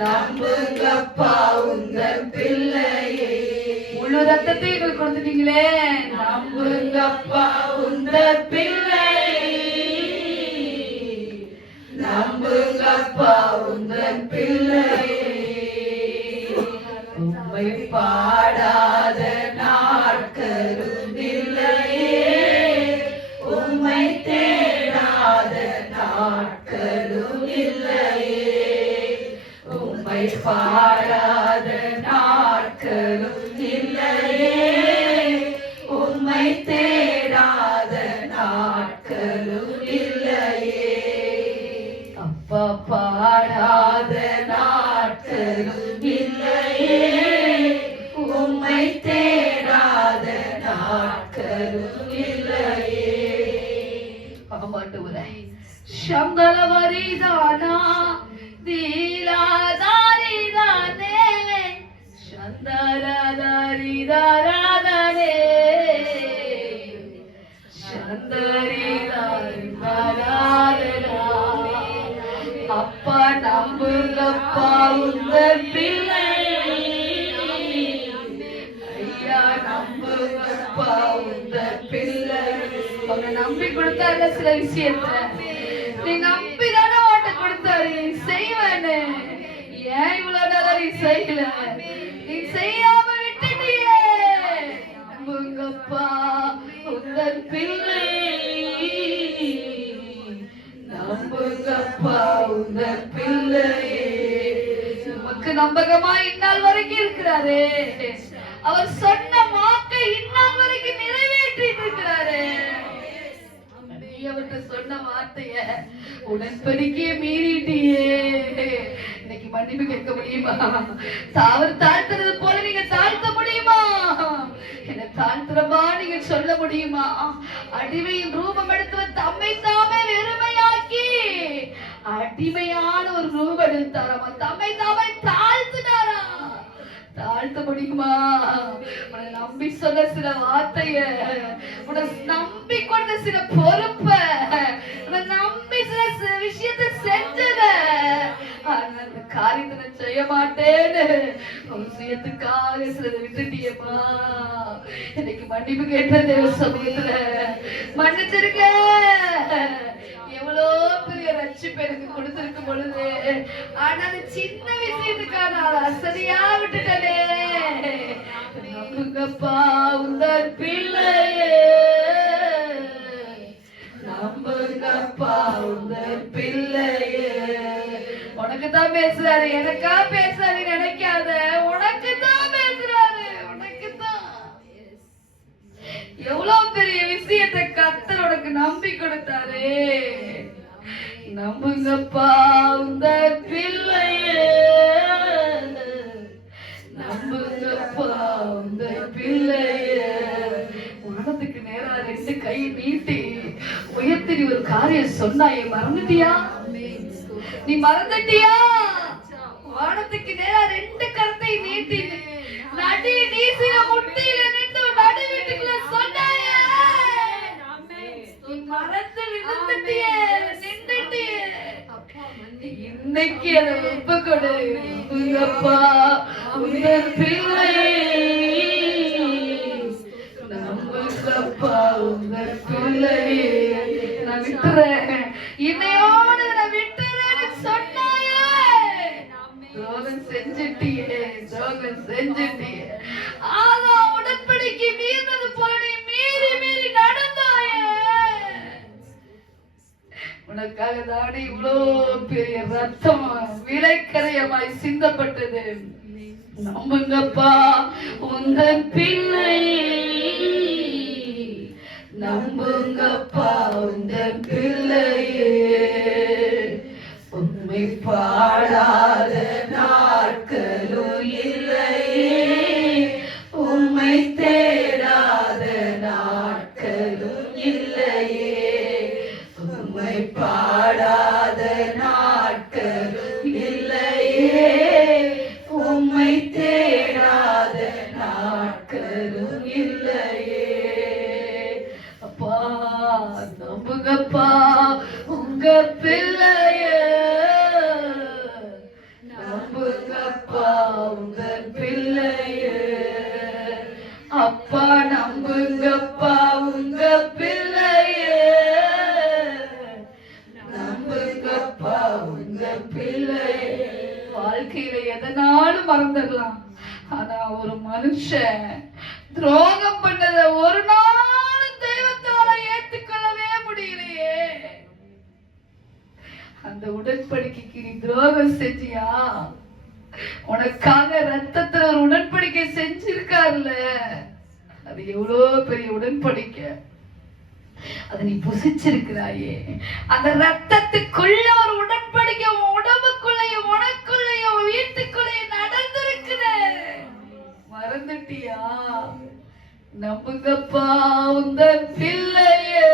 நம்புங்கப்பா உந்தன் பிள்ளையே. முழு ரத்தத்தை எங்களுக்கு கொடுத்துட்டீங்களே. நம்புங்கப்பா உந்தன் பிள்ளையே, நம்புங்கப்பா உந்தன் பிள்ளையே, உம்மை பாடாத நாட்களும் இல்லையே, உம்மை தேடாத நாட்களும் இல்லையே, உம்மை பாடாத நாட்களும் இல்லையே, உம்மை தேடாத நாட்களும் இல்லையே. அப்பா பாடாத நாட்களும் இல்லையே, உம்மை ஆண்டவரே. சங்கலவரிதானா தீலாதாரிதானே சந்தரதாரிதாராதனே சந்தரிதாரிதாராதனா. அப்பா நம்புங்கப்பா உங்க பிள்ளை, ஐயா நம்புங்கப்பா உங்க பிள்ளை. அவங்க நம்பி கொடுத்தாங்க சில விஷயத்த, நீ நம்பிதானே ஓட்ட கொடுத்தாரு செய்வேன்னு. ஏன் இவ்வளவு நேரம் நீ செய்யல? நீ செய்யாம விட்டுட்டியே. நம்புங்கப்பா உங்க பிள்ளை, நம்புங்கப்பா உங்க பிள்ளையே. நமக்கு நம்பகமா இந்நாள் வரைக்கும் இருக்கிறாரு. அவர் சொன்ன வாக்கை இந்நாள் வரைக்கும் நிறைவேற்றிட்டு இருக்கிறாரு. அவர்கிட்ட சொன்ன வார்த்தைய உடன்படிக்கையை மீறிட்டியே. இன்னைக்கு மன்னிப்பு கேட்க முடியுமா? அவர் தாழ்த்துறது போல நீங்க தாழ்த்த முடியுமா? என்ன தாழ்த்துறமா நீங்க சொல்ல முடியுமா? அடிமையின் ரூபம் எடுத்தவர் தம்மை தாமே வெறுமையாக்கி அடிமையான ஒரு ரூபம் எடுத்தாராமா. தம்மை தாமே தாழ்த்தினாரா? தாழ்த்த முடியுமா? உன்னை நம்பி சொன்ன சில வார்த்தைய, உன்னை நம்பி கொண்ட சில பொறுப்ப, உன்னை நம்பி சில விஷயத்தை செஞ்சத, அந்த காரியத்தை செய்ய மாட்டேன்னு ஒரு விஷயத்துக்காக சிலதை விட்டுட்டியம்மா. இன்னைக்கு மன்னிப்பு கேட்ட தேவ சமூகத்துல மன்னிச்சிருக்க. எவ்வளோ பெரிய ரட்சிப்பு எனக்கு கொடுத்திருக்கும் பொழுது, ஆனா அந்த சின்ன விஷயத்துக்காக நான் அசதியா விட்டுட்டனே. நம்புங்கப்பா உங்க பிள்ளையே, நம்புங்கப்பா உங்க பிள்ளையே. உனக்கு தான் பேசுறாரு, எனக்கா பேசுறாரு நினைக்காத. உனக்கு தான் பேசுறாரு, உனக்கு தான். எவ்வளவு பெரிய விஷயத்தை கர்த்தர் உனக்கு நம்பி கொடுத்தாரு. நம்புங்கப்பா உங்க பிள்ளையே, நம்புங்கப்பா உங்க பிள்ளையே. வானத்துக்கு நேரா ரெண்டு கை நீட்டி உயர்த்தி நீ ஒரு காரியம் சொன்னாயே, மறந்துட்டியா? நீ மறந்துட்டியா? வானத்துக்கு நேரா ரெண்டு கரத்தை நீட்டி நடி நீசில முட்டியில நின்று நடு வீட்டுக்குள்ள சொன்னாயே, நீ மறந்து விழுந்துட்டியே, நின்றுட்டியே. இன்னைக்கு அதை ஒப்பு கொடு. உங்கப்பா உங்க பிள்ளையே, நம்புங்கப்பா உங்க பிள்ளையே. நான் விட்டுறேன், இன்னையோடு நான் விட்டுறேன்னு சொன்னாயே, துரோகம் செஞ்சுட்டியே, துரோகம் செஞ்சுட்டியே. ஆனா உடன்படிக்கை மீறினது போல நீ மீறி மீறி நடந்தாயே. உனக்காக தானே இவ்வளோ பெரிய ரத்தம் விலைக்கரையமாய் சிந்தப்பட்டது. நம்புங்கப்பா உங்க பிள்ளையே, நம்புங்கப்பா உங்க பிள்ளையே. உண்மை பாடாத நாட்களும் இல்லையே, உண்மை தேடாத நாட்களும் இல்லையே, உண்மை பாடாத நாட்களும் இல்லையே, உண்மை தேடாத நாட்களும் இல்லையே. அப்பா நம்புங்கப்பா உங்க பிள்ளையே, நம்புங்கப்பா உங்க பிள்ளையே. அப்பா நம்புங்கப்பா உங்க பிள்ளையே, நம்புங்கப்பா உங்க பிள்ளையே. வாழ்க்கையில எதனாலும் மறந்துடலாம், ஆனா ஒரு மனுஷன் துரோகம் பண்ணத ஒரு நாள் தெய்வத்தால ஏற்றுக்கொள்ளவே முடியலையே. அந்த உடன்படிக்கைக்கு நீ துரோகம் செஞ்சியா? உனக்காக ரத்தத்துல ஒரு உடன்படிக்கை செஞ்சிருக்காருல்ல, அது எவ்வளவு பெரிய உடன்படிக்கை. அதை நீ புசிச்சிருக்கிறாயே. அந்த ரத்தத்துக்குள்ள ஒரு உடன்படிக்கை உன் உடம்புக்குள்ளேயும் உனக்குள்ளேயும் வீட்டுக்குள்ளேயும் நடந்திருக்குற. மறந்துட்டியா? நம்புங்கப்பா உங்க பிள்ளையே,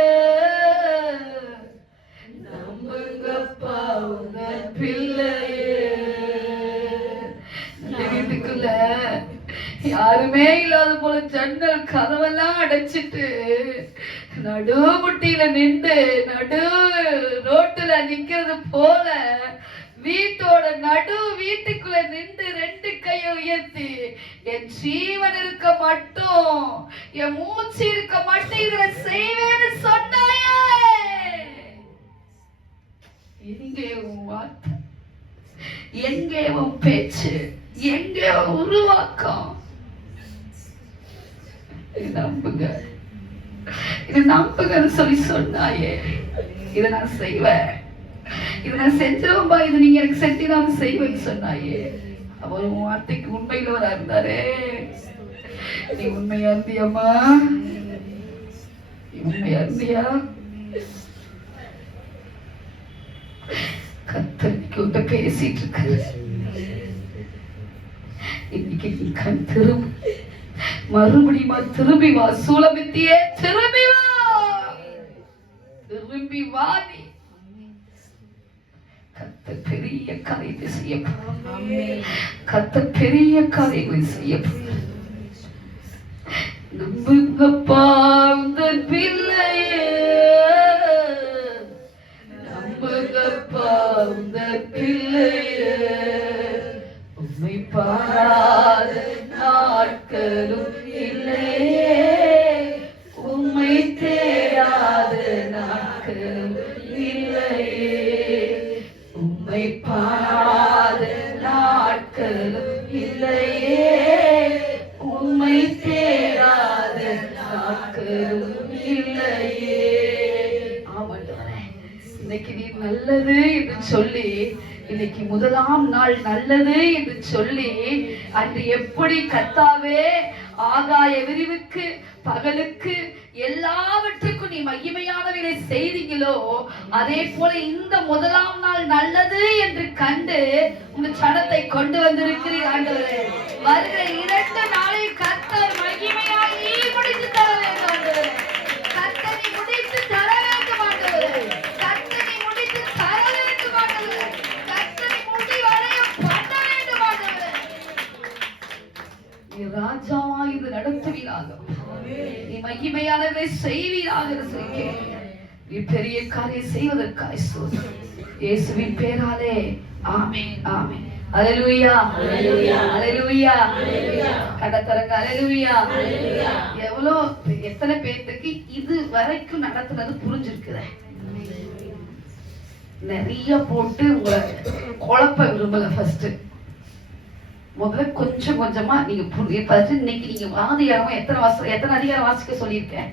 யாருமே இல்லாத போல ஜன்னல் கதவெல்லாம் அடைச்சிட்டு நடுமுட்டியில நின்று நடு ரோட்டுல நிக்கிறது போல வீட்டோட வீட்டுக்குள்ள நின்று 2 கையை உயர்த்தி என் ஜீவன் இருக்க மட்டும் என் மூச்சு இருக்க மட்டும் இதுல செய்வேன்னு சொன்னாயே. எங்கே உன் வார்த்தை, எங்கே உன் பேச்சு, எங்கே உன் உருவாக்கம்? நம்புங்க, இதை நம்புங்கன்னு சொல்லி சொன்னாயே. இதை நான் செய்வேன், இதை நான் செஞ்சிருவேன்பா, இது நீங்க எனக்கு செஞ்சினாலும் செய்வேன்னு சொன்னாயே. அவர் உன் வார்த்தைக்கு உண்மையிலவரா இருந்தாரே. நீ உண்மையா இருந்தியம்மா? உண்மையா இருந்தியா? கத்தரிக்கு உன்கிட்ட பேசிட்டு இருக்க. இன்னைக்கு நீ கண் திரும்ப மறுபடியும் திரும்பி வா. சூலமித்தியே திரும்பி வா, திரும்பி வா. நீ கத்த பெரிய காரியத்தை செய்ய, கத்த பெரிய காரியங்களை செய்ய. நம்புங்கப்பா இந்த பிள்ளையே, நம்புங்கப்பா இந்த பிள்ளையே. உம்மை பாராத நாட்களும் இல்லையே, உம்மை தேடாத நாட்களும் இல்லையே, உம்மை பாராத நாட்களும் இல்லையே, உம்மை தேடாத நாட்களும் இல்லையே. ஆமாண்டவரே, இன்னைக்கு நீ நல்லது என்று சொல்லி, இன்னைக்கு முதலாம் நாள் நல்லது என்று சொல்லி, அன்று எப்படி கர்த்தாவே ஆகாய விரிவுக்கு பகலுக்கு எல்லாவற்றுக்கும் நீ மகிமையானவரை செய்தீங்களோ, அதே போல இந்த முதலாம் நாள் நல்லது என்று கண்டு உங்க சடத்தை கொண்டு வந்திருக்கிறீர் ஆண்டவரே. வருகிற 2 நாளில் கர்த்தர் மகிமையாகி முடித்து தர வேண்டும் ஆண்டவரே. கர்த்தர் நீ முடித்து தர வேண்டும் ஆண்டவரே. கர்த்தர் நீ முடித்து தர வேண்டும் ஆண்டவரே. கர்த்தர் நீ முடிவடைய பண்ண வேண்டும் ஆண்டவரே. நீ ராஜாவா இது நடத்துவீராக, நீ மகிமையானவரை செய்வீராக. நீ பெரிய காரியம் செய்வதற்காய் ஸ்தோத்திரம். இயேசுவின் பேராலே ஆமென், ஆமென். அல்லேலூயா, அல்லேலூயா, அல்லேலூயா, கடத்தரங்க அல்லேலூயா. எத்தனை பேருக்கு இது வரைக்கும் நடத்துனது புரிஞ்சிருக்குது? நிறைய போட்டு உங்களை குழப்ப விரும்பல. ஃபர்ஸ்ட் முதல்ல கொஞ்சம் கொஞ்சமா நீங்க இன்னைக்கு நீங்க ஆதியாகமம் எத்தனை அதிகாரம் வாசிக்க சொல்லியிருக்கேன்?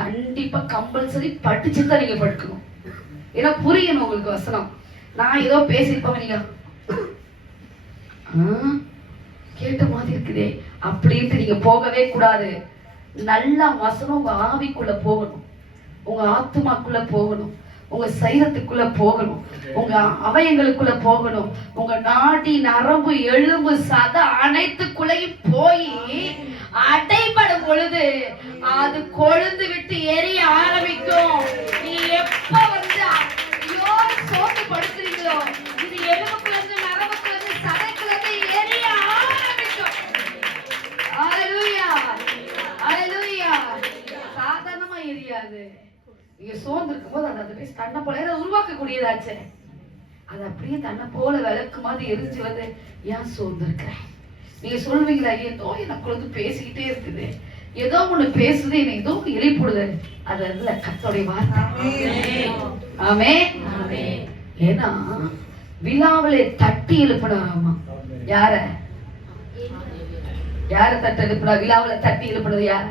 கண்டிப்பா கம்பல்சரி படிச்சுதான் நீங்க படிக்கணும். ஏன்னா புரியணும் உங்களுக்கு வசனம். நான் ஏதோ பேசியிருப்பாங்க, நீங்க கேட்ட மாதிரி இருக்குதே அப்படின்ட்டு நீங்க போகவே கூடாது. நல்ல வசனம் உங்க ஆவிக்குள்ள போகணும், உங்க ஆத்துமாக்குள்ள போகணும், உங்க சரீரத்துக்குள்ள போகணும், உங்க அவயங்களுக்குள்ள போகணும், உங்க நாடி நரம்பு எலும்பு சத அனைத்துக்குள்ளையும் போய் அடைபடும் பொழுது அது கொழுந்து விட்டு எரிய ஆரம்பிக்கும். நீ எப்ப வந்து சோத்து படுத்துறீங்களோ, இது எலும்புக்குள்ள இருந்து நரம்புக்குள்ள இருந்து சதைக்குள்ள இருந்து எரிய ஆரம்பிக்கும். அல்லேலூயா, அல்லேலூயா. சாதாரணமா எரியாது. நீங்க சோர்ந்து இருக்கும் போது அதை தன்னை போல உருவாக்க கூடியதாச்சு. அது அப்படியே தன்னை போல விளக்கு மாதிரி எரிஞ்சு வந்து ஏன் சோர்ந்து இருக்கிறேன் நீங்க சொல்வீங்களா? ஏதோ எனக்குள்ள பேசிக்கிட்டே இருக்குது, ஏதோ ஒண்ணு பேசுது, எனக்கு ஏதோ எழுப்பிடுது. அது இல்ல, கர்த்தருடைய வார்த்தை. ஆமென். ஏன்னா விழாவிலே தட்டி எழுப்பினாராமா. யார தட்டி எழுப்பினா? விழாவில தட்டி எழுப்பினது யார?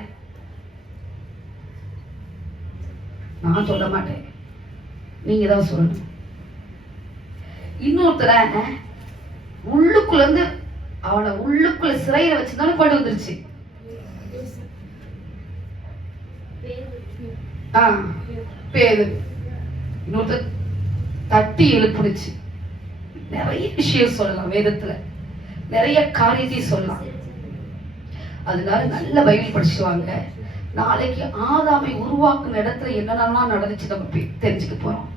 நான் சொல்ல மாட்டேன், நீங்க தான் சொல்லணும். இன்னொருத்தர உள்ளுக்குள்ள இருந்து அவனை உள்ளுக்குள்ள சிறையில வச்சிருந்தாலும் படு வந்துருச்சு. பேரு இன்னொருத்தர் தட்டி எழுப்புனுச்சு. நிறைய விஷயம் சொல்லலாம், வேதத்துல நிறைய காரியத்தை சொல்லலாம். அதனால நல்ல பைபிள் படிச்சுவாங்க. நாளைக்கு ஆதாமை உருவாக்குன இடத்துல என்னென்னலாம் நடந்துச்சு நம்ம தெரிஞ்சுக்க போறோம்.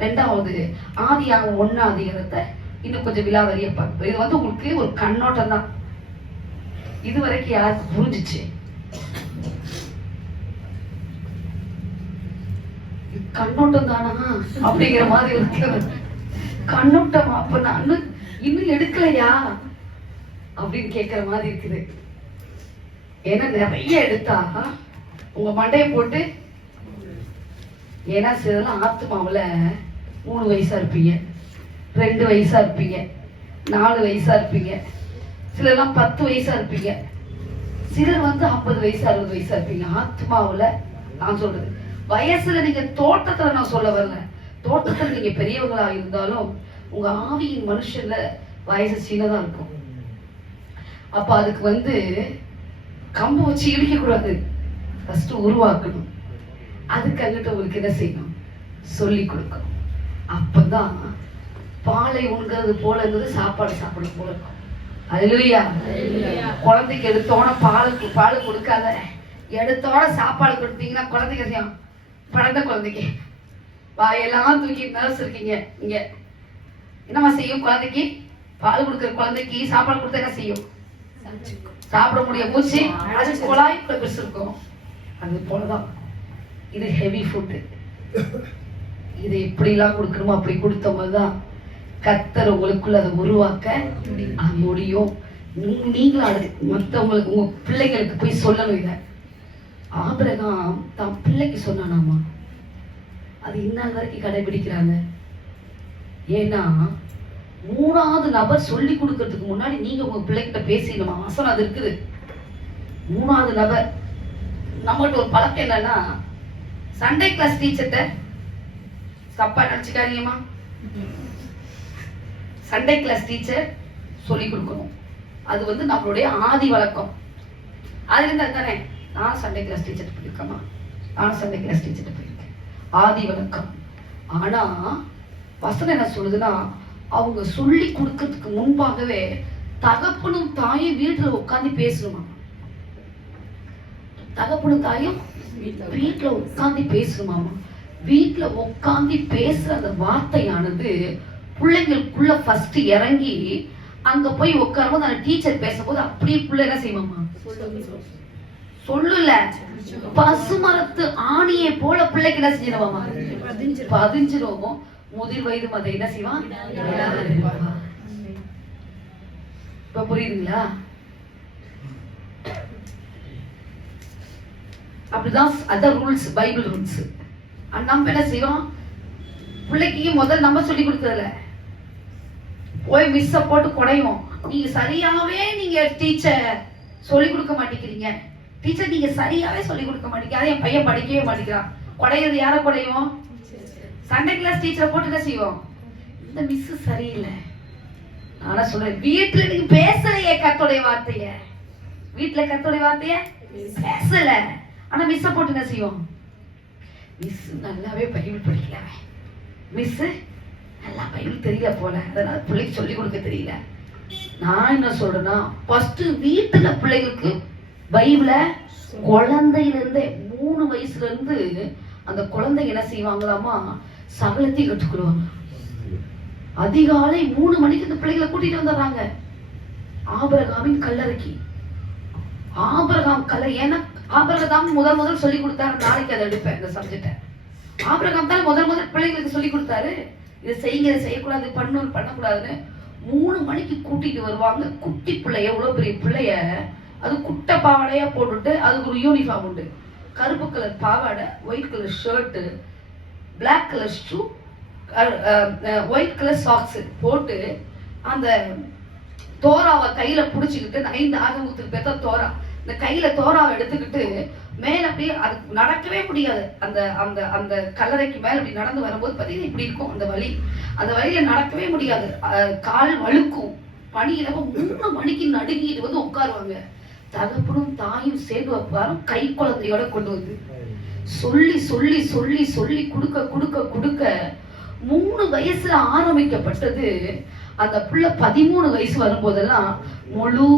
2வது ஆதியாகமம் 1 அதிகாரத்தை இன்னும் கொஞ்சம் விலாவரியா பார்ப்போம். இது வந்து உங்களுக்கு ஒரு கண்ணோட்டம் தான். இது வரைக்கும் யாருக்கு புரிஞ்சிச்சு? கண்ணோட்டம் தானா அப்படிங்கிற மாதிரி இருக்கிறது. கண்ணோட்டம் அப்ப நான் இன்னும் எடுக்கலையா அப்படின்னு கேட்கிற மாதிரி இருக்குது. ஏன்னா நிறைய எடுத்தா உங்க மண்டையை போட்டு, ஏன்னா சிலர்லாம் ஆத்மாவுல 3 வயசா இருப்பீங்க, 2 வயசா இருப்பீங்க, 4 வயசா இருப்பீங்க, சிலர்லாம் 10 வயசா இருப்பீங்க, சிலர் 50 வயசு 60 வயசா இருப்பீங்க. ஆத்மாவுல நான் சொல்றது வயசுல நீங்க தோட்டத்துல நான் சொல்ல வரல, தோட்டத்துல நீங்க பெரியவங்களா இருந்தாலும் உங்க ஆவியின் மனுஷன்ல வயசு சின்னதா இருக்கும். அப்ப அதுக்கு கம்பு வச்சு இடிக்க கூடாது, ஃபர்ஸ்ட் உருவாக்கணும். அதுக்கு அங்கிட்ட உங்களுக்கு என்ன செய்யணும்? சொல்லி கொடுக்கணும். அப்பதான் பாலை உண்கிறது போல இருந்தது சாப்பாடு சாப்பிடும் போல இருக்கும். அல்லேலூயா. குழந்தைக்கு எடுத்தோட பால் கொடுக்காத, எடுத்தோட சாப்பாடு கொடுத்தீங்கன்னா குழந்தைக்கு செய்யும். பிறந்த குழந்தைக்கு வாயெல்லாம் தூக்கி நர்ஸ் இருக்கீங்க இங்க, என்னமா செய்யும்? குழந்தைக்கு பால் கொடுக்குற குழந்தைக்கு சாப்பாடு கொடுத்தா என்ன செய்யும்? சாப்பிட முடியும், மூச்சு அது குழாய் பெருசு இருக்கும். அது போலதான் இது ஹெவி ஃபுட்டு. இதை எப்படிலாம் கொடுக்கணுமோ அப்படி கொடுத்தோம்தான் கர்த்தர் உங்களுக்குள்ள அதை உருவாக்க முடியும். நீங்களும் அது மற்றவங்களுக்கு உங்க பிள்ளைங்களுக்கு போய் சொல்லணும். இதை ஆபிரகாம் தான் பிள்ளைக்கு சொன்னானாமா, அது இந்நாள் வரைக்கும் கடைபிடிக்கிறாங்க. ஏன்னா 3வது நபர் சொல்லி கொடுக்கறதுக்கு முன்னாடி நீங்க உங்க பிள்ளைகிட்ட பேசிடணுமா. வசனம் அது இருக்குது. 3வது நபர் நம்மகிட்ட ஒரு பழக்கம் என்னன்னா, சண்டே கிளாஸ் டீச்சர்கிட்ட தப்பா நினைச்சுக்காதீங்கம்மா, சண்டே கிளாஸ் டீச்சர் சொல்லி கொடுக்கணும். அது நம்மளுடைய ஆதி வழக்கம். அதுல இருந்தா தானே நான் சண்டே கிளாஸ் டீச்சர் போயிருக்கேம்மா, நானும் சண்டே கிளாஸ் டீச்சர் போயிருக்கேன், ஆதி வழக்கம். ஆனா வசனம் என்ன சொல்லுதுன்னா, அவங்க சொல்லி கொடுக்கறதுக்கு முன்பாகவே தகப்பனும் தாயும் வீட்டுல உட்காந்து பேசணுமா. தகப்பனும் தாயும் வீட்டுல உட்காந்து பேசணுமாமா. வீட்டுல உட்காந்து பேசுற அந்த வார்த்தையானது பிள்ளைங்களுக்குள்ள ஃபர்ஸ்ட் இறங்கி அங்க போய் உட்காரும்போது அந்த டீச்சர் பேசும்போது அப்படியே பிள்ளை என்ன செய்வாமா? சொல்லல, பசுமரத்து ஆணியை போல பிள்ளைக்கு என்ன செஞ்சிருவாமா? பதிஞ்சிருவோம். முதிர் வயது அதை என்ன செய்வான்? இப்ப புரியுதுங்களா? அப்படிதான் அதான் ரூல்ஸ், பைபிள் ரூல்ஸ். நம்ம என்ன செய்வோம்? பிள்ளைக்கு முதல்ல நம்ம சொல்லி கொடுக்கறதில்ல, போய் மிஸ்ஸ போட்டு குடையும். நீங்க சரியாவே நீங்க டீச்சர் சொல்லி கொடுக்க மாட்டேங்கிறீங்க, டீச்சர் நீங்க சரியாவே சொல்லி கொடுக்க மாட்டேங்க, என் பையன் படிக்கவே மாட்டேங்கிறான். குடையிறது யார குடையும்? சண்டே கிளாஸ் டீச்சரை போட்டு என்ன செய்வோம்? இந்த மிஸ் சரியில்லை. நானா சொல்றேன், வீட்டுல நீங்க பேசலையே கர்த்தருடைய வார்த்தைய, வீட்டுல கர்த்தருடைய வார்த்தைய பேசல, ஆனா மிஸ்ஸ போட்டு என்ன செய்வோம்? மிஸ் நல்லாவே பைபிள் படிக்கல, மிஸ் நல்லா பைபிள் தெரியல போல, அதனால பிள்ளைக்கு சொல்லி கொடுக்க தெரியல. நான் என்ன சொல்றேன்னா, ஃபர்ஸ்ட் வீட்டுல பிள்ளைகளுக்கு பைபிளை குழந்தையில இருந்தே 3 வயசுல இருந்து அந்த குழந்தைங்க என்ன செய்வாங்களாமா? சகலத்தையும் கற்றுக்கொள்வாங்க. அதிகாலை 3 மணிக்கு இந்த பிள்ளைகளை கூட்டிட்டு வந்துடுறாங்க ஆபிரகாமின் கல்லறைக்கு. ஆபிரகாம் கல்லறை, ஏன்னா ஆபிரகாம் முதல் சொல்லி கொடுத்தாரு. நாளைக்கு அதை எடுப்பேன் இந்த சப்ஜெக்ட. ஆபிரகாம் தான் முதல் பிள்ளைங்களுக்கு சொல்லி கொடுத்தாரு, இதை செய்யுங்க, இதை செய்யக்கூடாது, பண்ணக்கூடாதுன்னு. 3 மணிக்கு கூட்டிட்டு வருவாங்க. குட்டி பிள்ளைய, எவ்வளவு பெரிய பிள்ளைய, அது குட்டை பாவாடையா போட்டுட்டு, அதுக்கு ஒரு யூனிஃபார்ம் உண்டு, கருப்பு கலர் பாவாடை, white colour shirt, black colour shoe, white colour socks போட்டு, அந்த தோராவை கையில புடிச்சுக்கிட்டு, 5 ஆகமத்துக்கு பேர்த்தா தோரா, இந்த கையில தோராவை எடுத்துக்கிட்டு மேல அப்படியே, அது நடக்கவே முடியாது. அந்த அந்த அந்த கல்லறைக்கு மேல அப்படி நடந்து வரும்போது பார்த்தீங்கன்னா இப்படி இருக்கும் அந்த வழி, அந்த வழியில நடக்கவே முடியாது, கால் வழுக்கும். பனியில 3 மணிக்கு நடுங்கிட்டு உட்காருவாங்க. தகப்பனும் தாயும் சேர்ந்து வைப்பாரும், கை குழந்தையோட கொண்டு வந்து சொல்லி சொல்லி சொல்லி சொல்லி கொடுக்க கொடுக்க கொடுக்க 3 வயசுல ஆரம்பிக்கப்பட்டது. அந்த புள்ள 13 வயசு வரும்போதெல்லாம் முழு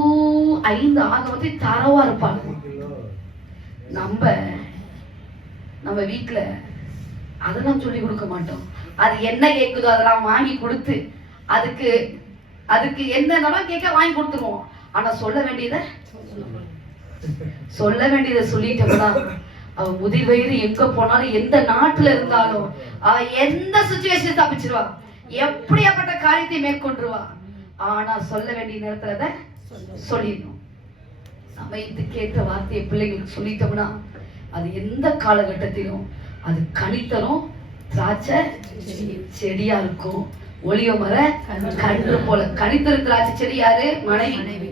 5 ஆகமத்தை தரவா இருப்பாங்க. நம்ம வீட்டுல அதெல்லாம் சொல்லி கொடுக்க மாட்டோம். அது என்ன கேக்குதோ அதெல்லாம் வாங்கி கொடுத்து, அதுக்கு என்னென்னலாம் கேட்க வாங்கி கொடுத்துருவோம். ஆனா சொல்ல வேண்டியதை சொல்லிட்டோம்னா அவ முதிர் வயது எங்க போனாலும் எந்த நாட்டுல இருந்தாலும் அவ எந்த சுச்சுவேஷன் தப்பிச்சிருவா, எப்படியாப்பட்ட காரியத்தை மேற்கொண்டுருவா. ஆனா சொல்ல வேண்டிய நேரத்துல சொல்லிடணும். சமயத்துக்கு ஏற்ற வார்த்தையை பிள்ளைங்களுக்கு சொல்லிட்டோம்னா அது எந்த காலகட்டத்திலும் அது கனித்தரும் திராட்சை செடியா இருக்கும். ஒளிய மர கன்று போல கனித்தரும் திராட்சை செடி யாரு? மனைவி.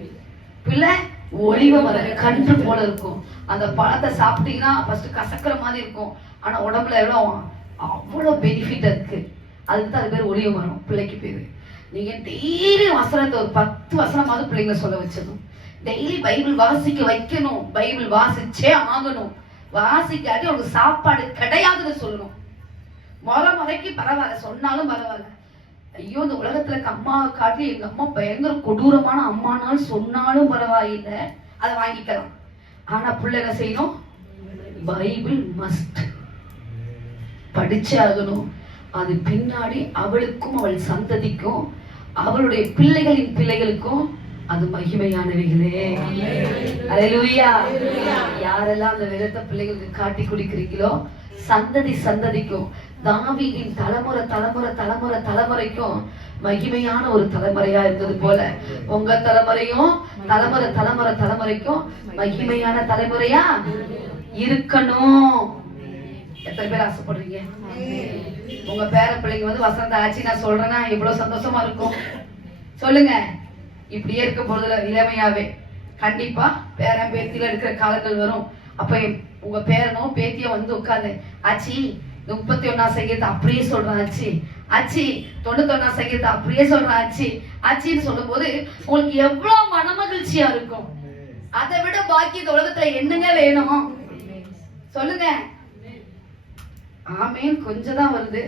பிள்ளை ஒளிவ மர கன்று போல இருக்கும். அந்த பழத்தை சாப்பிட்டீங்கன்னா ஃபர்ஸ்ட் கசக்கிற மாதிரி இருக்கும், ஆனா உடம்புல அவ்வளவு பெனிஃபிட் இருக்கு. அதுக்கு தான் அது பேர் ஒளிவ மரம், பிள்ளைக்கு பேரு. நீங்க டெய்லி வசனத்தை ஒரு 10 வசனமாவது பிள்ளைங்களை சொல்ல வச்சிடணும். டெய்லி பைபிள் வாசிக்க வைக்கணும். பைபிள் வாசிச்சே ஆகணும். வாசிக்காட்டி உனக்கு சாப்பாடு கிடையாதுன்னு சொல்லணும். முறைக்கு பரவாயில்ல, சொன்னாலும் பரவாயில்ல. ஐயோ இந்த உலகத்துல அம்மாவை காட்டி எங்க அம்மா பயங்கர கொடூரமான அம்மானாலும் சொன்னாலும் பரவாயில்லை, அதை வாங்கிக்கலாம். ஆனா பிள்ளை என்ன செய்யணும்? பைபிள் மஸ்ட் படிச்சே ஆகணும். அது பின்னாடி அவளுக்கும் அவள் சந்ததிக்கும் அவளுடைய பிள்ளைகளின் பிள்ளைகளுக்கும் அது மகிமையானவைகளே. அல்லேலூயா. யாரெல்லாம் அந்த வேதத்தை பிள்ளைகளுக்கு காட்டி குடிக்கிறீங்களோ சந்ததி சந்ததிக்கும் தாவீதின் தலைமுறைக்கும் மகிமையான ஒரு தலைமுறையா இருந்தது போல உங்க தலைமுறையும் தலைமுறைக்கும் மகிமையான தலைமுறையா இருக்கணும். எத்தனை பேர் ஆசைப்படுறீங்க? உங்க பேர பிள்ளைங்க வசந்த ஆச்சு நான் சொல்றேன்னா எவ்வளவு சந்தோஷமா இருக்கும் சொல்லுங்க. இப்படியே இருக்க போறதுல இளமையாவே கண்டிப்பா பேரன் பேத்தில இருக்கிற காலங்கள் வரும். அப்ப உங்க பேரனோ பேத்தியோ உட்கார்ந்து ஆச்சி 31 சங்கீதத்தை அப்படியே சொல்றான் ஆச்சி, ஆச்சி 91 சங்கீதத்தை அப்படியே சொல்றான் ஆச்சி ஆச்சின்னு சொல்லும் போது உங்களுக்கு எவ்வளவு மன மகிழ்ச்சியா இருக்கும். அதை விட பாக்கி இந்த உலகத்துல என்னங்க வேணும் சொல்லுங்க. ஆமேன். கொஞ்சம் தான் வருது.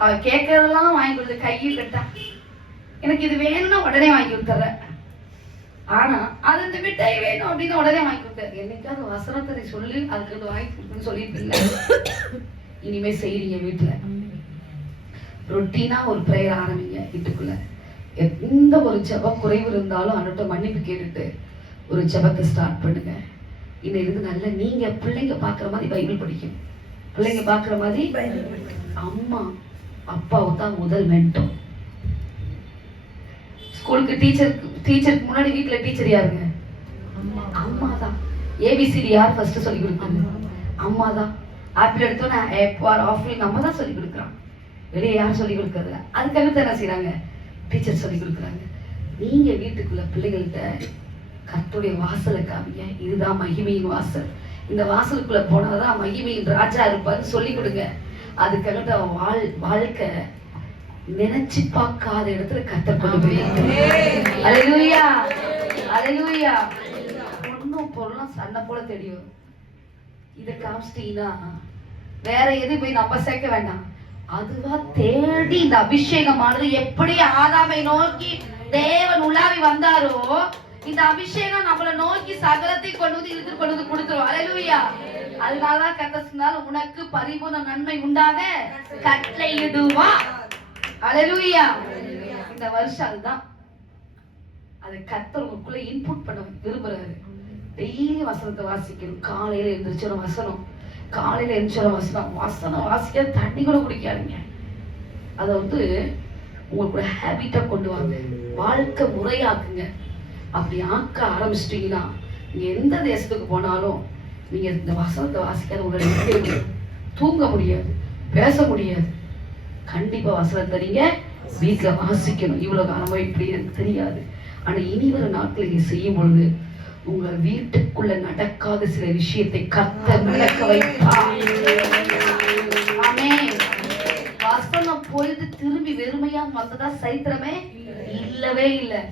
அவ கேட்கறதெல்லாம் வாங்கி கொடுத்து கையில் கட்டா எனக்கு இது வேணும்னா உடனே வாங்கி கொடுத்துற. ஆனா அது இந்த மிட்டாய் வேணும் அப்படின்னு உடனே வாங்கி கொடுத்தாரு. என்னைக்காவது வசனத்தை சொல்லி அதுக்கு வாங்கி கொடுக்குன்னு சொல்லிட்டு இல்லை. இனிமே செய்றீங்க வீட்டுல ரொட்டீனா ஒரு பிரேயர் ஆரம்பிங்க. வீட்டுக்குள்ள எந்த ஒரு ஜெப குறைவு இருந்தாலும் அவன்கிட்ட மன்னிப்பு கேட்டுட்டு ஒரு ஜெபத்தை ஸ்டார்ட் பண்ணுங்க. இன்னும் நல்ல நீங்க பிள்ளைங்க பாக்குற மாதிரி பைபிள் படிக்கணும். பிள்ளைங்க பாக்குற மாதிரி அம்மா அப்பாவும் தான் முதல் மென்டர். ஸ்கூலுக்கு டீச்சருக்கு முன்னாடி வீட்டுல டீச்சர் யாருங்க? அம்மா தான். ஏபிசிடி யார் ஃபர்ஸ்ட் சொல்லி கொடுப்பாங்க? அம்மா தான். ஆப்பிள் எடுத்தோன்னா நம்ம தான் சொல்லி கொடுக்குறோம். வெளியே யாரும் சொல்லி கொடுக்கறதில்ல. அதுக்காக என்ன செய்யறாங்க? டீச்சர் சொல்லி கொடுக்குறாங்க. நீங்க வீட்டுக்குள்ள பிள்ளைகள்கிட்ட கர்த்தருடைய வாசலை காமிங்க. இதுதான் மகிமையின் வாசல். இந்த வாசலுக்குள்ள போனாதான் மகிமையின் ராஜா இருப்பாருன்னு சொல்லி கொடுங்க. அதுக்காக வாழ்க்கை நினைச்சு பார்க்காத இடத்துல கர்த்தர் கொண்டு போய் அல்லேலூயா அல்லேலூயா. ஒன்னும் பொருளும் சண்டை போல தேடி வரும். இதை காமிச்சிட்டீங்கன்னா வேற எது போய் நம்ம சேர்க்க வேண்டாம். அதுவா தேடி இந்த அபிஷேகமானது எப்படி ஆதாமை நோக்கி தேவன் உலாவி வந்தாரோ இந்த அபிஷேகம் நம்மளை நோக்கி சகலத்தை இழுத்து கொண்டு கொடுத்துரும். அல்லேலூயா. அதனாலதான் கர்த்தர் சொன்னார், உனக்கு பரிபூர்ண நன்மை உண்டாக கட்டளையிடுவா. அல்லேலூயா. இந்த வருஷம் அதுதான். அதை கர்த்தர் உங்களுக்குள்ள இன்புட் பண்ண விரும்புறாரு. டெய்லி வசனத்தை வாசிக்கணும். காலையில எழுந்திரிச்சோம் வசனம், காலையில எழுந்திரிச்சோம் வசனம் வாசிக்க தண்ணி கூட குடிக்காதீங்க. அதை உங்களுக்குள்ள ஹேபிட்டா கொண்டு வாங்க. வாழ்க்கை முறையாக்குங்க. அப்படி ஆக்க ஆரம்பிச்சிட்டீங்கன்னா நீங்க எந்த தேசத்துக்கு போனாலும் நீங்க இந்த வசனத்தை வாசிக்காத உங்களை தூங்க முடியாது, பேச முடியாது. கண்டிப்பா வசனத்தை நீங்க வீட்டுல வாசிக்கணும். இவ்வளவு காலமா இப்படி எனக்கு தெரியாது. ஆனா இனி வர நாட்கள் நீங்க செய்யும் பொழுது உங்க வீட்டுக்குள்ள நடக்காத சில விஷயத்தை கர்த்தர் நடக்க வைப்பார். ஆமென். வசனம் போயிட்டு திரும்பி வெறுமையா வந்ததா சரித்திரமே இல்லவே இல்லை.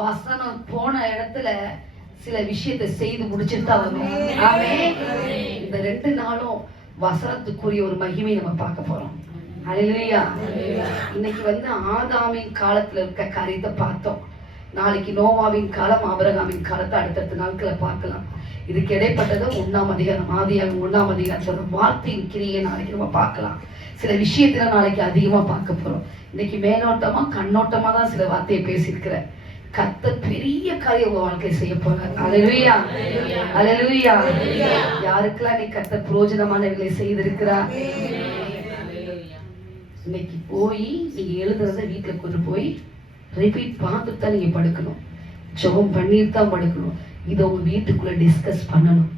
வசனம் போன இடத்துல சில விஷயத்தை செய்து முடிச்சுட்டு தான் வரும். ஆமென். இந்த 2 நாளும் வசனத்துக்குரிய ஒரு மகிமை நம்ம பார்க்க போறோம். அல்லேலூயா. இன்னைக்கு ஆதாமின் காலத்துல இருக்க காரியத்தை பார்த்தோம். நாளைக்கு நோவாவின் காலம், ஆபிரகாமின் காலத்தை அடுத்தடுத்த நாட்களை பார்க்கலாம். இதுக்கு இடைப்பட்டது 1ஆம் அதிகாரம், ஆதியாகமம் 1ஆம் அதிகாரத்தோட வார்த்தையின் கிரியை நாளைக்கு நம்ம பார்க்கலாம். சில விஷயத்துல நாளைக்கு அதிகமா பார்க்க போறோம். இன்னைக்கு மேலோட்டமா கண்ணோட்டமா தான் சில வார்த்தையை பேசியிருக்கிறேன். கர்த்தர் பெரிய காரியம் உங்க வாழ்க்கையை செய்ய போறார். அல்லேலூயா, அல்லேலூயா. யாருக்கெல்லாம் நீ கர்த்தர் பிரயோஜனமானவர்களை செய்திருக்கிறார். இன்னைக்கு போய் நீங்க எழுதுறத வீட்டுல கொண்டு போய் ரிப்பீட் பார்த்துட்டு தான் நீங்க படுக்கணும். ஜெபம் பண்ணிட்டு தான் படுக்கணும். இதை உங்க வீட்டுக்குள்ள டிஸ்கஸ் பண்ணணும்.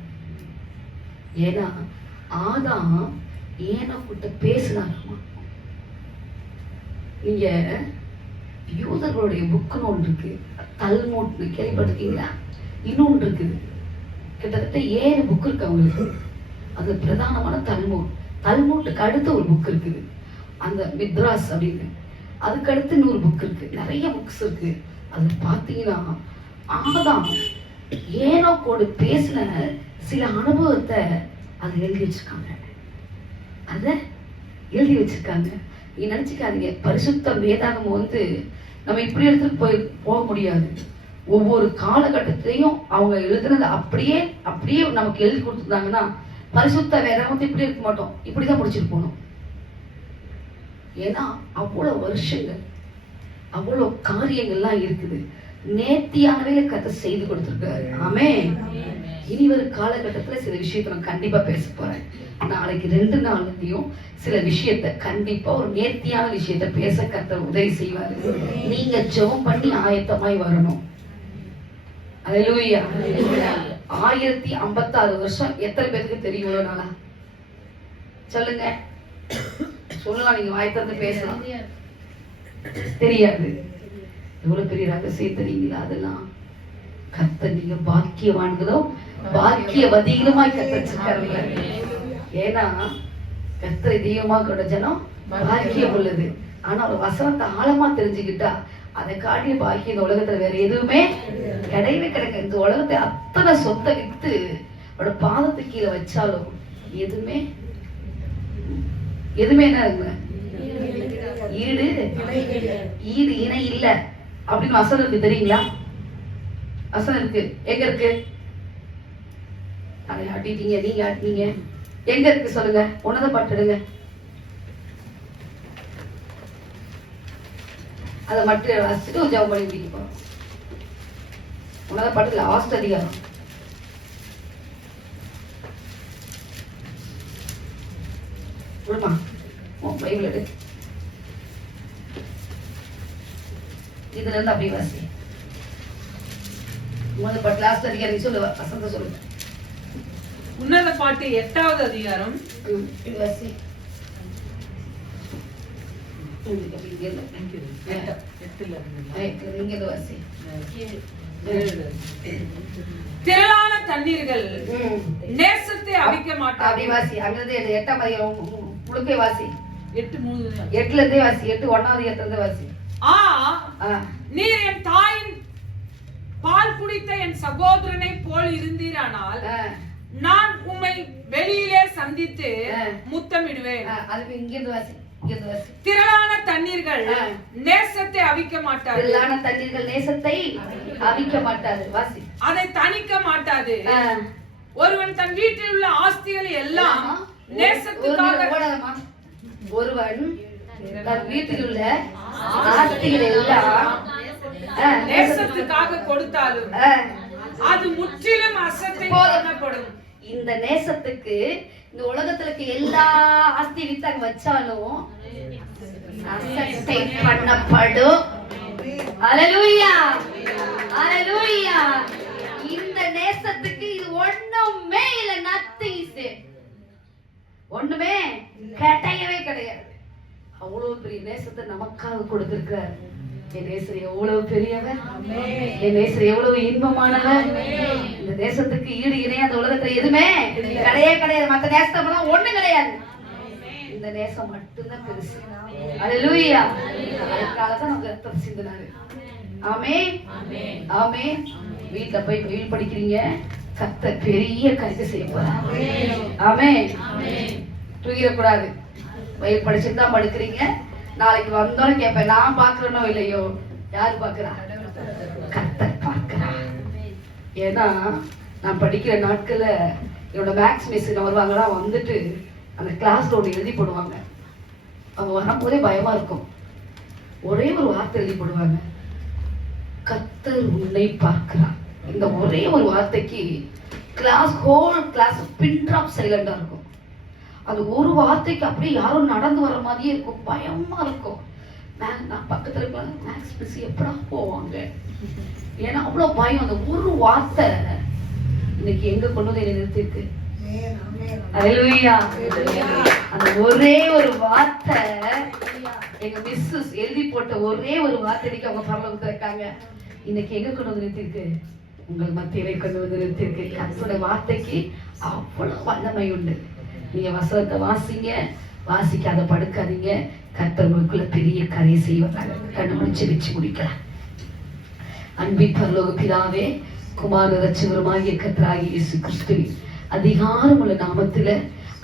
ஏன்னா ஆதாம் ஏனோக்கிட்ட பேசினாராமா. நீங்க யூதர்களுடைய புக்குன்னு ஒன்று இருக்கு, தல்மூட்னு கேள்விப்பட்டிருக்கீங்களா? இன்னொன்று இருக்குது, கிட்டத்தட்ட 7 புக் இருக்கு அவங்களுக்கு. அது பிரதானமான தல்மூட். தல்மூட்டுக்கு அடுத்து ஒரு புக் இருக்குது, அந்த மித்ராஸ் அப்படின்னு. அதுக்கு அடுத்து இன்னொரு புக் இருக்கு, நிறைய புக்ஸ் இருக்கு. அது பார்த்தீங்கன்னா ஆதாம் ஏனோக்கோடு பேசின சில அனுபவத்தை அது எழுதி வச்சிருக்காங்க. அதை எழுதி வச்சிருக்காங்க. நீங்க நினைச்சுக்காதீங்க, பரிசுத்த வேதாகமம் வந்து நம்ம இப்படி எடுத்துட்டு போக முடியாது. ஒவ்வொரு காலகட்டத்திலையும் அவங்க எழுதுனது அப்படியே அப்படியே நமக்கு எழுதி கொடுத்துருந்தாங்கன்னா பரிசுத்த வேதாகமத்தை இப்படி இருக்க மாட்டோம், இப்படிதான் முடிச்சுட்டு போகணும். ஏன்னா அவ்வளவு வருஷங்கள், அவ்வளவு காரியங்கள்லாம் இருக்குது. நேர்த்தியானவே கர்த்தர் செய்து கொடுத்திருக்காரு. ஆமென். இனி வரும் காலகட்டத்துல சில விஷயத்தை நான் கண்டிப்பா பேச போறேன். நாளைக்கு 2 நாள்லயும் சில விஷயத்த கண்டிப்பா ஒரு நேர்த்தியான விஷயத்த பேச கர்த்தர் உதவி செய்வாரு. நீங்க ஜெபம் பண்ணி ஆயத்தமாய் வரணும். அல்லேலூயா. 1056 வருஷம் எத்தனை பேருக்கு தெரியும்? இவ்வளவு நாளா சொல்லுங்க, சொல்லலாம். நீங்க வாய்த்திறந்து பேசலாம். தெரியாது. எவ்வளவு பெரிய ரகசியம் தெரியுங்களா? அதெல்லாம் கர்த்தர் நீங்க பாக்கியவான்களோ பாக்கியவதிகளுமாய் கர்த்தர். ஏன்னா கர்த்தரை தெய்வமா கொண்ட ஜனம் பாக்கியம் உள்ளது. ஆனா ஒரு வசனத்தை ஆழமா தெரிஞ்சுக்கிட்டா அதை காட்டிய பாக்கியம் இந்த உலகத்துல வேற எதுவுமே கிடையவே கிடையாது. இந்த உலகத்தை அத்தனை சொத்தை வித்து அவரோட பாதத்துக்கு கீழே வச்சாலும் எதுவுமே என்ன ஈடு இணை இல்ல அப்படின்னு வசனம் இருக்கு. தெரியுங்களா? வசனம் இருக்கு. எங்க இருக்கு? அதை ஆட்டிட்டீங்க, நீங்க ஆட்டினீங்க. எங்க இருக்கு சொல்லுங்க. உன்னத பாட்டுடுங்க. அதை மட்டும் வாசிச்சுட்டு ஜெபம் பண்ணி வீட்டுக்கு போறோம். உன்னத பாட்டு லாஸ்ட் அதிகாரம். விடுமா பைபிள் எடு. இதுல இருந்து அப்படி வாசி. உன்னத பாட்டு லாஸ்ட் அதிகாரம் சொல்லுவா. வசந்த சொல்லுங்க. உன்னத பாட்டு 8வது அதிகாரம். வாசி. திரளான தண்ணீர்கள் நேசத்தை அவிக்க மாட்டார். அப்படி வாசி. அங்கிருந்து 8ஆம் அதிகாரம் முழுக்கை வாசி. 8:3 இருந்தே வாசி. 8 1வது வாசி. நீர் என் தாயின் பால் குடித்த என் சகோதரனை போல் இருந்தீரானால் நான் உம்மை வெளியிலே சந்தித்து முத்தமிடுவேன். அதுக்கு இங்கிருந்து வாசி. திரளான தண்ணீர்கள் நேசத்தை அவிக்க மாட்டாது. திரளான தண்ணீர்கள் நேசத்தை அவிக்க மாட்டாது. வாசி. அதை தணிக்க மாட்டாது. ஒருவன் தன் வீட்டில் உள்ள ஆஸ்திகளை எல்லாம் நேசத்துக்காக ஒருவன் தன் வீட்டில் உள்ள ஆஸ்திகளை எல்லாம் நேசத்துக்காக கொடுத்தாலும் அது முற்றிலும் அசட்டை பண்ணப்படும். இந்த நேசத்துக்கு இந்த உலகத்துல இருக்க எல்லா ஆஸ்தி வித்தாங்க வச்சாலும் அசட்டை பண்ணப்படும். அல்லேலூயா, அல்லேலூயா. இந்த நேசத்துக்கு இது ஒண்ணுமே இல்ல. nothing is there. ஒண்ணுமே கிடையவே கிடையாது. அவ்வளவு பெரிய நேசத்தை நமக்காக கொடுத்திருக்கிறார். என் நேசர் எவ்வளவு பெரியவர், என் நேசர் எவ்வளவு இன்பமானவர். இந்த தேசத்துக்கு ஈடு இணைய அந்த உலகத்துல எதுவுமே கிடையவே கிடையாது. மற்ற நேசமெல்லாம் ஒண்ணு கிடையாது. இந்த நேசம் மட்டும்தான் பெருசு. அல்லேலூயா. அதுக்காகதான் நமக்கு ரத்தம் சிந்தினாரு. ஆமென், ஆமென். வீட்டுல போய் பைபிள் படிக்கிறீங்க, கர்த்தர் பெரிய காரியத்தை செய்ய போறார். ஆமென். தூங்கிடக்கூடாது. பைபிள் படிச்சுட்டு தான் படுக்கிறீங்க. நாளைக்கு வந்தோன்னு கேட்பேன், நான் பாக்குறேனோ இல்லையோ. யாரு பாக்குறா? கர்த்தர் பார்க்கிறா. ஏன்னா நான் படிக்கிற நாட்கள்ல என்னோட மேக்ஸ் மிஸ் என்ன வருவாங்கன்னா வந்துட்டு அந்த கிளாஸ்ல ஒன்று எழுதி போடுவாங்க. அவங்க வரும்போதே பயமா இருக்கும். ஒரே ஒரு வார்த்தை எழுதி போடுவாங்க, கர்த்தர் உன்னை பார்க்கிறார். இந்த ஒரே ஒரு வார்த்தைக்கு ஹோல் கிளாஸ் பின் ட்ராப் சைலண்டா இருக்கும். அது ஒரு வார்த்தைக்கு அப்படியே யாரும் நடந்து வர மாதிரியே இருக்கும், பயமா இருக்கும். நான் பக்கத்துல மேக்ஸ் மிஸ் எப்படா போவாங்க, ஏன்னா அவ்வளவு பயம். அந்த ஒரு வார்த்தை இன்னைக்கு எங்க கொண்டு வந்து என்ன நிறுத்திருக்கு. அல்லேலூயா. அந்த ஒரே ஒரு வார்த்தை, எங்க மிஸ்ஸஸ் எழுதி போட்ட ஒரே ஒரு வார்த்தைக்கு அவங்க பரலோகத்துல இருக்காங்க. இன்னைக்கு எங்க கொண்டு வந்து நிறுத்திருக்கு, உங்கள் மத்தியிலே கொண்டு வந்து நிறுத்திருக்கு. கர்த்தருடைய வார்த்தைக்கு அவ்வளவு வல்லமை உண்டு. நீங்க வசனத்தை வாசிங்க, வாசிக்காத படுக்காதீங்க. கர்த்தர் உங்களுக்குள்ள பெரிய காரியம் செய்வாங்க. கண்ணு முடிச்சு வச்சு முடிக்கலாம். அன்பின் பரலோக பிதாவே, குமார இரட்சகருமாகிய கர்த்தராகிய இயேசு கிறிஸ்துவின் அதிகாரமுள்ள நாமத்தில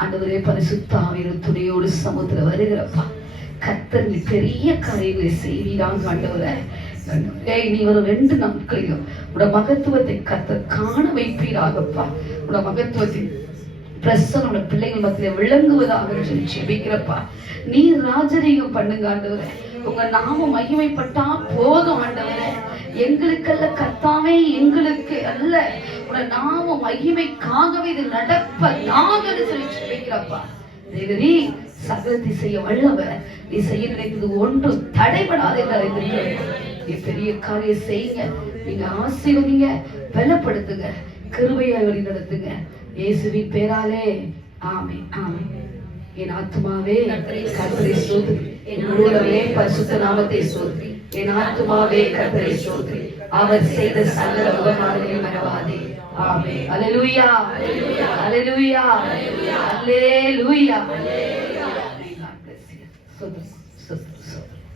ஆண்டவரே பரிசுத்த ஆவியின் துணையோடு சமுத்திர வருகிறப்பா. கர்த்தர் நீ பெரிய காரியங்களை செய்வீராங்க ஆண்டவரே. நீ ஒரு 2 நாட்களையும் உட மகத்துவத்தை கர்த்தர் காண வைப்பீராகப்பா. உட மகத்துவத்தின் பிரசன்னோட பிள்ளைகள் மத்தியில விளங்குவதாக சொல்லி ஜெபிக்கிறப்பா. நீ ராஜரீகம் பண்ணுங்க ஆண்டவரே. உங்க நாமம் மகிமைப்பட்டா போதும் ஆண்டவரே. எங்களுக்கல்ல கர்த்தாவே, எங்களுக்கு அல்ல, உங்க நாம மகிமைக்காகவே இது நடப்பதாக சொல்லி ஜெபிக்கிறப்பா. தேவரே, சகலத்தை செய்ய வல்லவர். நீ செய்ய நினைத்தது ஒன்றும் தடைபடாத என்று அறிந்திருக்கிறேன். நீ பெரிய காரியம் செய்யுங்க. நீங்க ஆசீர்வதிங்க, பலப்படுத்துங்க, கிருபையாய் வழி நடத்துங்க. இயேசுவின் பேராலே ஆமென், ஆமென். என் ஆத்துமாவே கர்த்தரை ஸ்தோத்திரி, என் முழுவதுமே பரிசுத்த நாமத்தை ஸ்தோத்திரி. என் ஆத்துமாவே கர்த்தரை ஸ்தோத்திரி, அவர் செய்த சகல உபகாரங்களையும் மறவாதே. ஆமென். அல்லேலூயா, அல்லேலூயா, அல்லேலூயா. God bless you. ஸ்தோத்திரம், ஸ்தோத்திரம், ஸ்தோத்திரம்.